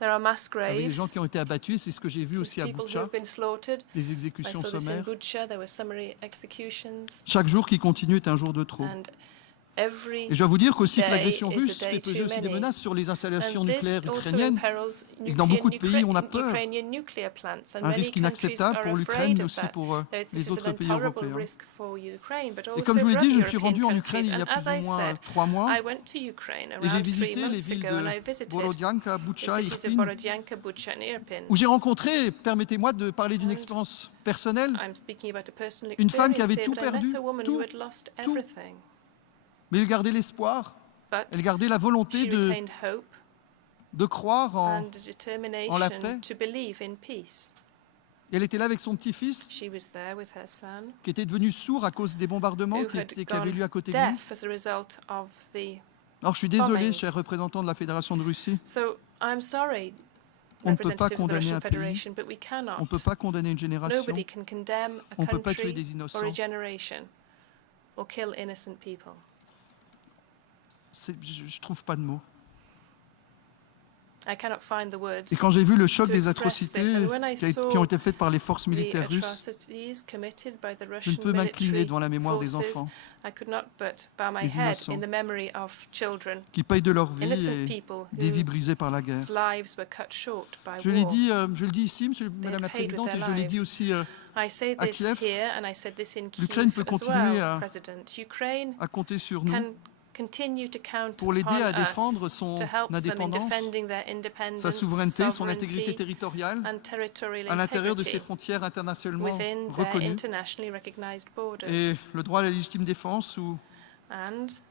avec des gens qui ont été abattus, c'est ce que j'ai vu aussi à Boutcha, des exécutions sommaires. Chaque jour qui continue est un jour de trop. Et je dois vous dire qu'aussi que l'agression russe fait peser aussi des menaces sur les installations nucléaires ukrainiennes et que dans beaucoup de pays, on a peur. Un risque inacceptable pour l'Ukraine, mais aussi pour les autres pays européens. Et comme je vous l'ai dit, je me suis rendu en Ukraine il y a plus ou moins 3 mois et j'ai visité les villes de Borodianka, Bucha et Irpin, où j'ai rencontré, permettez-moi de parler d'une expérience personnelle, une femme qui avait tout perdu, tout. Mais elle gardait l'espoir, elle gardait la volonté de croire en la paix. Et elle était là avec son petit-fils, qui était devenu sourd à cause des bombardements qui avaient lieu à côté de lui. Alors je suis désolé, cher représentant de la Fédération de Russie, on ne peut pas condamner un pays, on ne peut pas condamner une génération, on ne peut pas tuer des innocents. Je ne trouve pas de mots. Et quand j'ai vu le choc des atrocités qui ont été faites par les forces militaires russes, je ne peux m'incliner devant la mémoire des enfants, des innocents, qui payent de leur vie et des vies brisées par la guerre. Je le dis ici, Madame la Présidente, et je l'ai dit aussi à Kiev, l'Ukraine peut continuer à compter sur nous pour l'aider à défendre son indépendance, sa souveraineté, son intégrité territoriale à l'intérieur de ses frontières internationalement reconnues et le droit à la légitime défense ou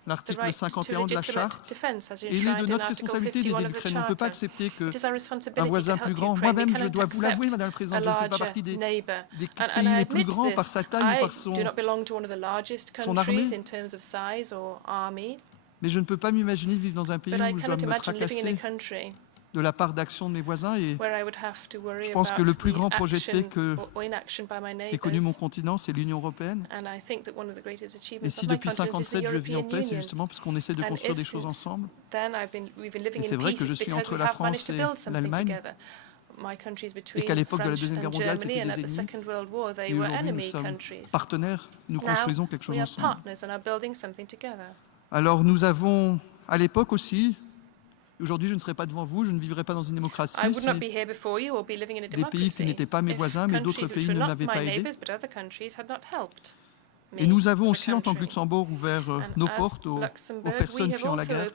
l'article 51 de la Charte. Et il est de notre responsabilité d'aider l'Ukraine. On ne peut pas accepter qu'un voisin plus grand, moi-même je dois vous l'avouer Madame la Présidente, je ne fais pas partie des pays les plus grands par sa taille ou par son armée. Mais je ne peux pas m'imaginer vivre dans un pays où je dois me tracasser de la part d'actions de mes voisins. Et je pense que le plus grand projet de paix qu'ait connu mon continent, c'est l'Union européenne. Et si depuis 1957 je vis en paix, c'est justement parce qu'on essaie de construire des choses ensemble. Et c'est vrai que je suis entre la France et l'Allemagne, et qu'à l'époque de la Deuxième Guerre mondiale, c'était des ennemis. Et aujourd'hui, nous sommes partenaires, nous construisons quelque chose ensemble. Alors nous avons, à l'époque aussi, aujourd'hui je ne serai pas devant vous, je ne vivrai pas dans une démocratie, des pays qui n'étaient pas mes voisins, mais d'autres pays ne m'avaient pas aidé. Et nous avons aussi, en tant que Luxembourg, ouvert nos portes aux personnes fuyant la guerre.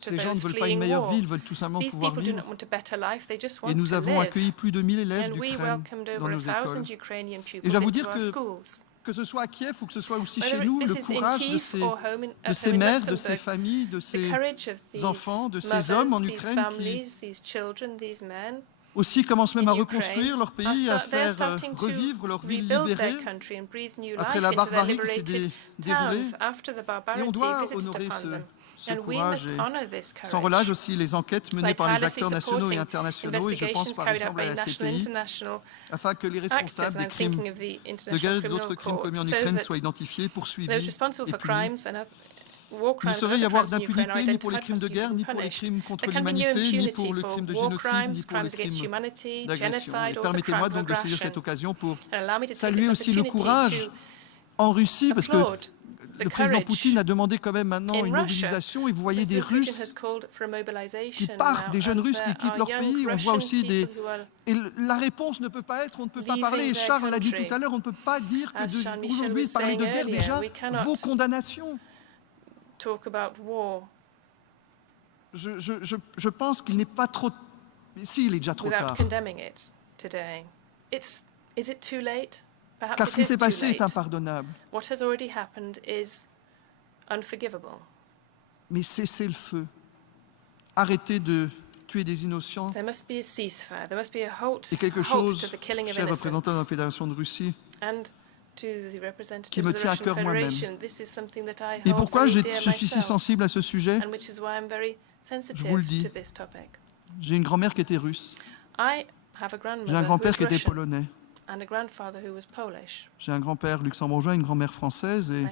Ces gens ne veulent pas une meilleure vie, ils veulent tout simplement pouvoir vivre. Et nous avons accueilli plus de 1000 élèves d'Ukraine dans nos écoles. Et je dois vous dire que ce soit à Kiev ou que ce soit aussi chez nous, le courage de ces mères, de ces familles, de ces enfants, de ces hommes en Ukraine aussi commencent même à reconstruire leur pays, à faire revivre leur ville libérée après la barbarie qui s'est déroulée. Et on doit honorer ce courage et sans relâche aussi les enquêtes menées par les acteurs nationaux et internationaux, et je pense par exemple à la CPI, afin que les responsables des crimes de guerre et des autres crimes commis en Ukraine soient identifiés, poursuivis et punis. Il ne saurait y avoir d'impunité ni pour les crimes de guerre, ni pour les crimes contre l'humanité, ni pour le crime de génocide, ni pour les crimes d'agression. Et permettez-moi donc de saisir cette occasion pour saluer aussi le courage en Russie, parce que le président Poutine a demandé quand même maintenant une mobilisation, et vous voyez des Russes qui partent, des jeunes Russes qui quittent leur pays. On voit aussi des... Et la réponse ne peut pas être, on ne peut pas parler, et Charles l'a dit tout à l'heure, on ne peut pas dire qu'aujourd'hui parler de guerre déjà vaut condamnation. Je pense qu'il n'est pas trop... Si, il est déjà trop tard. Car ce qui s'est passé est impardonnable. Mais cessez le feu. Arrêtez de tuer des innocents. C'est quelque chose, cher représentant de la Fédération de Russie, qui me tient à cœur moi-même. Et pourquoi je suis si sensible à ce sujet? Je vous le dis. J'ai une grand-mère qui était russe. J'ai un grand-père qui était polonais. J'ai un grand-père luxembourgeois et une grand-mère française. Et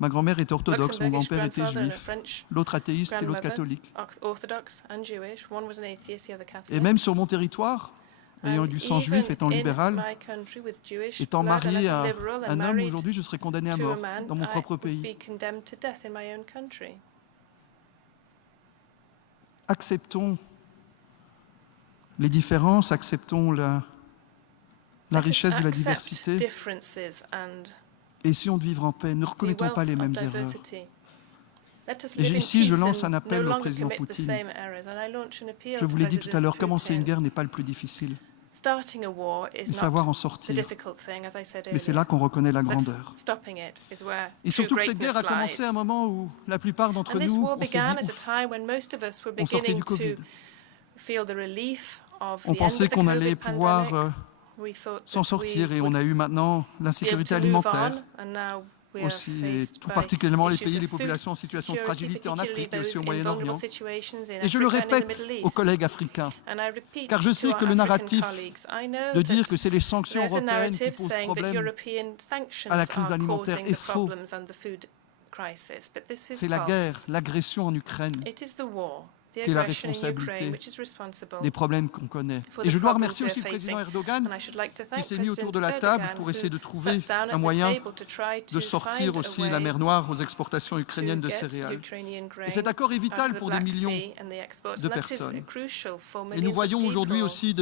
ma grand-mère était orthodoxe, mon grand-père était juif. L'autre athéiste et l'autre catholique. Et même sur mon territoire, ayant du sang juif, étant libéral, étant marié à un homme, aujourd'hui je serais condamné à mort dans mon propre pays. Acceptons les différences, acceptons la richesse de la diversité, et essayons de vivre en paix. Ne recommettons pas les mêmes erreurs. Et ici, je lance un appel au président Poutine. Je vous l'ai dit tout à l'heure, commencer une guerre n'est pas le plus difficile. Et savoir en sortir. Mais c'est là qu'on reconnaît la grandeur. Et surtout que cette guerre a commencé à un moment où la plupart d'entre nous, on s'est dit, on sortait du Covid. On pensait qu'on allait pouvoir s'en sortir, et on a eu maintenant l'insécurité alimentaire aussi, et tout particulièrement les pays, les populations en situation de fragilité en Afrique et aussi au Moyen-Orient. Et je le répète aux collègues africains, car je sais que le narratif de dire que c'est les sanctions européennes qui posent problème à la crise alimentaire est faux. C'est la guerre, l'agression en Ukraine qui est la responsabilité des problèmes qu'on connaît. Et je dois remercier aussi le président Erdogan qui s'est mis autour de la table pour essayer de trouver un moyen de sortir aussi la mer Noire aux exportations ukrainiennes de céréales. Et cet accord est vital pour des millions de personnes. Et nous voyons aujourd'hui aussi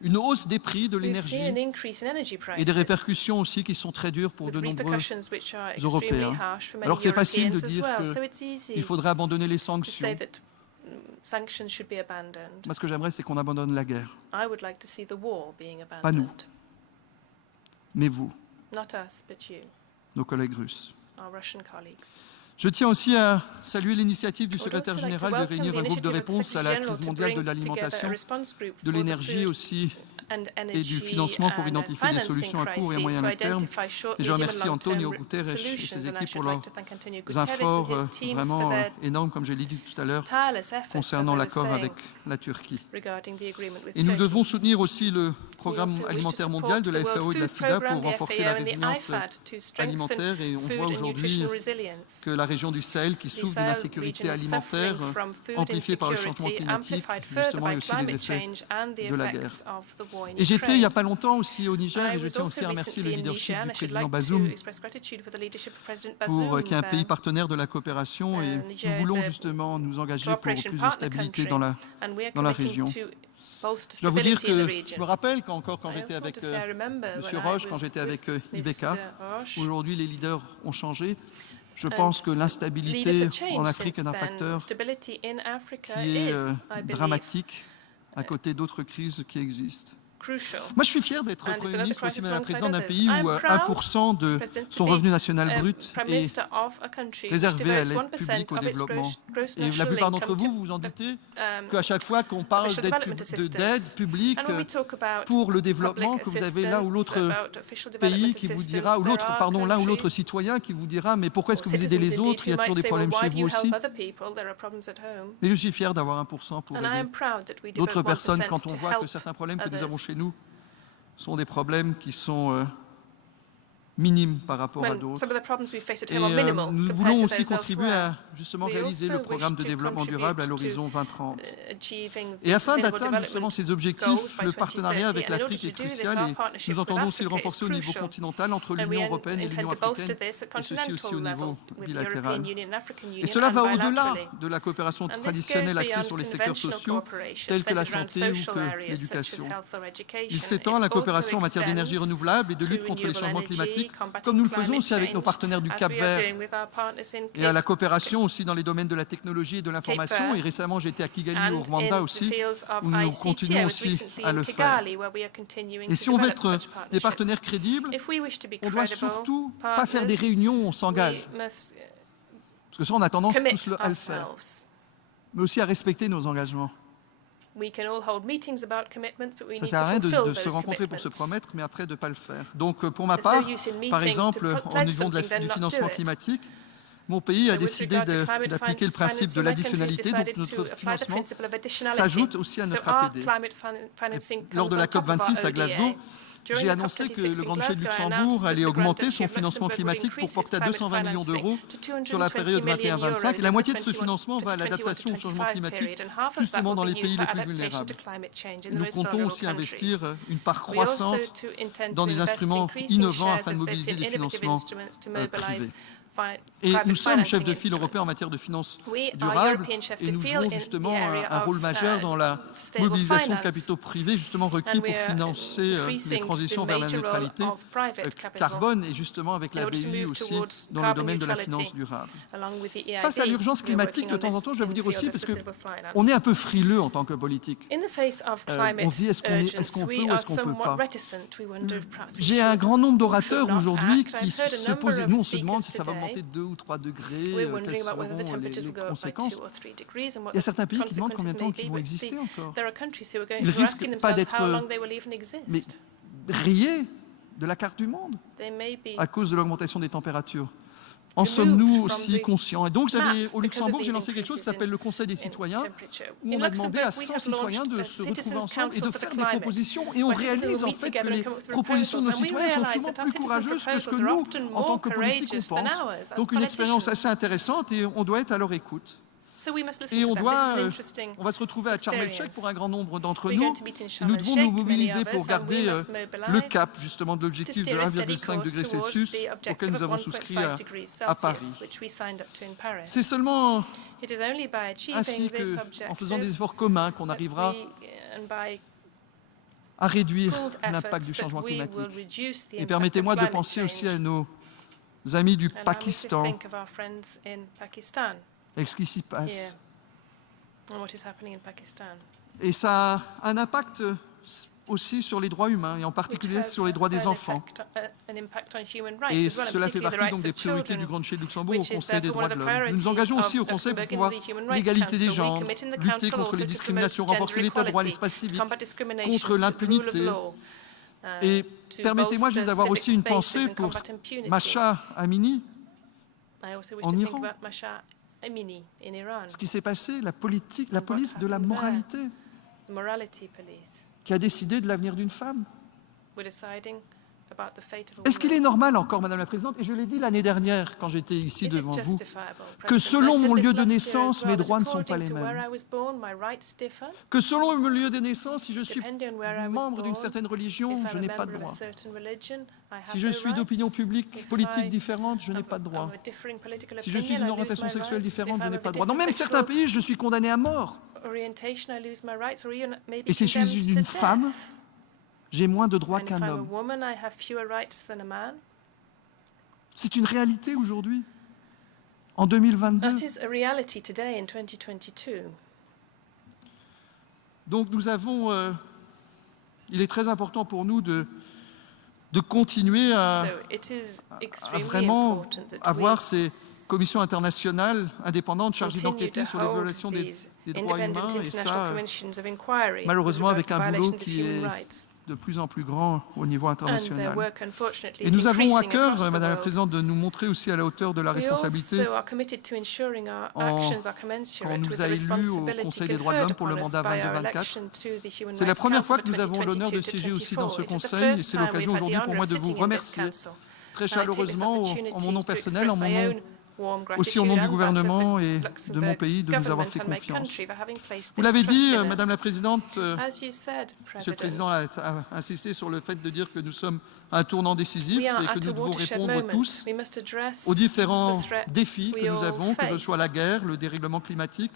une hausse des prix de l'énergie et des répercussions aussi qui sont très dures pour de nombreux Européens. Alors c'est facile de dire qu'il faudrait abandonner les sanctions. Moi, ce que j'aimerais, c'est qu'on abandonne la guerre. Pas nous, mais vous, nos collègues russes. Je tiens aussi à saluer l'initiative du secrétaire général de réunir un groupe de réponse à la crise mondiale de l'alimentation, de l'énergie aussi, et du financement pour identifier des solutions à court et à moyen terme. Et je remercie Antonio Guterres et ses équipes pour leurs efforts vraiment énormes, comme je l'ai dit tout à l'heure, concernant l'accord avec la Turquie. Et nous devons soutenir aussi le programme alimentaire mondial de la FAO et de la FIDA pour renforcer la résilience alimentaire. Et on voit aujourd'hui que la région du Sahel, qui souffre d'une insécurité alimentaire amplifiée par le changement climatique, justement, et aussi les effets de la guerre. Et j'étais il n'y a pas longtemps aussi au Niger, et je tiens aussi à remercier le leadership du président Bazoum, qui est un pays partenaire de la coopération, et nous voulons justement nous engager pour plus de stabilité dans la région. Je dois vous dire que je me rappelle quand j'étais avec M. Roche, quand j'étais avec Ibeka, aujourd'hui les leaders ont changé. Je pense que l'instabilité en Afrique est un facteur qui est dramatique à côté d'autres crises qui existent. Moi, je suis fier d'être Premier ministre aussi, Madame la Présidente, d'un pays où 1% de son revenu national brut est réservé à l'aide publique au développement. Et la plupart d'entre vous, vous vous en doutez, qu'à chaque fois qu'on parle d'aide publique pour le développement, que vous avez l'un ou l'autre pays qui vous dira, ou l'un ou l'autre citoyen qui vous dira, mais pourquoi est-ce que vous aidez les autres? Il y a toujours des problèmes chez vous aussi. Mais je suis fier d'avoir 1% pour aider d'autres personnes quand on voit que certains problèmes que nous avons chez nous sont des problèmes qui sont minimes par rapport à d'autres. Nous voulons aussi contribuer à justement réaliser le programme de développement durable à l'horizon 2030. Et afin d'atteindre justement ces objectifs, le partenariat avec l'Afrique est crucial et nous entendons aussi le renforcer au niveau continental entre l'Union européenne et l'Union africaine, et ceci aussi au niveau bilatéral. Et cela va au-delà de la coopération traditionnelle axée sur les secteurs sociaux tels que la santé ou que l'éducation. Il s'étend à la coopération en matière d'énergie renouvelable et de lutte contre les changements climatiques, comme nous le faisons aussi avec nos partenaires du Cap-Vert, et à la coopération aussi dans les domaines de la technologie et de l'information. Et récemment, j'étais à Kigali, au Rwanda aussi, où nous continuons aussi à le faire. Et si on veut être des partenaires crédibles, on ne doit surtout pas faire des réunions où on s'engage, parce que ça, on a tendance tous à le faire, mais aussi à respecter nos engagements. Ça ne sert à rien de se rencontrer pour se promettre, mais après de ne pas le faire. Donc, pour ma part, par exemple, au niveau du financement climatique, mon pays a décidé d'appliquer le principe de l'additionnalité, donc notre financement s'ajoute aussi à notre APD. Lors de la COP26 à Glasgow, j'ai annoncé que le Grand Duché de Luxembourg allait augmenter son financement climatique pour porter à 220 millions d'euros sur la période 21-25. Et la moitié de ce financement va à l'adaptation au changement climatique, justement dans les pays les plus vulnérables. Nous comptons aussi investir une part croissante dans des instruments innovants afin de mobiliser des financements privés. Et nous sommes chefs de file européens en matière de finances durables et nous jouons justement un rôle majeur dans la mobilisation de capitaux privés justement requis pour financer les transitions vers la neutralité carbone et justement avec la BEI aussi dans le domaine de la finance durable. Face à l'urgence climatique, de temps en temps, je vais vous dire aussi, parce qu'on est un peu frileux en tant que politique. On se dit est-ce qu'on peut ou est-ce qu'on ne peut pas. J'ai un grand nombre d'orateurs aujourd'hui qui se posent, et nous on se demande si ça va augmenter de 2 ou 3 degrés, quelles seront les conséquences. Il y a certains pays qui demandent combien de temps ils vont exister encore. Ils ne risquent pas d'être rayés de la carte du monde à cause de l'augmentation des températures. En sommes-nous aussi conscients? Et donc, au Luxembourg, j'ai lancé quelque chose qui s'appelle le Conseil des citoyens, où on a demandé à 100 citoyens de se retrouver ensemble et de faire des propositions. Et on réalise en fait que les propositions de nos citoyens sont souvent plus courageuses que ce que nous, en tant que politiques, on pense. Donc, une expérience assez intéressante et on doit être à leur écoute. Et on va se retrouver à Sharm el-Sheikh pour un grand nombre d'entre nous. Nous devons nous mobiliser pour garder le cap justement de l'objectif de 1,5 degré Celsius auquel nous avons souscrit à Paris. C'est seulement ainsi qu'en faisant des efforts communs qu'on arrivera à réduire l'impact du changement climatique. Et permettez-moi de penser aussi à nos amis du Pakistan avec ce qui s'y passe. Et ça a un impact aussi sur les droits humains, et en particulier sur les droits des enfants. Et cela fait partie donc des priorités du Grand Duché de Luxembourg au Conseil des droits de l'homme. Nous nous engageons aussi au Conseil pour pouvoir l'égalité des genres, lutter contre les discriminations, renforcer l'état de droit, l'espace civique, contre l'impunité. Et permettez-moi juste d'avoir aussi une pensée pour Mahsa Amini en Iran. Ce qui s'est passé, la police de la moralité, qui a décidé de l'avenir d'une femme. Est-ce qu'il est normal encore, Madame la Présidente, et je l'ai dit l'année dernière quand j'étais ici devant vous, que selon mon lieu de naissance, mes droits ne sont pas les mêmes? Que selon mon lieu de naissance, si je suis membre d'une certaine religion, je n'ai pas de droit. Si je suis d'opinion politique différente, je n'ai pas de droit. Si je suis d'une orientation sexuelle différente, je n'ai pas de droit. Dans même certains pays, je suis condamné à mort. Et si je suis une femme, j'ai moins de droits qu'un homme. C'est une réalité aujourd'hui, en 2022. Donc nous avons il est très important pour nous de continuer à vraiment avoir ces commissions internationales indépendantes chargées d'enquêter sur les violations des droits humains, et ça, malheureusement, avec un boulot qui est de plus en plus grand au niveau international. Et nous avons à cœur, Madame la Présidente, de nous montrer aussi à la hauteur de la responsabilité quand on nous a élus au Conseil des droits de l'homme pour le mandat 22-24. C'est la première fois que nous avons l'honneur de siéger aussi dans ce Conseil, et c'est l'occasion aujourd'hui pour moi de vous remercier très chaleureusement en mon nom personnel, en mon nom aussi au nom du gouvernement et de mon pays, de nous avoir fait confiance. Vous l'avez dit, Madame la Présidente, Monsieur le Président a insisté sur le fait de dire que nous sommes à un tournant décisif et que nous devons répondre tous aux différents défis que nous avons, que ce soit la guerre, le dérèglement climatique.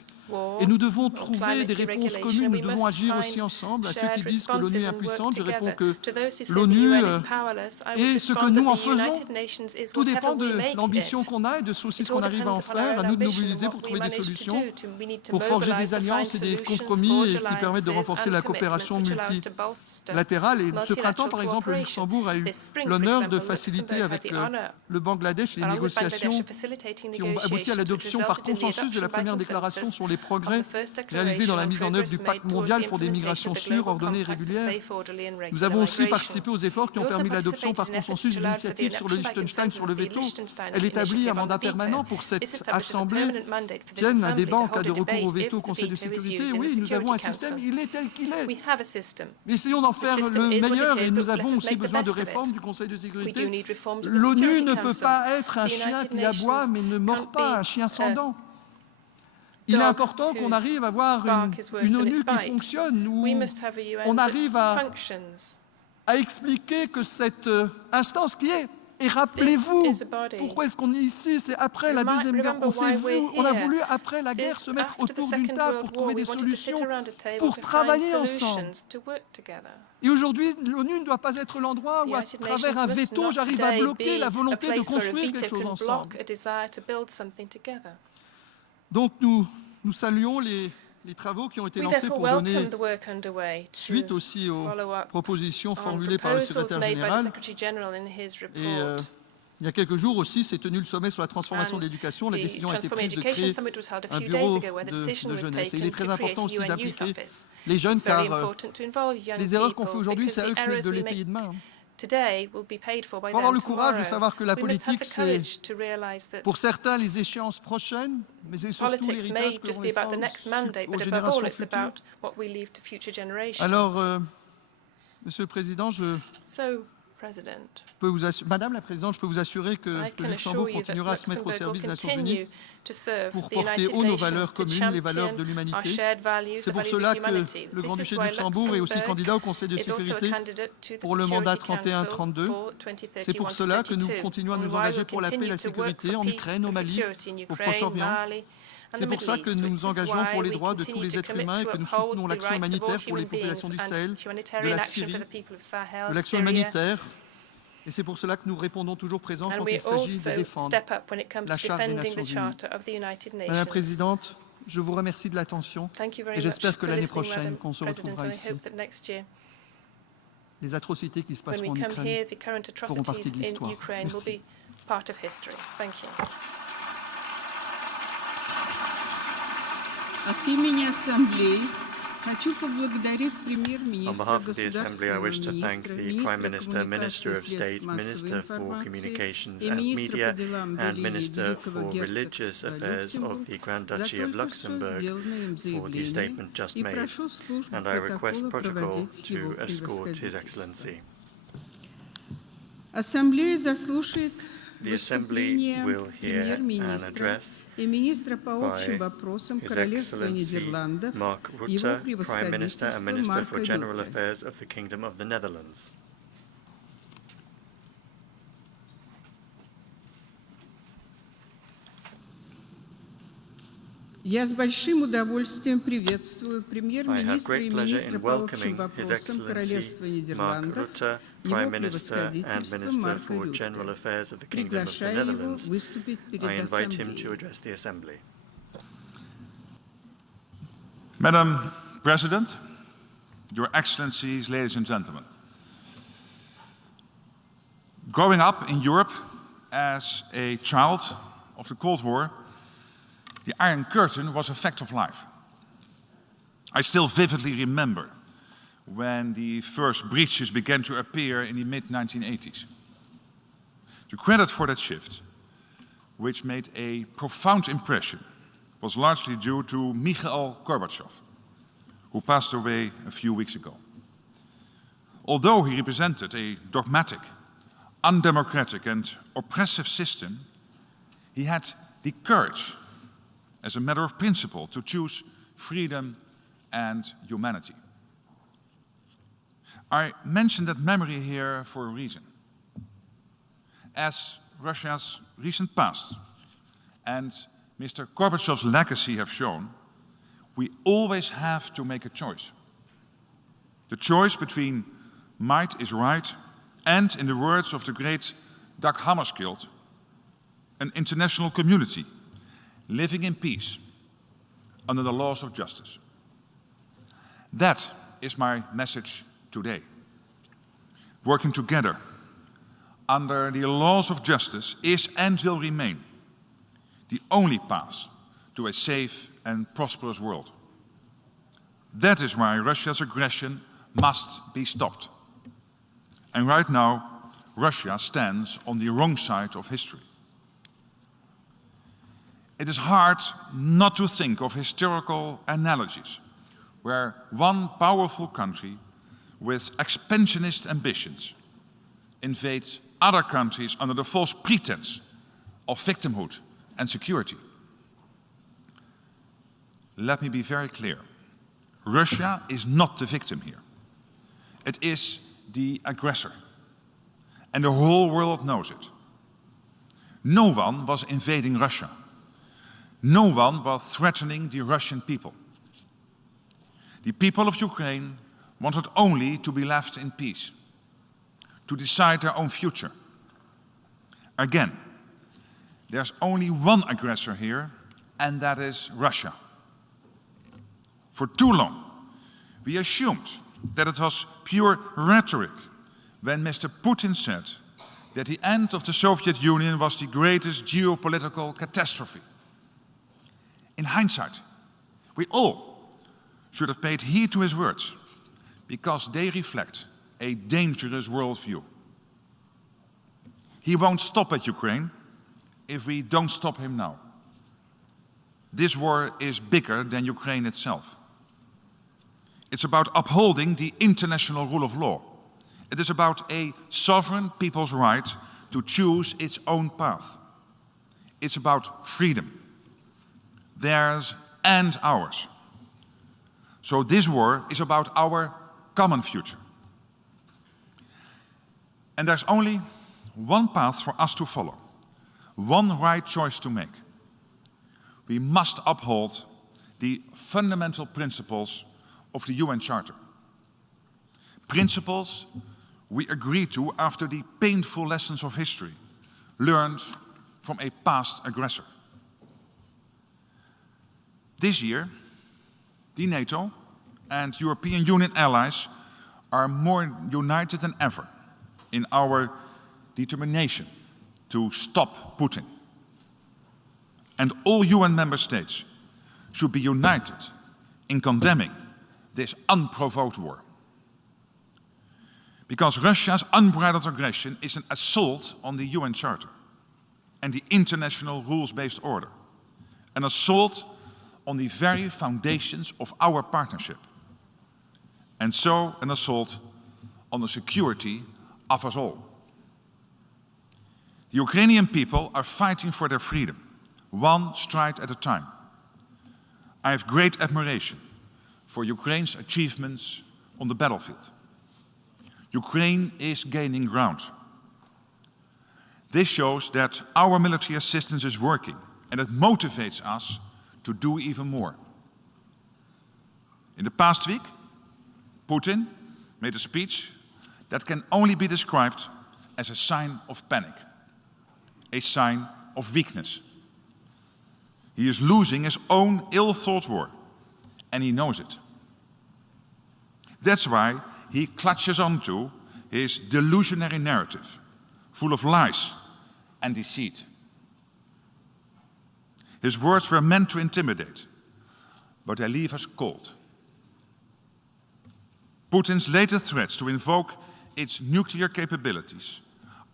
Et nous devons trouver des réponses communes, nous devons agir aussi ensemble. À ceux qui disent que l'ONU est impuissante, je réponds que l'ONU est ce que nous en faisons. Tout dépend de l'ambition qu'on a et de ce qu'on arrive à en faire, à nous de nous mobiliser pour trouver des solutions, pour forger des alliances et des compromis qui permettent de renforcer la coopération multilatérale. Et ce printemps, par exemple, le Luxembourg a eu l'honneur de faciliter avec le Bangladesh les négociations qui ont abouti à l'adoption par consensus de la première déclaration sur les progrès réalisés dans la mise en œuvre du pacte mondial pour des migrations sûres, ordonnées et régulières. Nous avons aussi participé aux efforts qui ont permis l'adoption par consensus d'une initiative sur le Liechtenstein sur le veto. Elle établit un mandat permanent pour cette Assemblée tienne un débat en cas de recours au veto au Conseil de sécurité. Oui, nous avons un système, il est tel qu'il est. Essayons d'en faire le meilleur et nous avons aussi besoin de réformes du Conseil de sécurité. L'ONU ne peut pas être un chien qui aboie mais ne mord pas, un chien sans dents. Il est important qu'on arrive à avoir une ONU qui fonctionne, où on arrive à expliquer que cette instance qui est, et rappelez-vous, pourquoi est-ce qu'on est ici? C'est après la Deuxième Guerre. On a voulu, après la guerre, se mettre autour d'une table pour trouver des solutions, pour travailler ensemble. Et aujourd'hui, l'ONU ne doit pas être l'endroit où, à travers un veto, j'arrive à bloquer la volonté de construire quelque chose ensemble. Donc nous saluons les travaux qui ont été lancés pour donner suite aussi aux propositions formulées par le secrétaire général. Et il y a quelques jours aussi, s'est tenu le sommet sur la transformation de l'éducation. La décision a été prise de créer un bureau de jeunesse. Et il est très important aussi d'impliquer les jeunes, car les erreurs qu'on fait aujourd'hui, c'est à eux de les payer demain. Il faut avoir le courage de savoir que la politique, c'est pour certains les échéances prochaines, mais c'est surtout l'héritage que l'on laisse aux générations futures. Alors, Monsieur le Président, Madame la Présidente, je peux vous assurer que le Luxembourg continuera à se mettre au service des Nations Unies pour porter haut nos valeurs communes, les valeurs de l'humanité. C'est pour cela que le Grand-Duché de Luxembourg est aussi candidat au Conseil de sécurité pour le mandat 31-32. C'est pour cela que nous continuons à nous engager pour la paix et la sécurité en Ukraine, au Mali, au Proche-Orient. C'est pour ça que nous nous engageons pour les droits de tous les êtres humains et que nous soutenons l'action humanitaire pour les populations du Sahel, de la Syrie, de l'action humanitaire. Et c'est pour cela que nous répondons toujours présents quand il s'agit de défendre la Charte des Nations Unies. Madame la Présidente, je vous remercie de l'attention et j'espère que l'année prochaine, qu'on se retrouvera ici. Les atrocités qui se passeront en Ukraine feront partie de l'histoire. Merci. От имени Ассамблеи On behalf of the Assembly, I wish to thank the Prime Minister, Minister of State, Minister for Communications and Media, and Minister for Religious Affairs of the Grand Duchy of Luxembourg for the statement just made, and I request protocol to escort His Excellency. The Assembly will hear an address by His Excellency Mark Rutte, Prime Minister and Minister for General Affairs of the Kingdom of the Netherlands. I have great pleasure in welcoming His Excellency Mark Rutte, Prime Minister and Minister for General Affairs of the Kingdom of the Netherlands. I invite him to address the Assembly. Madam President, Your Excellencies, ladies and gentlemen. Growing up in Europe as a child of the Cold War, the Iron Curtain was a fact of life. I still vividly remember when the first breaches began to appear in the mid-1980s. The credit for that shift, which made a profound impression, was largely due to Mikhail Gorbachev, who passed away a few weeks ago. Although he represented a dogmatic, undemocratic and oppressive system, he had the courage, as a matter of principle, to choose freedom and humanity. I mention that memory here for a reason. As Russia's recent past and Mr. Gorbachev's legacy have shown, we always have to make a choice. The choice between might is right and, in the words of the great Dag Hammarskjöld, an international community living in peace under the laws of justice. That is my message today. Working together under the laws of justice is and will remain the only path to a safe and prosperous world. That is why Russia's aggression must be stopped. And right now, Russia stands on the wrong side of history. It is hard not to think of historical analogies where one powerful country with expansionist ambitions invades other countries under the false pretense of victimhood and security. Let me be very clear. Russia is not the victim here. It is the aggressor. And the whole world knows it. No one was invading Russia. No one was threatening the Russian people. The people of Ukraine wanted only to be left in peace, to decide their own future. Again, there's only one aggressor here, and that is Russia. For too long, we assumed that it was pure rhetoric when Mr. Putin said that the end of the Soviet Union was the greatest geopolitical catastrophe. In hindsight, we all should have paid heed to his words, because they reflect a dangerous worldview. He won't stop at Ukraine if we don't stop him now. This war is bigger than Ukraine itself. It's about upholding the international rule of law. It is about a sovereign people's right to choose its own path. It's about freedom, theirs and ours. So this war is about our common future. And there's only one path for us to follow, one right choice to make. We must uphold the fundamental principles of the UN Charter. Principles we agreed to after the painful lessons of history learned from a past aggressor. This year, the NATO and European Union allies are more united than ever in our determination to stop Putin. And all UN member states should be united in condemning this unprovoked war. Because Russia's unbridled aggression is an assault on the UN Charter and the international rules-based order, an assault on the very foundations of our partnership, and so an assault on the security of us all. The Ukrainian people are fighting for their freedom, one stride at a time. I have great admiration for Ukraine's achievements on the battlefield. Ukraine is gaining ground. This shows that our military assistance is working, and it motivates us to do even more. In the past week, Putin made a speech that can only be described as a sign of panic, a sign of weakness. He is losing his own ill-thought war, and he knows it. That's why he clutches onto his delusionary narrative, full of lies and deceit. His words were meant to intimidate, but they leave us cold. Putin's latest threats to invoke its nuclear capabilities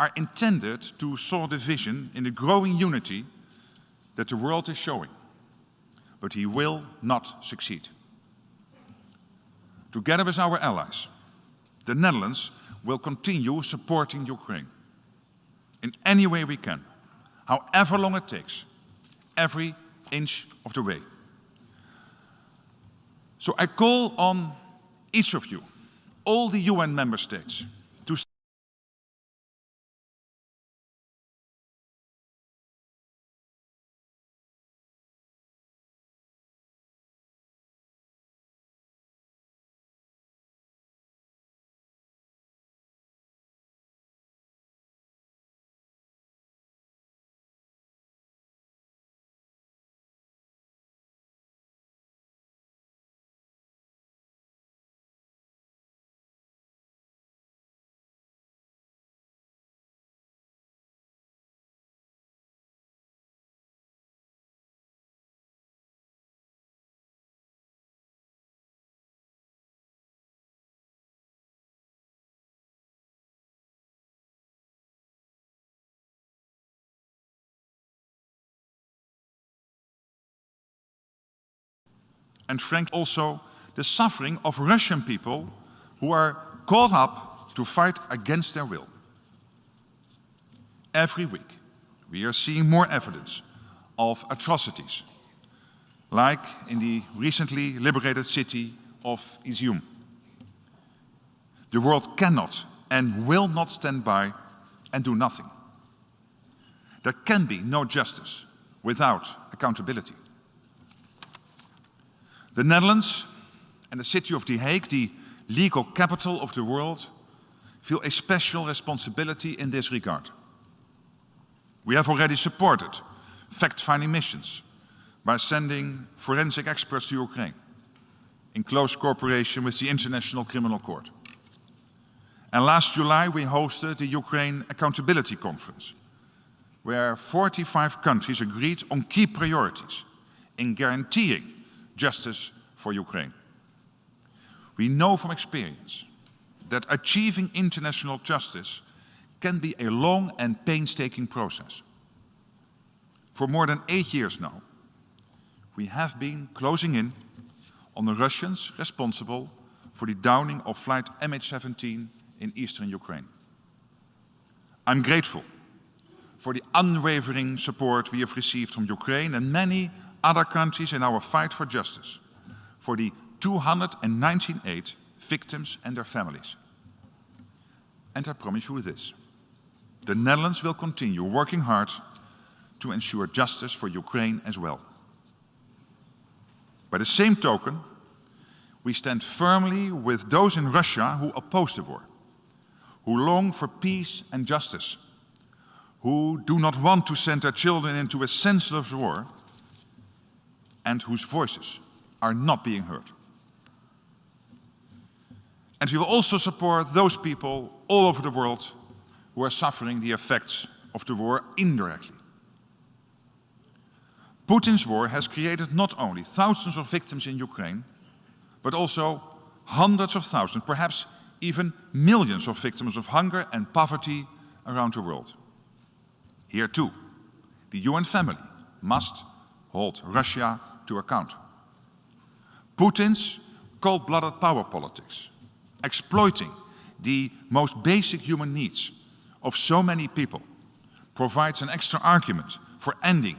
are intended to sow division in the growing unity that the world is showing. But he will not succeed. Together with our allies, the Netherlands will continue supporting Ukraine in any way we can, however long it takes, every inch of the way. So I call on each of you, all the UN member states, to and frankly also the suffering of Russian people who are called up to fight against their will. Every week we are seeing more evidence of atrocities, like in the recently liberated city of Izium. The world cannot and will not stand by and do nothing. There can be no justice without accountability. The Netherlands and the city of The Hague, the legal capital of the world, feel a special responsibility in this regard. We have already supported fact-finding missions by sending forensic experts to Ukraine, in close cooperation with the International Criminal Court. And last July we hosted the Ukraine Accountability Conference, where 45 countries agreed on key priorities in guaranteeing justice for Ukraine. We know from experience that achieving international justice can be a long and painstaking process. For more than 8 years now, we have been closing in on the Russians responsible for the downing of flight MH17 in eastern Ukraine. I'm grateful for the unwavering support we have received from Ukraine and many other countries in our fight for justice, for the 298 victims and their families. And I promise you this, the Netherlands will continue working hard to ensure justice for Ukraine as well. By the same token, we stand firmly with those in Russia who oppose the war, who long for peace and justice, who do not want to send their children into a senseless war, and whose voices are not being heard. And we will also support those people all over the world who are suffering the effects of the war indirectly. Putin's war has created not only thousands of victims in Ukraine, but also hundreds of thousands, perhaps even millions of victims of hunger and poverty around the world. Here too, the UN family must hold Russia to account. Putin's cold-blooded power politics, exploiting the most basic human needs of so many people, provides an extra argument for ending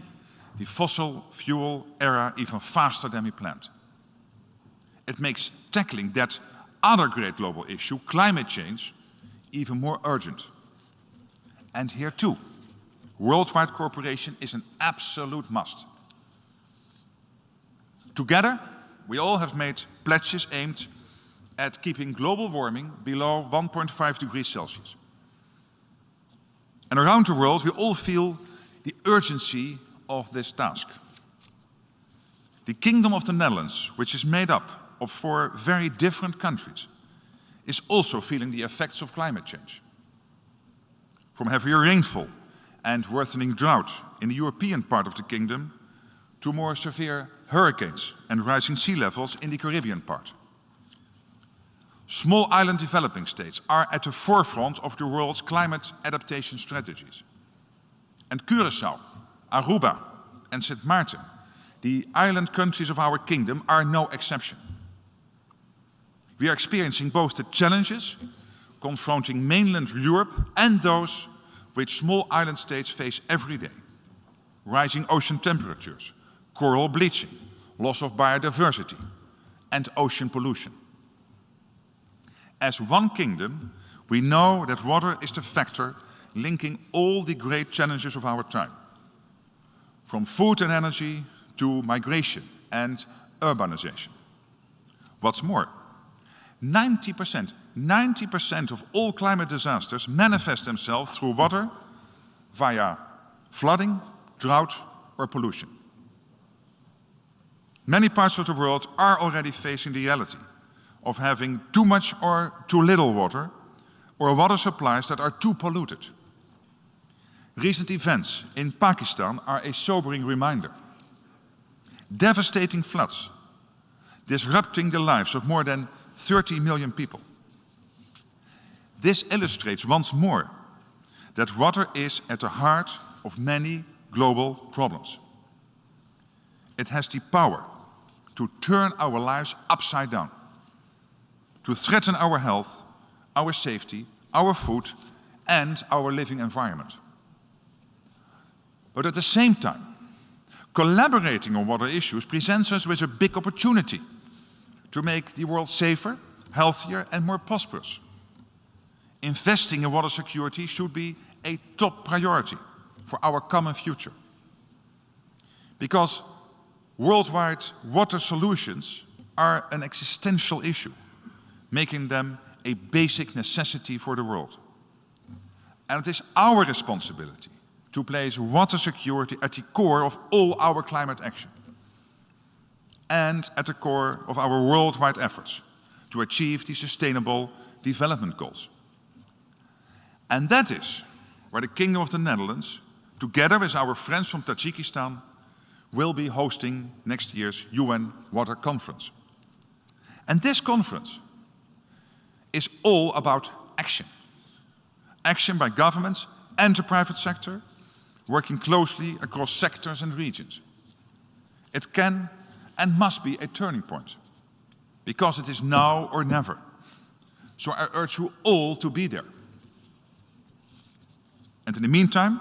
the fossil fuel era even faster than we planned. It makes tackling that other great global issue, climate change, even more urgent. And here too, worldwide cooperation is an absolute must. Together, we all have made pledges aimed at keeping global warming below 1.5 degrees Celsius. And around the world, we all feel the urgency of this task. The Kingdom of the Netherlands, which is made up of 4 very different countries, is also feeling the effects of climate change. From heavier rainfall and worsening drought in the European part of the kingdom to more severe hurricanes and rising sea levels in the Caribbean part. Small island developing states are at the forefront of the world's climate adaptation strategies. And Curaçao, Aruba and Sint Maarten, the island countries of our kingdom, are no exception. We are experiencing both the challenges confronting mainland Europe and those which small island states face every day. Rising ocean temperatures, coral bleaching, loss of biodiversity, and ocean pollution. As one kingdom, we know that water is the factor linking all the great challenges of our time. From food and energy to migration and urbanization. What's more, 90% of all climate disasters manifest themselves through water via flooding, drought, or pollution. Many parts of the world are already facing the reality of having too much or too little water, or water supplies that are too polluted. Recent events in Pakistan are a sobering reminder. Devastating floods, disrupting the lives of more than 30 million people. This illustrates once more that water is at the heart of many global problems. It has the power to turn our lives upside down, to threaten our health, our safety, our food, and our living environment. But at the same time, collaborating on water issues presents us with a big opportunity to make the world safer, healthier, and more prosperous. Investing in water security should be a top priority for our common future. Because worldwide water solutions are an existential issue, making them a basic necessity for the world. And it is our responsibility to place water security at the core of all our climate action and at the core of our worldwide efforts to achieve the Sustainable Development Goals. And that is where the Kingdom of the Netherlands, together with our friends from Tajikistan, will be hosting next year's UN Water Conference. And this conference is all about action. Action by governments and the private sector, working closely across sectors and regions. It can and must be a turning point, because it is now or never. So I urge you all to be there. And in the meantime,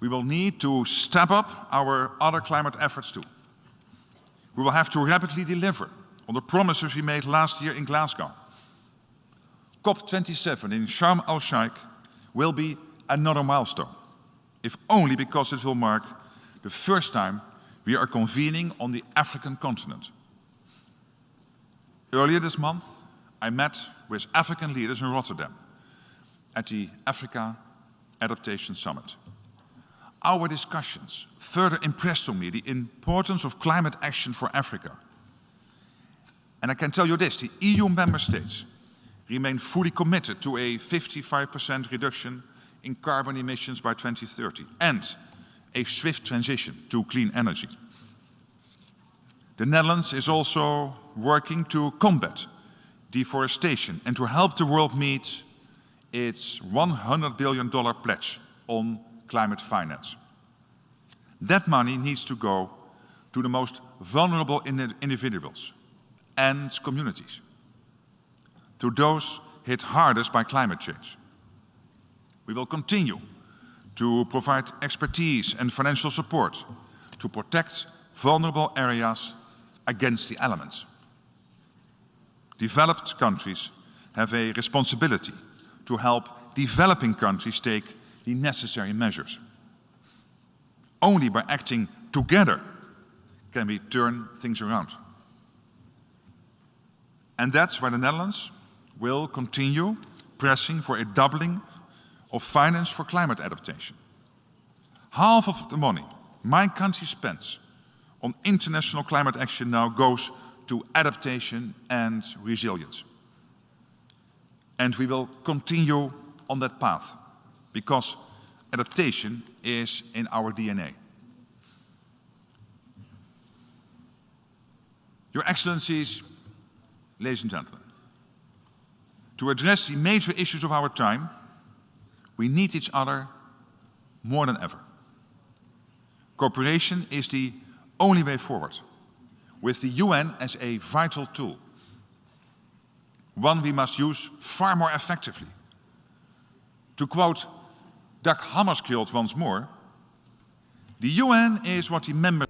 we will need to step up our other climate efforts too. We will have to rapidly deliver on the promises we made last year in Glasgow. COP27 in Sharm el-Sheikh will be another milestone, if only because it will mark the first time we are convening on the African continent. Earlier this month, I met with African leaders in Rotterdam at the Africa Adaptation Summit. Our discussions further impressed on me the importance of climate action for Africa. And I can tell you this, the EU member states remain fully committed to a 55% reduction in carbon emissions by 2030 and a swift transition to clean energy. The Netherlands is also working to combat deforestation and to help the world meet its $100 billion pledge on climate finance. That money needs to go to the most vulnerable individuals and communities, to those hit hardest by climate change. We will continue to provide expertise and financial support to protect vulnerable areas against the elements. Developed countries have a responsibility to help developing countries take the necessary measures. Only by acting together can we turn things around. And that's why the Netherlands will continue pressing for a doubling of finance for climate adaptation. Half of the money my country spends on international climate action now goes to adaptation and resilience. And we will continue on that path, because adaptation is in our DNA. Your Excellencies, ladies and gentlemen, to address the major issues of our time, we need each other more than ever. Cooperation is the only way forward, with the UN as a vital tool, one we must use far more effectively. To quote Dag Hammarskjöld once more, the UN is what the members